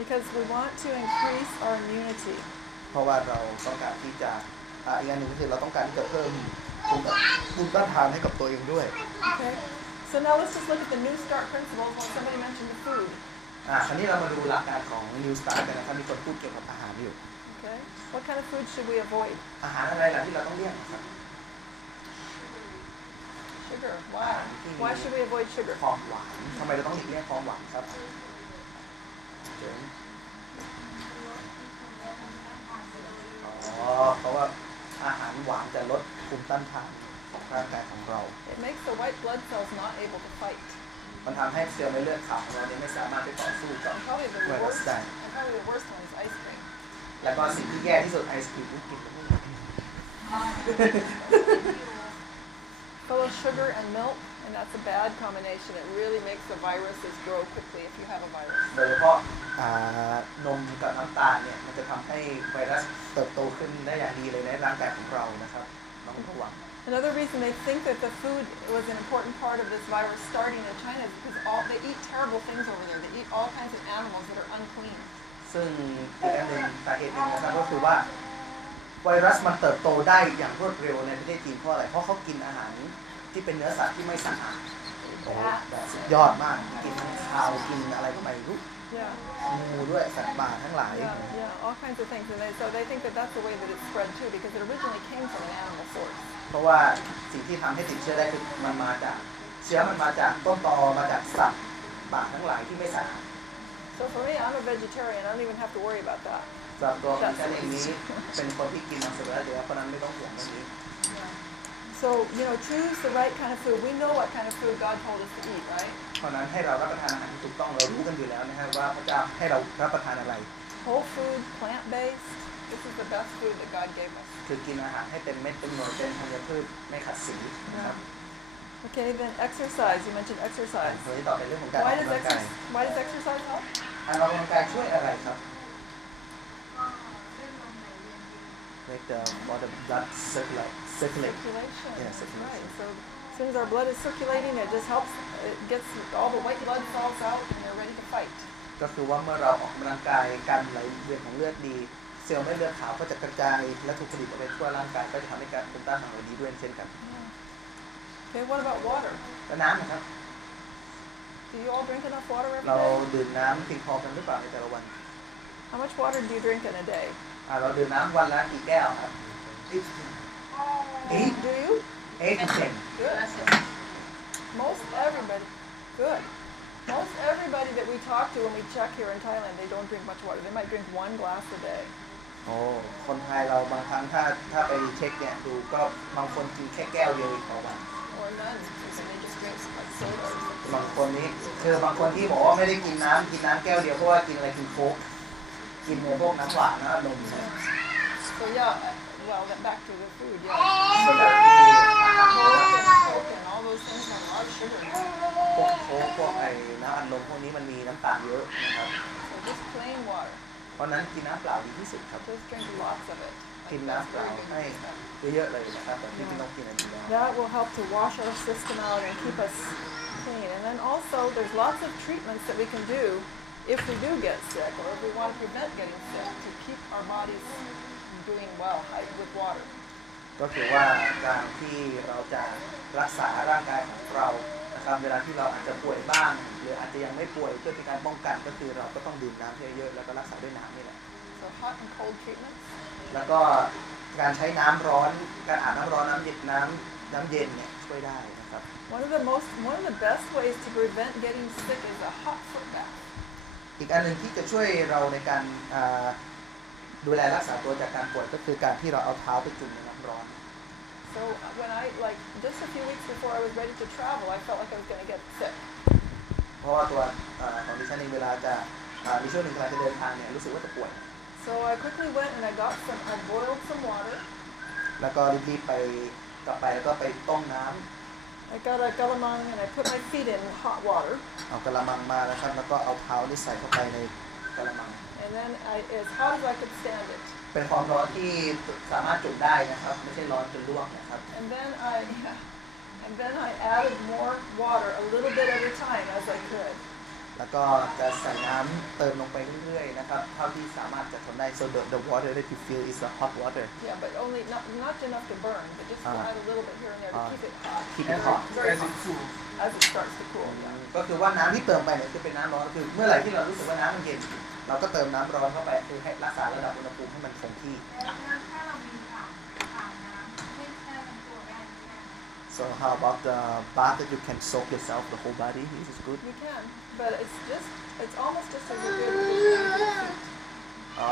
Because we want to increase our immunity. เพราะว่าเราต้องการที่จะอีกอันหนึ่งก็คือเราต้องการที่จะเพิ่มภูมิต้านทานให้กับตัวเองด้วย Okay? So now let's just look at the New Start principles when somebody mentioned the food. คราวนี้เรามาดูหลักการของ New Start กันนะครับมีคนพูดเกี่ยวกับอาหารอยู่ Okay? What kind of food should we avoid? อาหารอะไรล่ะที่เราต้องเลี่ยงครับ Sugar. Why? Why should we avoid sugar? ของหวานทำไมเราต้องหลีกเลี่ยงของหวานครับเจ๋งเพราะว่าอาหารหวานจะลดภูมิต้านทานของร่างกายของเรา It makes the white blood cells not able to fight. มันทำให้เซลล์ในเลือดขาวของเราเนี่ยไม่สามารถไปต่อสู้กับ And probably the ไวรัส worst. ได้ And probably the worst one is ice cream. แล้วก็สิ่งที่แย่ที่สุดไอศครีมที่กินแล้วไม่ได้ Full of sugar and milk, and that's a bad combination. It really makes the viruses grow quickly if you have a virus. โดยเฉพาะนมกับน้ำตาลเนี่ยมันจะทำให้ไวรัสเติบโตขึ้นได้อย่างดีเลยในร่างกายของเรานะครับต้องระวัง Another reason they think that the food was an important part of this virus starting in China is because they eat terrible things over there. They eat all kinds of animals that are unclean. ซึ่งอีกอันหนึ่งสาเหตุหนึ่งนะครับก็คือว่าไวรัสมันเติบโตได้อย่างรวดเร็วในประเทศจีนเพราะอะไรเพราะเขากินอาหารที่เป็นเนื้อสัตว์ที่ไม่สะอาดโอ้แบบสุดยอดมากกินทั้งข้าวกินอะไรก็ไม่รู้ Yeah, งูด้วยสัตว์ป่าทั้งหลาย yeah, all kinds of things. And so they think that that's the way that it spread too, because it originally came from an animal source. เพราะว่าสิ่งที่ทำให้ติดเชื้อได้คือมันมาจากเชื้อมันมาจากต้นตอมาจากสัตว์ป่าทั้งหลายที่ไม่สะอาด So for me, I'm a vegetarian. I don't even have to worry about that. สำหรับตัวของฉันเองนี้เป็นคนที่กินมังสวิรัติอยู่แล้วเพราะนั้นไม่ต้องห่วงเรื่องนี้ So, choose the right kind of food. We know what kind of food God told us to eat, right? เพราะนั้นให้เรารับประทานอาหารที่ถูกต้องเรารู้กันอยู่แล้วนะครับว่าพระเจ้าให้เรารับประทานอะไร Whole food, plant-based. This is the best food that God gave us. คือกินอาหารให้เป็นเม็ดเป็นหน่วยเป็นธัญพืชไม่ขัดสีนะครับ Okay, then exercise. You mentioned exercise. เฮ้ยต่อไปเรื่องของการออกกำลังกาย Why does exercise help? การออกกำลังกายช่วยอะไรครับ Make the blood circulate Circulation. Yeah, That's circulation. right. So as soon as our blood is circulating, it just helps. It gets all the white blood cells out, and they're ready to fight. ก็คือว่าเมื่อเราออกกำลังกายการไหลเวียนของเลือดดีเซลล์เม็ดเลือดขาวก็จะกระจายและถูกผลิตออกไปทั่วร่างกายก็จะทำให้การภูมิต้านทานของเราดีด้วยเช่นกัน Okay, what about water? แล้วน้ำนะครับ Do you all drink enough water every เรา day? ดื่มน้ำเพียงพอกันหรือเปล่าในแต่ละวัน How much water do you drink in a day? เราดื่มน้ำวันละกี่แก้วครับ Eight Do you? 8 to 10 Good. Most everybody. Good. Most everybody that we talk to when we check here in Thailand, they don't drink much water. They might drink 1 glass a day. โอ้คนไทยเราบางครั้งถ้าไปเช็คเนี่ยดูก็บางคนกินแค่แก้วเดียวต่อวัน Or none. And they just drink like soda or something. บางคนนี้คือบางคนที่บอกว่าไม่ได้กินน้ำแก้วเดียวเพราะว่ากินอะไรกินโค้กกินในพวกน้ำหวานนะนมเนี่ย So yeah, well, then back to the food, yeah. ก็แบบที่อาหาร Coke and all those things have a lot of sugar in them. พวกโค้กพวกไอ้น้ำอัดลมพวกนี้มันมีน้ำตาลเยอะนะครับ So just plain water. เพราะฉะนั้นกินน้ำเปล่าดีที่สุดครับ Just drink lots of it. กินน้ำเปล่าให้เยอะๆเลยนะครับแต่ที่ไม่ต้องกินอะไรอยู่แล้ว That will help to wash our system out and keep us clean. And then also, there's lots of treatments that we can do if we do get sick or if we want to prevent getting sick to keep our bodies doing well with water. ก็คือว่าการที่เราจะรักษาร่างกายของเรานะครับเวลาที่เราอาจจะป่วยบ้างหรืออาจจะยังไม่ป่วยเพื่อเป็นการป้องกันก็คือเราก็ต้องดื่มน้ำเยอะๆแล้วก็รักษาด้วยน้ำนี่แหละ So hot and cold treatments. แล้วก็การใช้น้ำร้อนการอาบน้ำร้อนน้ำเย็นน้ำเย็นเนี่ยช่วยได้นะครับ One of the best ways to prevent getting sick is a hot foot bath. อีกอันหนึ่งที่จะช่วยเราในการ ดูแลรักษาตัวจากการป่วยก็คือการที่เราเอาเท้าไปจุ่มในน้ำร้อน So when I like just a few weeks before I was ready to travel, I felt like I was going to get sick. เพราะว่าตัวของดิฉันเองเวลาจะมีช่วงหนึ่งเวลาจะเดินทางเนี่ยรู้สึกว่าจะป่วย So I quickly went and I boiled some water. แล้วก็รีบๆไปกลับไปแล้วก็ไปต้มน้ำ I got a galamang and I put my feet in hot water. เอากระมังมานะครับแล้วก็เอาเท้าที่ใส่เข้าไปในกระมัง And then as hot as I could stand it. เป็นความร้อนที่สามารถจุ่มได้นะครับไม่ใช่ร้อนจนลวกนะครับ And then I added more water a little bit every time as I could. แล้วก็จะใส่น้ำเติมลงไปเรื่อยๆนะครับเท่าที่สามารถจะทนได้ so the water that you feel is the hot water Yeah, but only not enough to burn, but just to add a little bit here and there to keep it hot. keep it hot Very As it hot. cools. As it starts to cool. Yeah. ก็คือว่าน้ำที่เติมไปเนี่ยคือเป็นน้ำร้อนคือเมื่อไหร่ที่เรารู้สึกว่าน้ำมันเย็นเราก็เติมน้ำร้อนเข้าไปคือให้รักษาระดับอุณหภูมิให้มันคงที่ ถ้าเรามีอ่างน้ำให้แช่ทั้งตัวได้ไหม so how about the bath that you can soak yourself the whole body this is good You can, but it's almost just as good as your feet. อ๋อ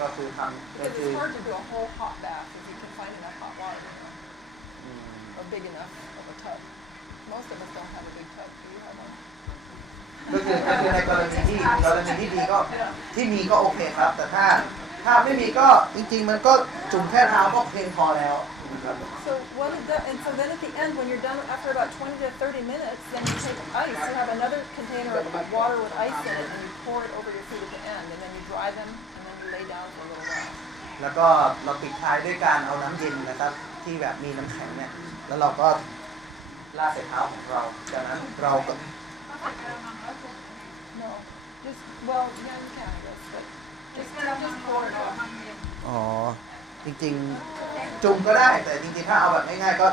ก็คือทำก็ Because คือ it's hard to do a whole hot bath if you can find enough hot water, you know, อืม or big enough of a tub. Most of us don't have a big tub. Do you have one? ก็คือในกรณีที่ดีก็ที่มีก็โอเคครับ แต่ถ้าไม่มีก็จริงๆมันก็จุ่มแค่เท้าก็เพียงพอแล้วนะครับ So so then at the end, when you're done after about 20 to 30 minutes, then you take ice. You have another container of water with ice in it, and you pour it over your feet at the end, and then you dry them, and then you lay down for a little while. แล้วก็เราปิดท้ายด้วยการเอาน้ำเย็นนะครับ ที่แบบมีน้ำแข็งเนี่ยแล้วเราก็ลาดใส่เท้าของเราจากนั้นเราก็ No, just yeah, you can, I guess, but just pour it off. อ๋อจริงๆจุ่มก็ได้แต่จริงๆถ้าเอาแบบง่ายๆก็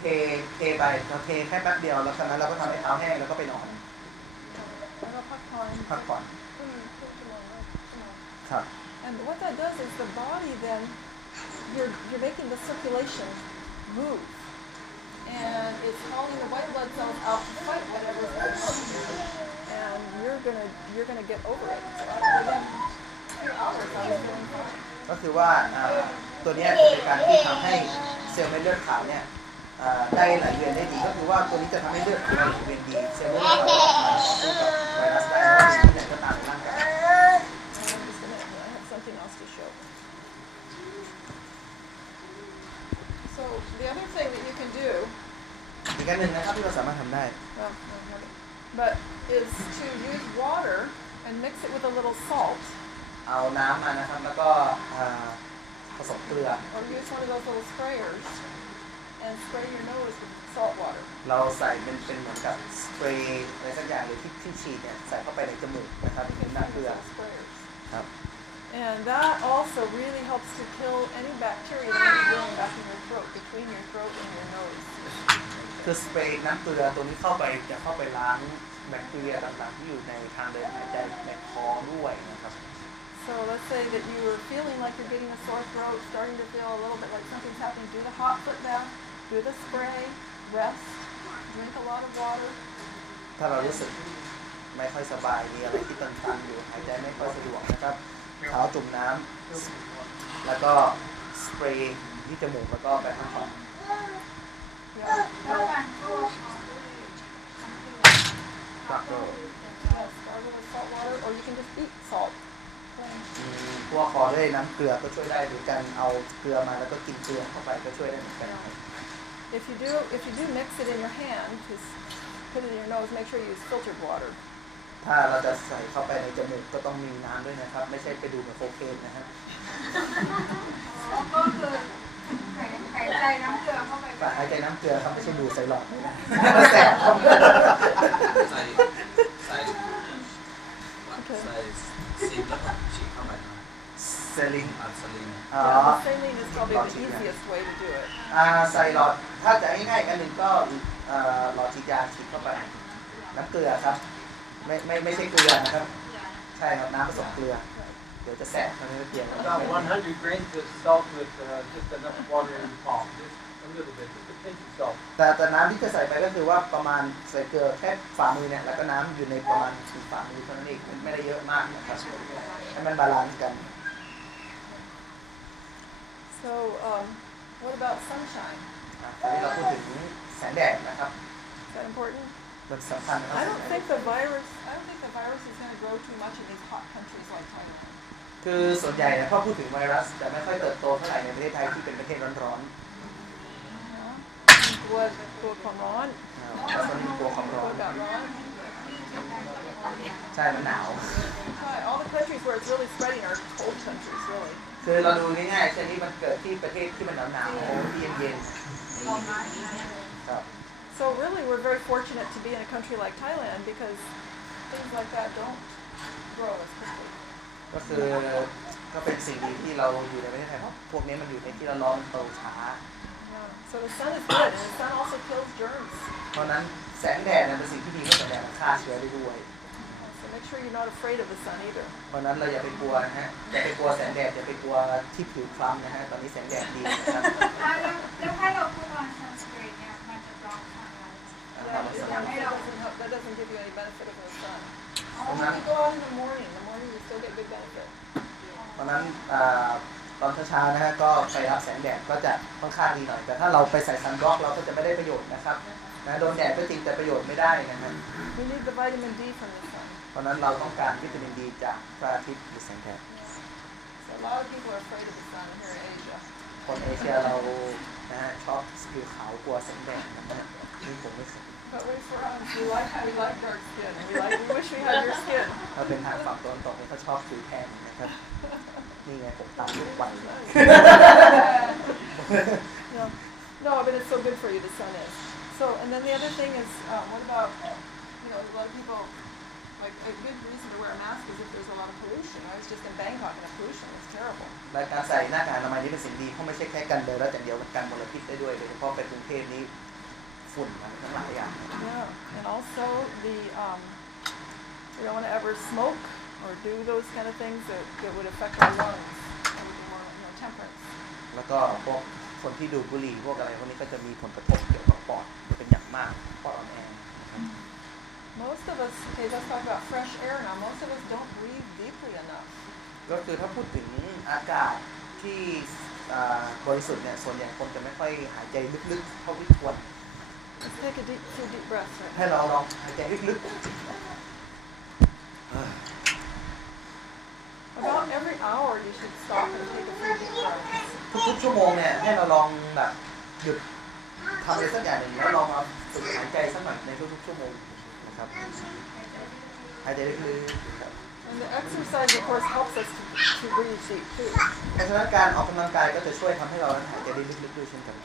เทไปเราเทแค่แป๊บเดียวแล้วจากนั้นเราก็ทำให้เท้าแห้งแล้วก็ไปนอน And I'll popcorn. พักผ่อน Mm, ครับ And what that does is the body then, you're making the circulation move. And it's calling the white blood cells out to fight whatever's going on. And you're gonna get over it. So within a few hours I was feeling fine. ก็คือว่าตัวเนี้ยเป็นการที่ทำให้เซลล์เม็ดเลือดขาวเนี่ยได้ไหลเวียนได้ดีก็คือว่าตัวนี้จะทำให้เลือดไหลเวียนดีเซลล์เม็ดเลือดขาวมาสู้กับไวรัสได้ไม่ว่าจะที่ไหนก็ตามในร่างกาย Just a minute, I have something else to show. So the other thing that you can do, อีกอันหนึ่งนะครับที่เราสามารถทำได้ well, but is to use water and mix it with a little salt, เอาน้ำมานะครับแล้วก็ผสมเกลือ or use one of those little sprayers and spray your nose with salt water. เราใส่เป็นเหมือนกับสเปรย์อะไรสักอย่างหรือที่ฉีดเนี่ยใส่เข้าไปในจมูกนะครับเป็นน้ำเกลือ Little sprayers. ครับ And that also really helps to kill any bacteria that might be growing back in your throat, between your throat and your nose. คือสเปรย์น้ำเกลือตัวนี้เข้าไปจะเข้าไปล้างแบคทีเรียต่างๆที่อยู่ในทางเดินหายใจในคอด้วยนะครับ So let's say that you were feeling like you're getting a sore throat, starting to feel a little bit like something's happening. Do the hot foot bath, do the spray, rest, drink a lot of water. ถ้าเรารู้สึกไม่ค่อยสบายมีอะไรที่ตันๆอยู่หายใจไม่ค่อยสะดวกนะครับเท้าจุ่มน้ำแล้วก็สเปรย์ที่จมูกแล้วก็ไปพักผ่อน Yeah. แล้วการคั่วของ ก็ Yes, gargle with salt water, or you can just eat salt. Plain. พวกคอด้วยน้ำเกลือก็ช่วยได้หรือการเอาเกลือมาแล้วก็กินเกลือเข้าไปก็ช่วยได้เหมือนกัน If you do mix it in your hand, just put it in your nose. Make sure you use filtered water. ถ้าเราจะใส่เข้าไปในจมูกก็ต้องมีน้ำด้วยนะครับ ไม่ใช่ไปดูเหมือนโคเคนนะฮะ ก็คือหายใจน้ำเกลือเข้าไป แต่หายใจน้ำเกลือครับไม่ใช่ดูดใส่หลอดเลยนะแสบครับ ใส่ซีนแล้วก็ฉีดเข้าไป เซลิง อัดสลิง อ๋อ Yeah, the saline is probably the easiest way to do it. ใส่หลอดถ้าจะง่ายๆกันหนึ่งก็หลอดฉีดยาฉีดเข้าไปน้ำเกลือครับไม่ใช่เกลือนะครับใช่ครับน้ำผสมเกลือเดี๋ยวจะแสบทำให้เปลี่ยน About 100 grains of salt with just enough water in the palm, just a little bit, just a pinch of salt. แต่น้ำที่จะใส่ไปก็คือว่าประมาณใส่เกลือแค่ฝ่ามือเนี่ยแล้วก็น้ำอยู่ในประมาณ4ฝ่ามือเท่านั้นเองไม่ได้เยอะมากนะครับให้มันบาลานซ์กัน So, what about sunshine? ตอนนี้เราพูดถึงแสงแดดนะครับ Is that important? มันสำคัญนะครับ I don't think the virus is going to grow too much in these hot countries like Thailand. คือส่วนใหญ่เนี่ยพอพูดถึงไวรัสจะไม่ค่อยเติบโตเท่าไหร่ในประเทศไทยที่เป็นประเทศร้อน ตัวความร้อน ๆเพราะมันมีตัวความร้อน แบบร้อน ใช่มันหนาว ใช่ all the countries where it's really spreading are cold countries really. คือเราดูง่ายๆเช่นนี้มันเกิดที่ประเทศที่มันหนาวๆที่เย็นๆครับ So really we're very fortunate to be in a country like Thailand because things like that don't grow as quickly. ก็คือก็เป็นสิ่งดีที่เราอยู่ในประเทศไทยเพราะพวกนี้มันอยู่ในที่เราร้อนโตช้า Yeah. So the sun is good and the sun also kills germs. เพราะนั้นแสงแดดเนี่ยเป็นสิ่งที่ดีเพราะแสงแดดมันฆ่าเชื้อได้ด้วย So make sure you're not afraid of the sun either. เพราะนั้นเราอย่าไปกลัวนะฮะอย่าไปกลัวแสงแดดอย่าไปกลัวที่ผิวคล้ำนะฮะตอนนี้แสงแดดดีนะครับ แล้วถ้าเราพูด on sunscreen เนี่ยมันจะบล็อกsunlight That doesn't give you any benefit of the sun. Only if you go out in the morning. In the morning you still get good benefit. เพราะนั้นตอนเช้าๆนะฮะก็ไปรับแสงแดดก็จะค่อนข้างดีหน่อยแต่ถ้าเราไปใส่ซันบล็อกเราก็จะไม่ได้ประโยชน์นะครับนะโดนแดดก็จริงแต่ประโยชน์ไม่ได้นะฮะ We need the vitamin D from the sun. เพราะนั้นเราต้องการวิตามินดีจากพระอาทิตย์หรือแสงแดด So a lot of people are afraid of the sun here in Asia. คนเอเชียเรานะฮะชอบผิวขาวกลัวแสงแดดนะฮะนี่ผมไม่เคย But for us, we like dark skin. We wish we had your skin. ถ้าเป็นทางฝั่งตะวันตกเนี่ยเขาชอบผิวแทนนะครับ นี่ไงผมตัดทุกวันเลย No, but it's so good for you. The sun is. So, and then the other thing is, what about, a lot of people, like a good reason to wear a mask is if there's a lot of pollution. I was just in Bangkok and the pollution was terrible. และการใส่หน้ากากอนามัยนี่เป็นสิ่งดีเพราะไม่ใช่แค่กันเลยแล้วแต่เดียวกันมลพิษได้ด้วยโดยเฉพาะไปกรุงเทพนี้ฝุ่นมันทั้งหลายอย่าง Yeah, and also we don't want to ever smoke or do those kind of things that would affect our lungs. That would be more, temperance. แล้วก็พวกคนที่ดูดบุหรี่พวกอะไรพวกนี้ก็จะมีผลกระทบเกี่ยวกับปอดเป็นอย่างมากปอดอ่อนแอนะครับ Most of us, okay, let's talk about fresh air now. Most of us don't breathe deeply enough. ก็คือถ้าพูดถึงอากาศที่บริสุทธิ์เนี่ยส่วนใหญ่คนจะไม่ค่อยหายใจลึกๆเท่าที่ควร Let's take a few deep breaths right ให้เราลองหายใจลึก About every hour you should stop and take a few deep breaths. ๆทุกๆชั่วโมงเนี่ยให้เราลองแบบหยุดทำอะไรสักอย่างหนึ่งแล้วลองมาฝึกหายใจสักหน่อยในทุกๆชั่วโมงนะครับหายใจลึกๆครับ And the exercise, of course, helps us to breathe deep too. เพราะฉะนั้นการออกกำลังกายก็จะช่วยทำให้เรานั้นหายใจได้ลึกๆด้วยเช่นกัน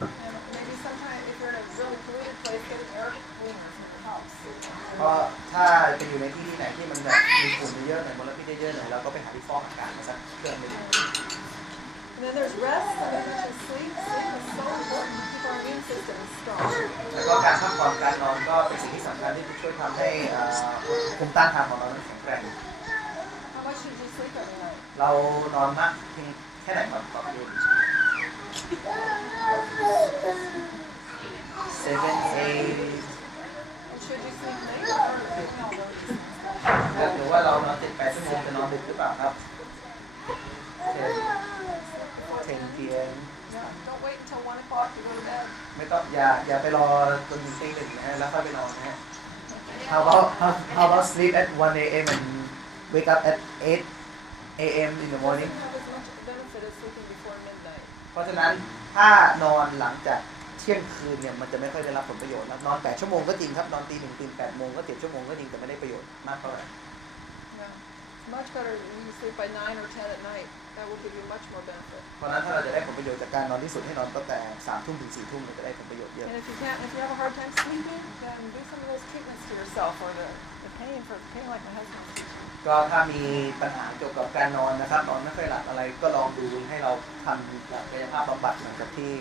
And maybe sometimes if you're in a really polluted place, get an air cleaner from your house. เพราะถ้าไปอยู่ในที่ไหนที่มันแบบมีฝุ่นเยอะหน่อยมลพิษเยอะหน่อยเราก็ไปหาที่ฟอกอากาศมาสักเครื่องหนึง And then there's rest, and then there's sleep. Sleep is so important to keep our immune system strong. แล้วก็การพักผ่อนการนอนก็เป็นสิ่งที่สำคัญที่จะช่วยทำให้ภูมิต้านทานของเรานั้นแข็งแรง How much should you sleep every night? เรานอนมากเพียงแค่ไหนครับต่อคืน 7, 8 And should you sleep late or early? No, those. หรือว่าเรานอน7-8 ชั่วโมงจะนอนดึกหรือเปล่าครับ 10 p.m. Yeah, don't wait until 1 o'clock to go to bed. ไม่ต้องอย่าไปรอจนถึงตี 1นะฮะแล้วค่อยไปนอนนะฮะ how about sleep at 1 a.m. and wake up at 8 a.m. in the It morning doesn't have as much benefit as sleeping before midnight. เพราะฉะนั้นถ้านอนหลังจากเที่ยงคืนเนี่ยมันจะไม่ค่อยได้รับผลประโยชน์นะนอน8 ชั่วโมงก็จริงครับนอนตี 1ตื่น8 โมงก็7 ชั่วโมงก็จริงแต่ไม่ได้ประโยชน์มากเท่าไหร่ Yeah. It's much better when you sleep by 9 or 10 at night. That will give you much more benefit. เพราะฉะนั้นถ้าเราจะได้ผลประโยชน์จากการนอนที่สุดให้นอนตั้งแต่3 ทุ่มถึง 4 ทุ่มมันจะได้ผลประโยชน์เยอะ And if you have a hard time sleeping, then do some of those treatments to yourself or the pain like my husband. ก็ถ้ามีปัญหาเกี่ยวกับการนอนนะครับนอนไม่ค่อยหลับอะไรก็ลองดูให้เราทำแบบกายภาพบำบัดเหมือนกับที่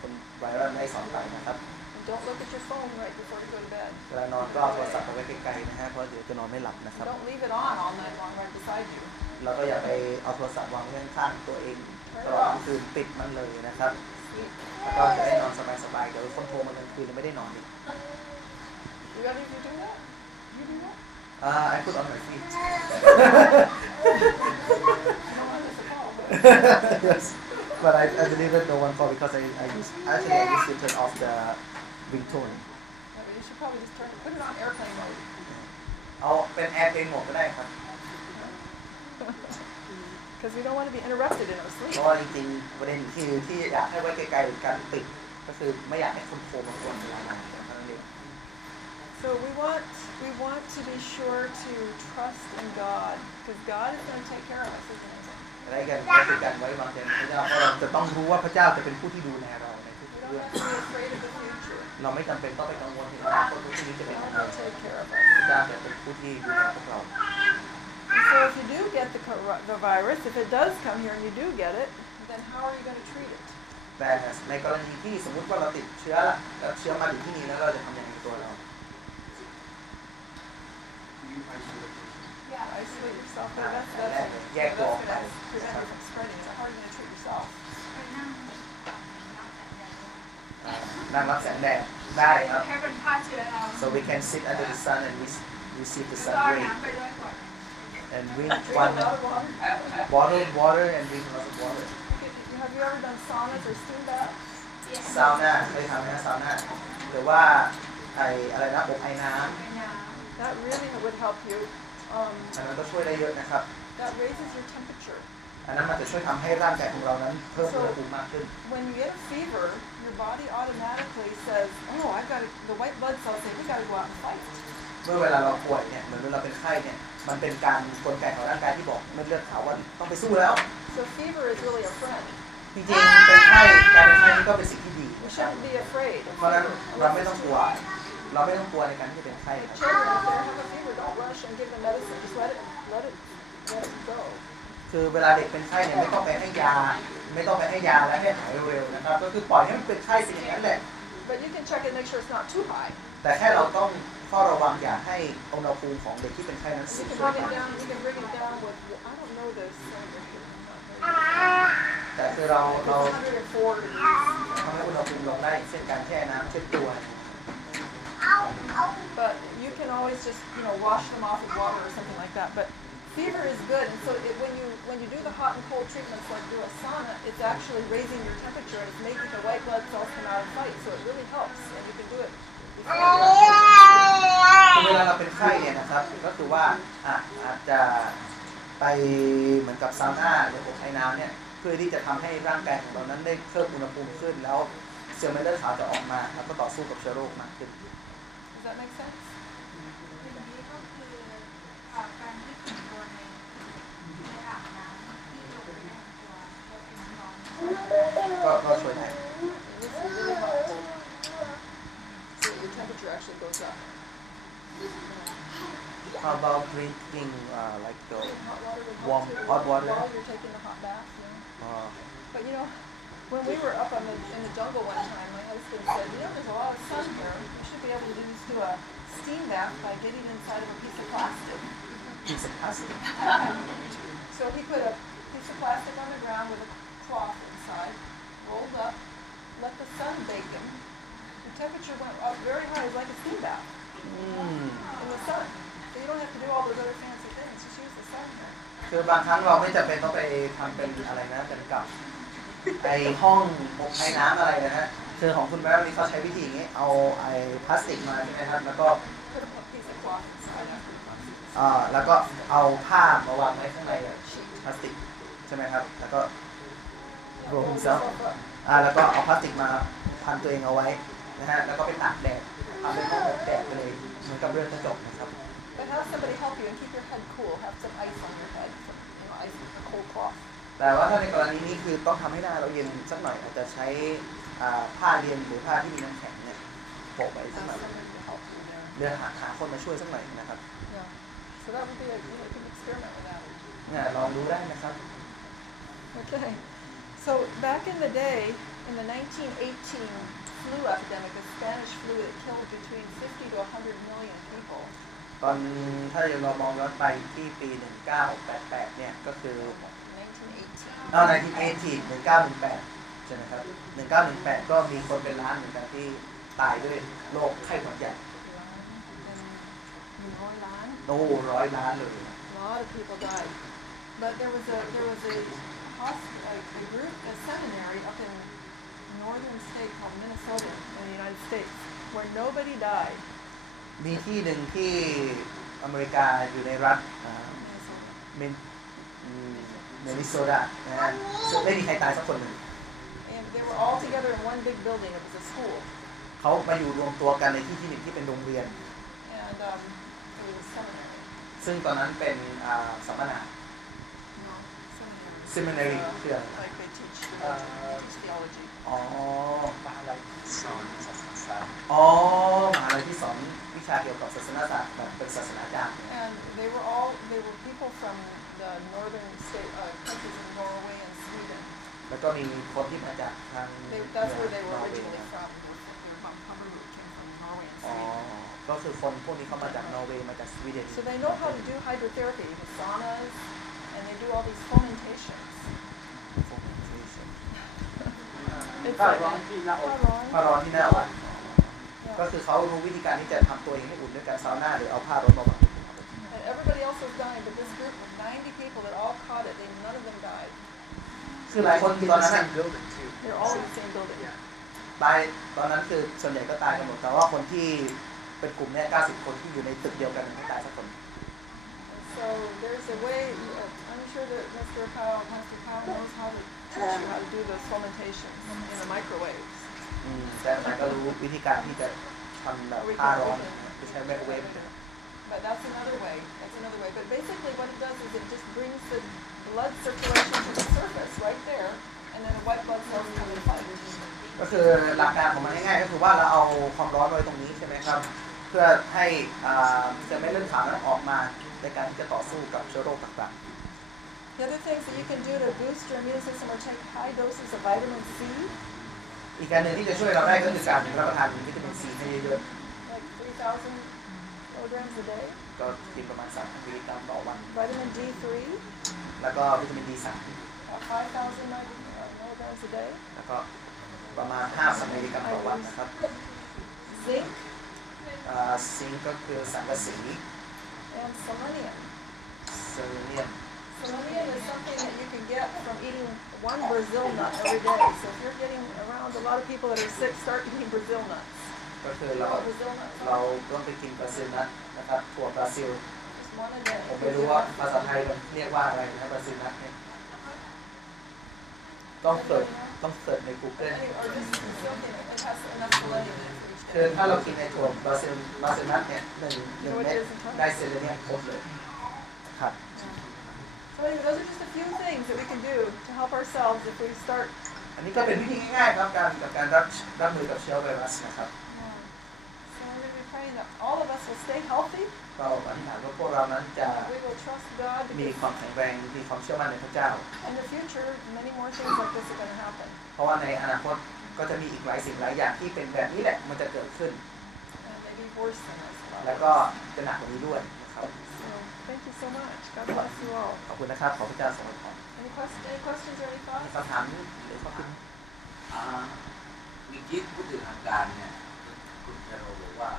คุณไบรอนได้สอนไปนะครับ And don't look at your phone right before you go to bed. เวลานอนก็เอาโทรศัพท์เอาไว้ไกลๆนะฮะเพราะเดี๋ยวจะนอนไม่หลับนะครับ Don't leave it on all night long right beside you. เราก็อย่าไปเอาโทรศัพท์วางไว้ข้างๆตัวเองตลอดทั้งคืนปิดมันเลยนะครับ Sleep. แล้วก็จะได้นอนสบายๆเดี๋ยวคนโทรมากลางคืนไม่ได้นอนอีก You ready to do that? You do that? I put on my feet You don't want this at all. yes but I believe that no one called because I used to turn off the ringtone. Yeah, but you should probably just put it on airplane mode. เอาเป็นแอร์เพลงโหมดก็ได้ครับ Because we don't want to be interrupted in our เพ sleep. ราะว่าจริงๆประเด็นคือที่อยากให้ไว้ไกลๆการปิดก็คือไม่อยากให้คนโทรมากวนเวลานอนเท่านั้นเอง So we want to be sure to trust in God, because God is going to take care of us, isn't it? อะไรกันก็คือการไว้วางใจในพระเจ้าเพราะเราจะต้องรู้ว่าพระเจ้าจะเป็นผู้ที่ดูแลเราในทุก We เรื่ don't อง have to be afraid of the future. เราไม่จำเป็นต้องไปกังวลถึงอนาคตที่นี้จะเป็น God ยังไง will take care of พ us. ระเจ้าจะเป็นผู้ที่ดูแลพวกเรา And so if you do get the virus, if it does come here and you do get it, then how are you going to treat it? แต่ในกรณีที่สมมุติว่าเราติดเชื้อแล้วเชื้อมาถึงที่นี่แล้วเราจะทำยังไงกับตัวเรา You isolate yourself. Yeah, isolate yourself. But that's Yeah, going go. to prevent you from spreading it. How are you going to treat yourself? นั่งรับแสงแดดได้ครับ ให้เป็นผ้าเชื้อเรา so we can sit under the sun and receive the ก็ sun เอา ray น้ำไปด้วยก่อน and drink Drink one a lot of water. water and drink lots of water Have you ever done saunas or steam baths? ซาวน่าเคยทำนะซาวน่าหรือว่าไออะไรนะอบไอ้น้ ไปน้ That really would help you. ำอันนั้นก็ช่วยได้เยอะนะครับ That raises your temperature. อันนั้นมันจะช่วยทำให้ร่างกายของเรานั้นเพิ่มอุณหภูมิมากขึ้น When you get a fever, your body automatically says, "Oh, the white blood cells say we got to go out and fight." เมื่อเวลาเราป่วยเนี่ยเหมือนเวลาเป็นไข้เนี่ยมันเป็นการกลไกของร่างกายที่บอกเม็ดเลือดขาวว่าต้องไปสู้แล้ว So fever is really a friend. จริงๆเป็นไข้การเป็นไข้นี่ก็เป็นสิ่งที่ดี We นะครับ shouldn't be afraid. เพราะฉะนั้นเราไม่ต้องกลัว เราไม่ต้องกลัวในการที่จะเป็นไข้ครับ Children, if they have a fever, don't rush and give them medicine. Just let it go. คือเวลาเด็กเป็นไข้เนี่ยไม่ต้องไปให้ยา ไม่ต้องไปให้ยาแล้วให้หายเร็วๆนะครับ ก็คือปล่อยให้มันเป็นไข้เป็นอย่างนั้นแหละ But you can check and make sure it's not too high. แต่แค่เราต้องเฝ้าระวังอย่าให้อุณหภูมิของเด็กที่เป็นไข้นั้นสู You ง can เกิน bring ไป it down. You can bring it down with. I don't know this. I'm not very good. แต่คือเรา It's 104 degrees. ทำให้อุณหภูมิลงได้เช่นการแช่น้ำเช็ดตัว But you can always just, wash them off with water or something like that. But fever is good, and so when you do the hot and cold treatments like do a sauna, it's actually raising your temperature and it's making the white blood cells come out and fight. So it really helps, and you can do it. คือเวลาเราเป็นไข้เนี่ยนะครับก็คือว่าอาจจะไปเหมือนกับซาวน่าหรืออบไอ้น้ำเนี่ยเพื่อที่จะทำให้ร่างกายของเรานั้นได้เพิ่มอุณหภูมิขึ้นแล้วเซลล์เม็ดเลือดขาวจะออกมาแล้วก็ต่อสู้กับเชื้อโรคมากขึ้น Does that make sense? ำอย่างนี้ก็คือการที่ถึงตัวในอาบน้ำที่ลงไปในตัวก็เป็นน้อง ก็ช่วยได้ This is really helpful. So your temperature actually goes up. How about drinking like the Hot water would help warm too. hot water While you're taking the hot bath. uh, But when we were up in the jungle one time, my husband said, there's a lot of sun here. You should be able to just do a steam bath by getting inside of a piece of plastic. piece of plastic So he put a piece of plastic on the ground with a cloth inside, rolled up, let the sun bake him. The temperature went up very high, it was like a steam bath in the sun. So you don't have to do all those other fancy things, just use the sun here. คือบางครั้งเราไม่จำเป็นต้องไปทำเป็นอะไรนะเป็นกับไอห้องอบไอ้น้ำอะไรนะฮะคือของคุณแม่นี่เขาใช้วิธีอย่างนี้เอาไอพลาสติกมาใช่ไหมครับแล้วก็ Put a piece of cloth inside after the plastic. แล้วก็เอาผ้ามาวางไว้ข้างในพลาสติกใช่ไหมครับแล้วก็ roll himself แล้วก็เอาพลาสติกมาพันตัวเองเอาไว้นะฮะแล้วก็ไปตากแดดทำเป็นห้องแบบแดดไปเลยเหมือนกับเรือนกระจกนะครับ But have somebody help you and keep your head cool. Have some ice on your head, ice with a cold cloth. แต่ว่าถ้าในกรณีนี้คือต้องทำให้หน้าเราเย็นสักหน่อยอาจจะใช้ผ้าเย็นหรือผ้าที่มีน้ำแข็งเนี่ยโปะไว้สัก Have หน่อย somebody to help you there. เดี๋ยวหาคนมาช่วยสักหน่อยนะครับ Yeah. So that would be you can experiment with that. เนี่ยลองดูได้นะครับ Okay. So back in the day, in the 1918 flu epidemic, the Spanish flu that killed between 50 to 100 million people. ตอนถ้าเรามองย้อนไปที่ปี 1988 เนี่ยก็คือ 1918. 1918 ใช่ไหมครับ 1918 ก็มีคนเป็นล้านเหมือนกันที่ตายด้วยโรคไข้หวัดใหญ่ And โอ้100 ล้านเลย a lot of people died. But there was a a group, a seminary up in northern state called Minnesota in the United States, where nobody died. มีที่หนึ่งที่อเมริกาอยู่ในรัฐ Minnesota. เมนิโซดานะฮะซึ่งไม่มีใครตายสักคนหนึ่ง And they were all together in one big building. It was a school. เขามาอยู่รวมตัวกันในที่ที่หนึ่งที่เป็นโรงเรียน And it was a seminary. ซึ่งตอนนั้นเป็นสัมมนา No, seminary. Seminary, yeah. Like they teach religion, they teach theology. อ๋อมหาลัย สอนศาสนาศาสตร์ อ๋อมหาลัยที่สอนวิชาเกี่ยวกับศาสนศาสตร์แบบเป็นศาสนาจารย์ And they were people from the northern state countries in Norway and Sweden. แล้วก็มีคนที่มาจากทาง That's where they were นอร์เวย์ originally from. Their Hamburg came from Norway and อ๋อ Sweden. ก็คือคนพวกนี้เขามาจากนอร์เวย์มาจากสวีเดน So they know how to do hydrotherapy, the saunas, and they do all these fomentations. It's ผ้า like ร้อนที่หน้าอกผ้าร้อนที่หน้าอกก็คือเขารู้วิธีการที่จะทำตัวเองให้อุ่นด้วยการซาวน่าหรือเอาผ้าร้อนมาบัง And everybody else was dying, but this group of 90 people that all caught it, none of them died. คือหลายคนตอนนั้นน่ะ They're all in the same building. ตายตอนนั้นคือส่วนใหญ่ก็ตายกันหมดแต่ว่าคนที่เป็นกลุ่มเนี้ย90 คนที่อยู่ในตึกเดียวกันไม่ตายสักคน So there's a way, I'm sure that Pastor Powell knows how to teach you how to do those fomentations in the microwaves. แต่อาจารย์ก็รู้วิธีการที่จะทำแบบผ้าร้อนคือใช้ไมโครเวฟ But that's another way. That's another way. But basically what it does is it just brings the blood circulation to the surface right there, and then the white blood cells come and fight. ก็คือหลักการของมันง่ายๆก็คือว่าเราเอาความร้อนไว้ตรงนี้ใช่ไหมครับเพื่อให้เซลล์เม็ดเลือดขาวนั้นออกมาในการที่จะต่อสู้กับเชื้อโรคต่าง The other things that you can do to boost your immune system are take high doses of vitamin C, ๆอีกการหนึ่งที่จะช่วยเราได้ก็คือการรับประทานวิตามินซีให้เยอะ like 3,000 milligrams a day. ๆก็กินประมาณ3 มิลลิกรัมต่อวัน Vitamin D3, แล้วก็วิตามิน D3 5,000 milligrams a day. แล้วก็ประมาณ5 มิลลิกรัมต่อวันนะครับ Zinc ซิงค์ก็คือสังกะสี and selenium. เซเลเนียม Selenium is something that you can get from eating one Brazil nut every day. So if you're getting around a lot of people that are sick, start eating Brazil nuts. ก็คือ You know เรา what Brazil nuts เรา are? ต้องไปกินบราซิลนัทนะครับถั่วบราซิล Just one a day. ผมไม่รู้ว่าภาษาไทยมันเรียกว่าอะไรนะบราซิลนัทเนี่ยต้องเสิร์ชใน Google Or just Brazil thing. It has enough selenium in it for each คือ day. ถ้าเรากินในถั่วบราซิลนัทเนี่ยหนึ่งเม็ดได้เซเลเนียมครบเลยครับ So anyway, those are just a few things that we can do to help ourselves if we start. อันนี้ก็เป็นวิธีง่ายๆครับการรับมือกับเชื้อไวรัสนะครับ So we're going to be praying that all of us will stay healthy. ก็อธิษฐานว่าพวกเรานั้นจะ We will trust God มี because ความแข็งแรงมีความเชื่อมั่นในพระเจ้า in the future, many more things like this are going to happen. เพราะว่าในอนาคตก็จะมีอีกหลายสิ่งหลายอย่างที่เป็นแบบนี้แหละมันจะเกิดขึ้น And maybe worse than this. แล้วก็จะหนักกว่านี้ด้วยนะครับ So thank you so much. God bless you all. ขอบคุณนะครับขอพระเจ้าทรงอวยพร Any questions or any มี thoughts? คำถามหรือข้อคิด มีกิ๊กพูดถึงอาการเนี่ยคุณเจโรบอกว่า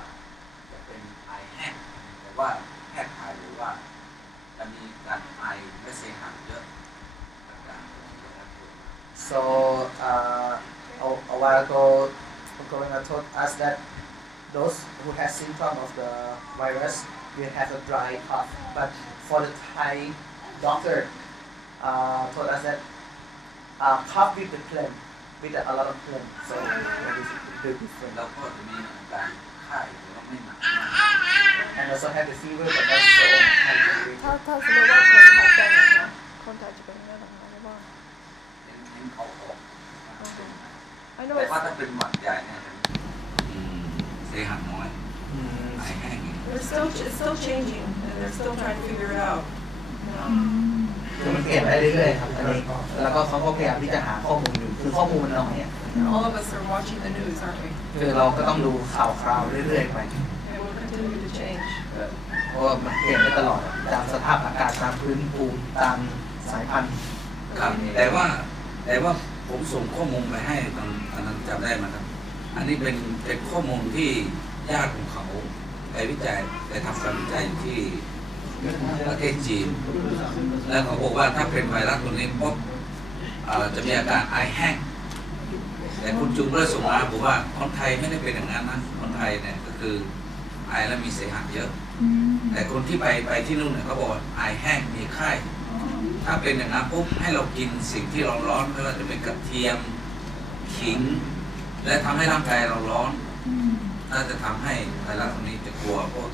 จะเป็นไอแห้งแต่ว่าแพทย์ไทยหรือว่าจะมีการไอและเสมหะเยอะอาการ So a while ago, Corona told us that those who have symptoms of the virus will have a dry cough. But for the Thai doctor, told us that cough with the phlegm, with a lot of phlegm. So that is the difference. แล้วก็จะมีอาการไข้หรือว่าไม่หนักมาก And also have the fever, but not so high temperature. ถ้าสมมติว่าคนไทยเป็นนะคะคนไทยจะเป็นยังไงบ้างคะบ้าง เห็นเขาออก I know แต่ it's ว่าถ้าเป็นหวัดใหญ่เนี่ยเสมหะน้อยไอแห้ง it's still changing and they're still trying to figure it out. คือมันเปลี่ยนไปเรื่อยๆครับอันนี้แล้วก็เขาก็พยายามที่จะหาข้อมูลอยู่คือข้อมูลมันน้อยเนี่ย All of us are watching the news, aren't we? คือเราก็ต้องดูข่าวคราวเรื่อยๆไป It will continue to change. เพราะว่ามันเปลี่ยนไปตลอดตามสภาพอากาศตามพื้นภูมิตามสายพันธุ์ ครับแต่ว่าผมส่งข้อมูลไปให้ตอนอันนั้นจำได้ไหมครับ อันนี้เป็นข้อมูลที่ญาติของเขาไปวิจัยไปทำการวิจัยอยู่ที่ประเทศจีน แล้วเขาบอกว่าถ้าเป็นไวรัสตัวนี้ปุ๊บ จะมีอาการไอแห้งแต่คุณจุงก็เลยส่งมาบอกว่าคนไทยไม่ได้เป็นอย่างนั้นนะคนไทยเนี่ยก็คือไอแล้วมีเสมหะเยอะ แต่คนที่ไปที่นู่นเนี่ยเขาบอกว่าไอแห้งมีไข้ถ้าเป็นอย่างนั้นปุ๊บให้เรากินสิ่งที่ร้อนๆไม่ว่าจะเป็นกระเทียมขิง และทำให้ร่างกายเราร้อนน่าจะทำให้ไวรัสตัวนี้จะกลัวพวก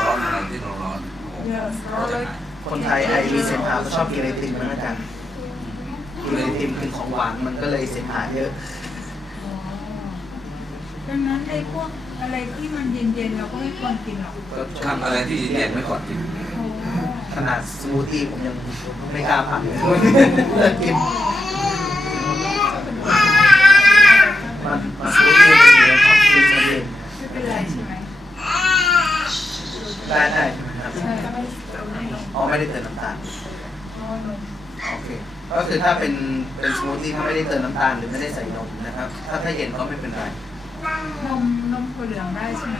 ร้อนอะไรที่เราร้อน Yes, ก็จะ garlic. หาย คนไทยไอมีเสมหะก็ชอบกินไอติมเหมือนกันกินไอติมกินของหวานมันก็เลยเสมหะเยอะ ดังนั้นไอ้พวกอะไรที่มันเย็นๆเราก็ไม่ควรกินหรอก ก็ทำอะไรที่เย็นๆไม่ก่อนกิน ขนาดสมูทตี้ผมยังไม่กล้าผ่านเลยเลิกกินมันสมูทตี้เป็นเรื่องของฟรีสเย็น ไม่เป็นไรใช่ไหม ได้ใช่ไหมครับ ใช่ อ๋อไม่ได้เติมน้ำตาลโอเคก็คือถ้าเป็นสมูทตี้ถ้าไม่ได้เติมน้ำตาลหรือไม่ได้ใส่นมนะครับถ้าเย็นก็ไม่เป็นไร นมถั่วเหลืองได้ใช่ไหม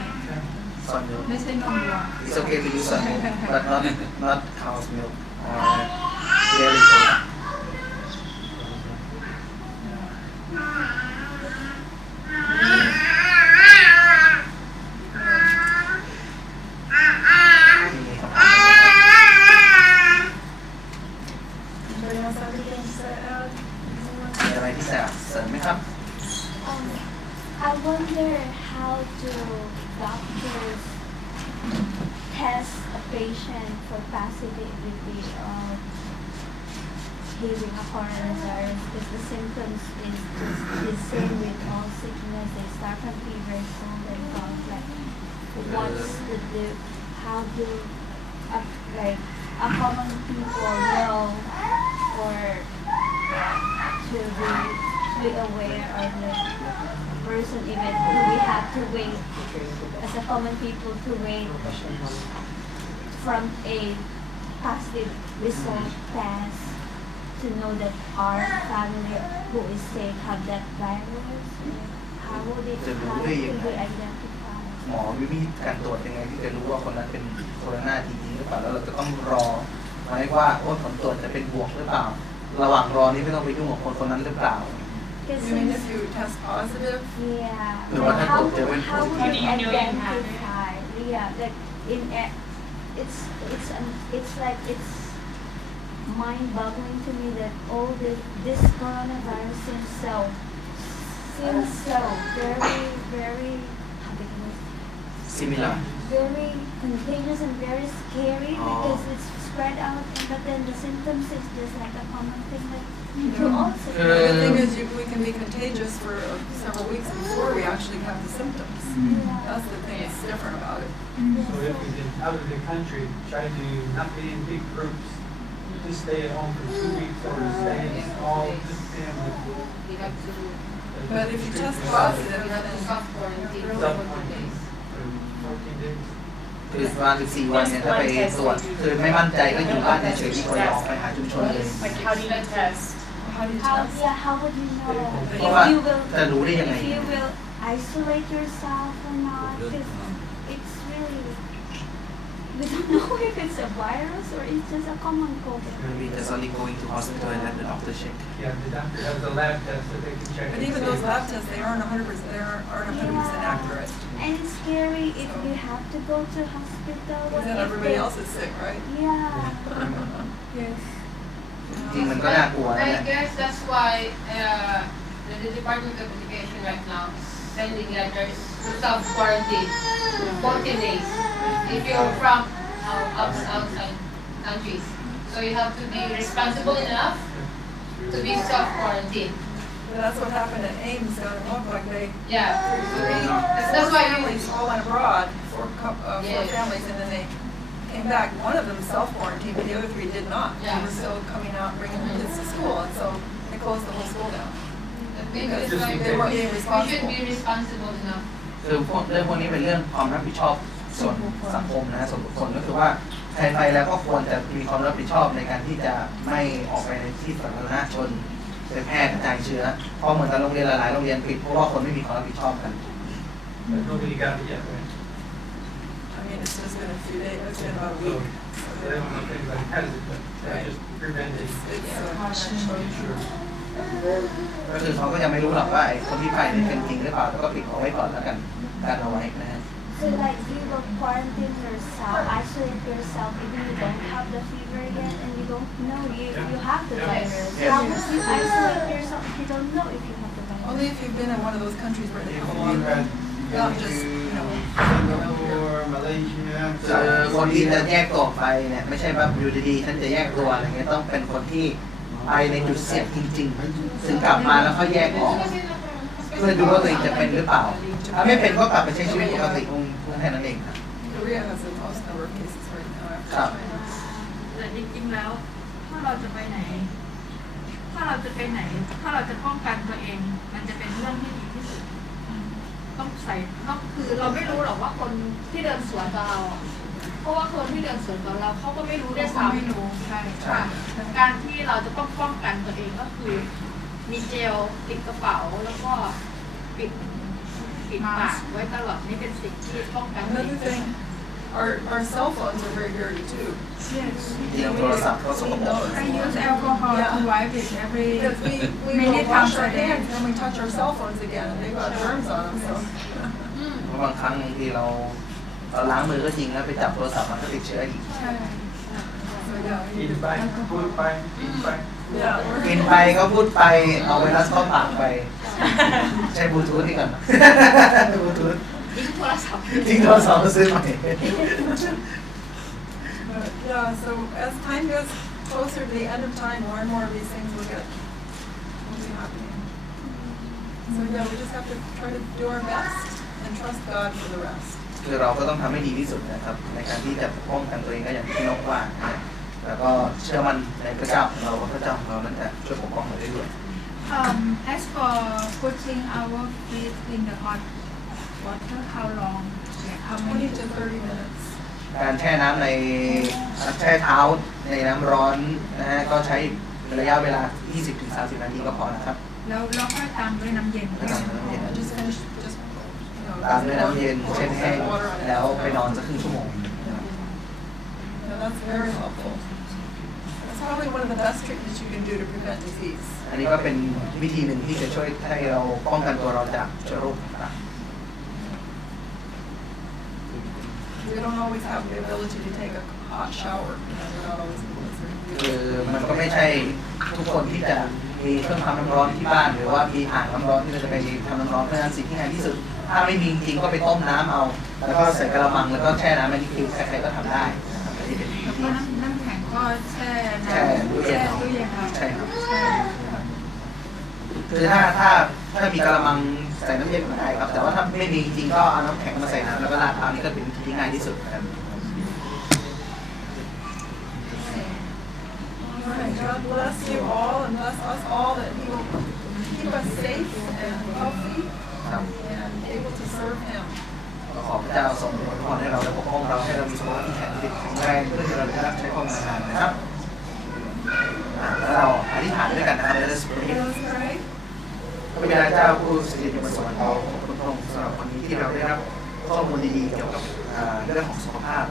ซอนมิล ไม่ใช่นมวัว It's okay to use soy milk but not cow's milk or dairy product มีอะไรที่จะเสริมไหมครับ I wonder how do doctors test a patient for possibility of having a coronavirus because the symptoms is just the same with all sickness. They start from fever, cold, and cough. Like, what's how do like a common people know or to be aware of the person even do we have to wait as a common people to wait from a positive result test to know that our family who is sick have that virus? How would it how could we identify? หมอมีวิธีการตรวจยังไงที่จะรู้ว่าคนนั้นเป็นโคโรนาจริงๆหรือเปล่าแล้วเราจะต้องรอไหมว่าผลตรวจจะเป็นบวกหรือเปล่า ระหว่างรอนี้ไม่ต้องไปยุ่งกับคนนั้นหรือเปล่า Because You mean since if you test positive? yeah, No, what like happened? They went how would positive. you How do you know it identify? Yeah, like it's like it's mind-boggling to me that all this coronavirus seems so very how can I say? similar Very contagious and very scary Oh. because it's spread out, but then the symptoms is just like a common thing that you also. The thing is, we can be contagious for several weeks before we actually have the symptoms. That's the thing that's different about it. So if we get out of the country, try to not be in big groups. Just stay at home for 2 weeks or stay in small family. But if you test positive, then Self quarantine for 14 days. คือประมาณ14 วันเนี่ยถ้าไปตรวจคือไม่มั่นใจก็อยู่บ้านเฉยๆที่คนออกไปหาชุมชนเลย Like, how do you test? how do you How test? yeah? How would you know เพราะว่า if you will จะรู้ได้ยังไง if you will isolate yourself or not? Because it's really we don't know if it's a virus or it's just a common cold. maybe just only going to hospital and let the doctor check Yeah, the doctor has a lab test that they can check. But and even say, those lab tests, they aren't 100%. They aren't 100% accurate. And it's scary if you have to go to hospital. Because then if everybody they- else is sick, right? Yeah. yes จริงมันก็น่ากลัวนะ I เนี่ย guess that's why the Department of Education right now is sending letters to self-quarantine 14 days if you're from outside countries. So you have to be responsible enough to be self-quarantined. But that's what happened at Ames down in Oakland. They Yeah. That's why families all went abroad for Yes. families, and then they came back. One of them self-quarantined, but the other 3 did not. They Yeah. were still coming out and bringing their kids to school, and so they closed the whole school down. Maybe Because it's like they weren't being we should responsible. be responsible enough. คือเรื่องพวกนี้เป็นเรื่องความรับผิดชอบส่วนสังคมนะฮะส่วนบุคคลก็คือว่าใครไปแล้วก็ควรจะมีความรับผิดชอบในการที่จะไม่ออกไปในที่สาธารณชนไปแพร่กระจายเชื้อเพราะเหมือนกับโรงเรียนหลายๆโรงเรียนปิดเพราะว่าคนไม่มีความรับผิดชอบกัน But nobody got it yet, right? I mean, mean, it's just been a few days, it's been about a So, week. I don't know if anybody has it, but they're just preventing. Sure. ก็คือเขาก็ยังไม่รู้หรอกว่าไอ้คนที่ไปนี่เป็นจริงหรือเปล่าแต่ก็ปิดเอาไว้ก่อนแล้วกันกันเอาไว้นะฮะ So like you will quarantine yourself, isolate yourself even you don't have the fever yet and you don't know you have the virus. Yes. How would you isolate yourself if you don't know if you have the virus? Only if you've been in one of those countries where they If have a you lot of had them. gone Not to just, you know, Singapore, Malaysia, คนที่จะแยกตัวออกไปเนี่ยไม่ใช่ว่าอยู่ดีๆฉันจะแยกตัวอะไรเงี้ยต้องเป็นคนที่ไปในจุดเสี่ยงจริงๆซึ่งกลับมาแล้วเขาแยกออกเพื่อดูว่าตัวเองจะเป็นหรือเปล่าถ้าไม่เป็นก็กลับไปใช้ชีวิตปกติแค่นั้นเองครับ Korea has the most number of cases right now ครั after บ China. แต่จริงๆแล้วถ้าเราจะไปไหน ถ้าเราจะป้องกันตัวเอง มันจะเป็นเรื่องที่ดีที่สุดต้องคือเราไม่รู้หรอกว่าคนที่เดินสวนกับเราอะเพราะว่าคนที่เดินสวนกับเราเขาก็ไม่รู้ด้วยซ้ำไม่รู้ใช่ค่ะการที่เราจะต้องป้องกันตัวเองก็คือมีเจลติดกระเป๋าแล้วก็ปิดปากไว้ตลอดนี่เป็นสิ่งที่ป้องกันตัวเอง Another thing, our cell phones are very dirty too. จริงๆโทรศัพท์ก็สกปรก I use alcohol to wipe it every Because we many will wash times our a day. hands and we touch our cell phones again and they've got germs on them, so. เพราะบางครั้งบางทีเราล้างมือก็จริงแล้วไปจับโทรศัพท์มันก็ติดเชื้ออีก So yeah, we กิน need ไป to. พูดไปกินไป Yeah, กินไปก็พูดไปเอาไวรัสเข้าปากไปใช้บลูทูธนี่ก่อนบลูทูธ ทิ้งโทรศัพท์ ทิ้งโทรศัพท์มาซื้อใหม่ but yeah, so as time goes closer to the end of time, more and more of these things will be happening. So yeah, we just have to try to do our best and trust God for the rest. คือเราก็ต้องทำให้ดีที่สุดนะครับในการที่จะป้องกันตัวเองก็อย่างที่พี่นกว่านะแล้วก็เชื่อมั่นในพระเจ้าของเราว่าพระเจ้าของเรานั้นจะช่วยปกป้องเราได้ด้วย As for putting our feet in the hot water how long like how 20 many to 30 minutes. การแช่น้ำในแช่เท้าในน้ำร้อนนะฮะก็ใช้ระยะเวลา 20-30 นาทีก็พอนะครับ แล้วค่อยตามด้วยน้ำเย็น แล้วก็น้ำเย็น And just finish, just, you know. ตามด้วยน้ำเย็นเช็ดแห้ง water on it. แล้วไปนอนสักครึ่งชั่วโมง Yeah, that's very helpful. That's probably one of the best treatments you can do to prevent disease. อันนี้ก็เป็นวิธีหนึ่งที่จะช่วยให้เราป้องกันตัวเราจากเชื้อโรคต่าง We don't always have the ability to take a hot shower. You know, we're not always able to. ๆคือมันก็ไม่ใช่ทุกคนที่จะมีเครื่องทำน้ำร้อนที่บ้านหรือว่ามีอ่างน้ำร้อนที่เราจะไปทำน้ำร้อนเพราะฉะนั้นสิ่งที่ง่ายที่สุด ถ้าไม่มีจริงๆก็ไปต้มน้ำเอา แล้วก็ใส่กระมังแล้วก็แช่น้ำอันนี้คือใครๆก็ทำได้นะครับอันนี้เป็นวิ แล้ว ธี ก็น้ำแข็งก็แช่ แช่ตู้เย็นเอา ตู้เย็นเอา ใช่ครับคือถ้ามีกระมังใส่น้ำเย็นก็ได้ครับ แต่ว่าถ้าไม่มีจริงๆก็เอาน้ำแข็งมาใส่น้ำแล้วก็ราดเอานี่ก็เป็นวิธีที่ง่ายที่สุดนะครับ All right, God bless you all and bless us all that He will keep us safe and healthy ครับ and able to serve Him. ก็ขอพระเจ้าทรงอวยพรให้เราและปกป้องเราให้เรามีสุขภาพที่แข็งแรงเพื่อที่เราจะรับใช้พระองค์นานๆนะครับแล้วเราอธิษฐานด้วยกันนะครับ Let us pray Let us pray. พระบิดาเจ้าผู้สถิตอยู่บนสวรรค์เราขอบคุณพระองค์สำหรับวันนี้ที่เราได้รับข้อมูลดีๆเกี่ยวกับเรื่องของสุขภาพ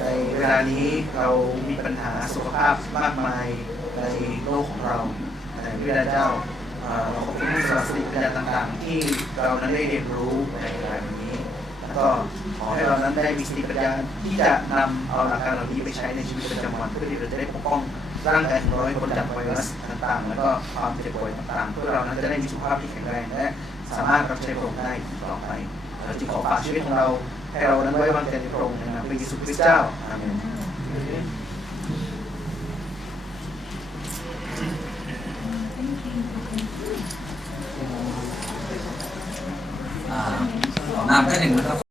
ในเวลานี้เรามีปัญหาสุขภาพมากมายในโลกของเราแต่พระบิดาเจ้าเราขอบคุณสำหรับสติปัญญาต่างๆ ที่เรานั้นได้เรียนรู้ในเวลานี้ แล้วก็ขอให้เรานั้นได้มีสติปัญญาที่จะนำเอาหลักการเหล่านี้ไปใช้ในชีวิตประจำวันเพื่อที่เราจะได้ปกป้องร่างกายของเราให้พ้นจากไวรัสต่างๆ แล้วก็ความเจ็บป่วยต่างๆ เพื่อเรานั้นจะได้มีสุขภาพที่แข็งแรงและสามารถรับใช้พระองค์ได้ต่อไปเราจึงขอฝากชีวิตของเราให้เรานั้นไว้วางใจในพระองค์ในนามพระเยซูคริสต์เจ้าอาเมน น้ำแค่หนึ่งนะครับ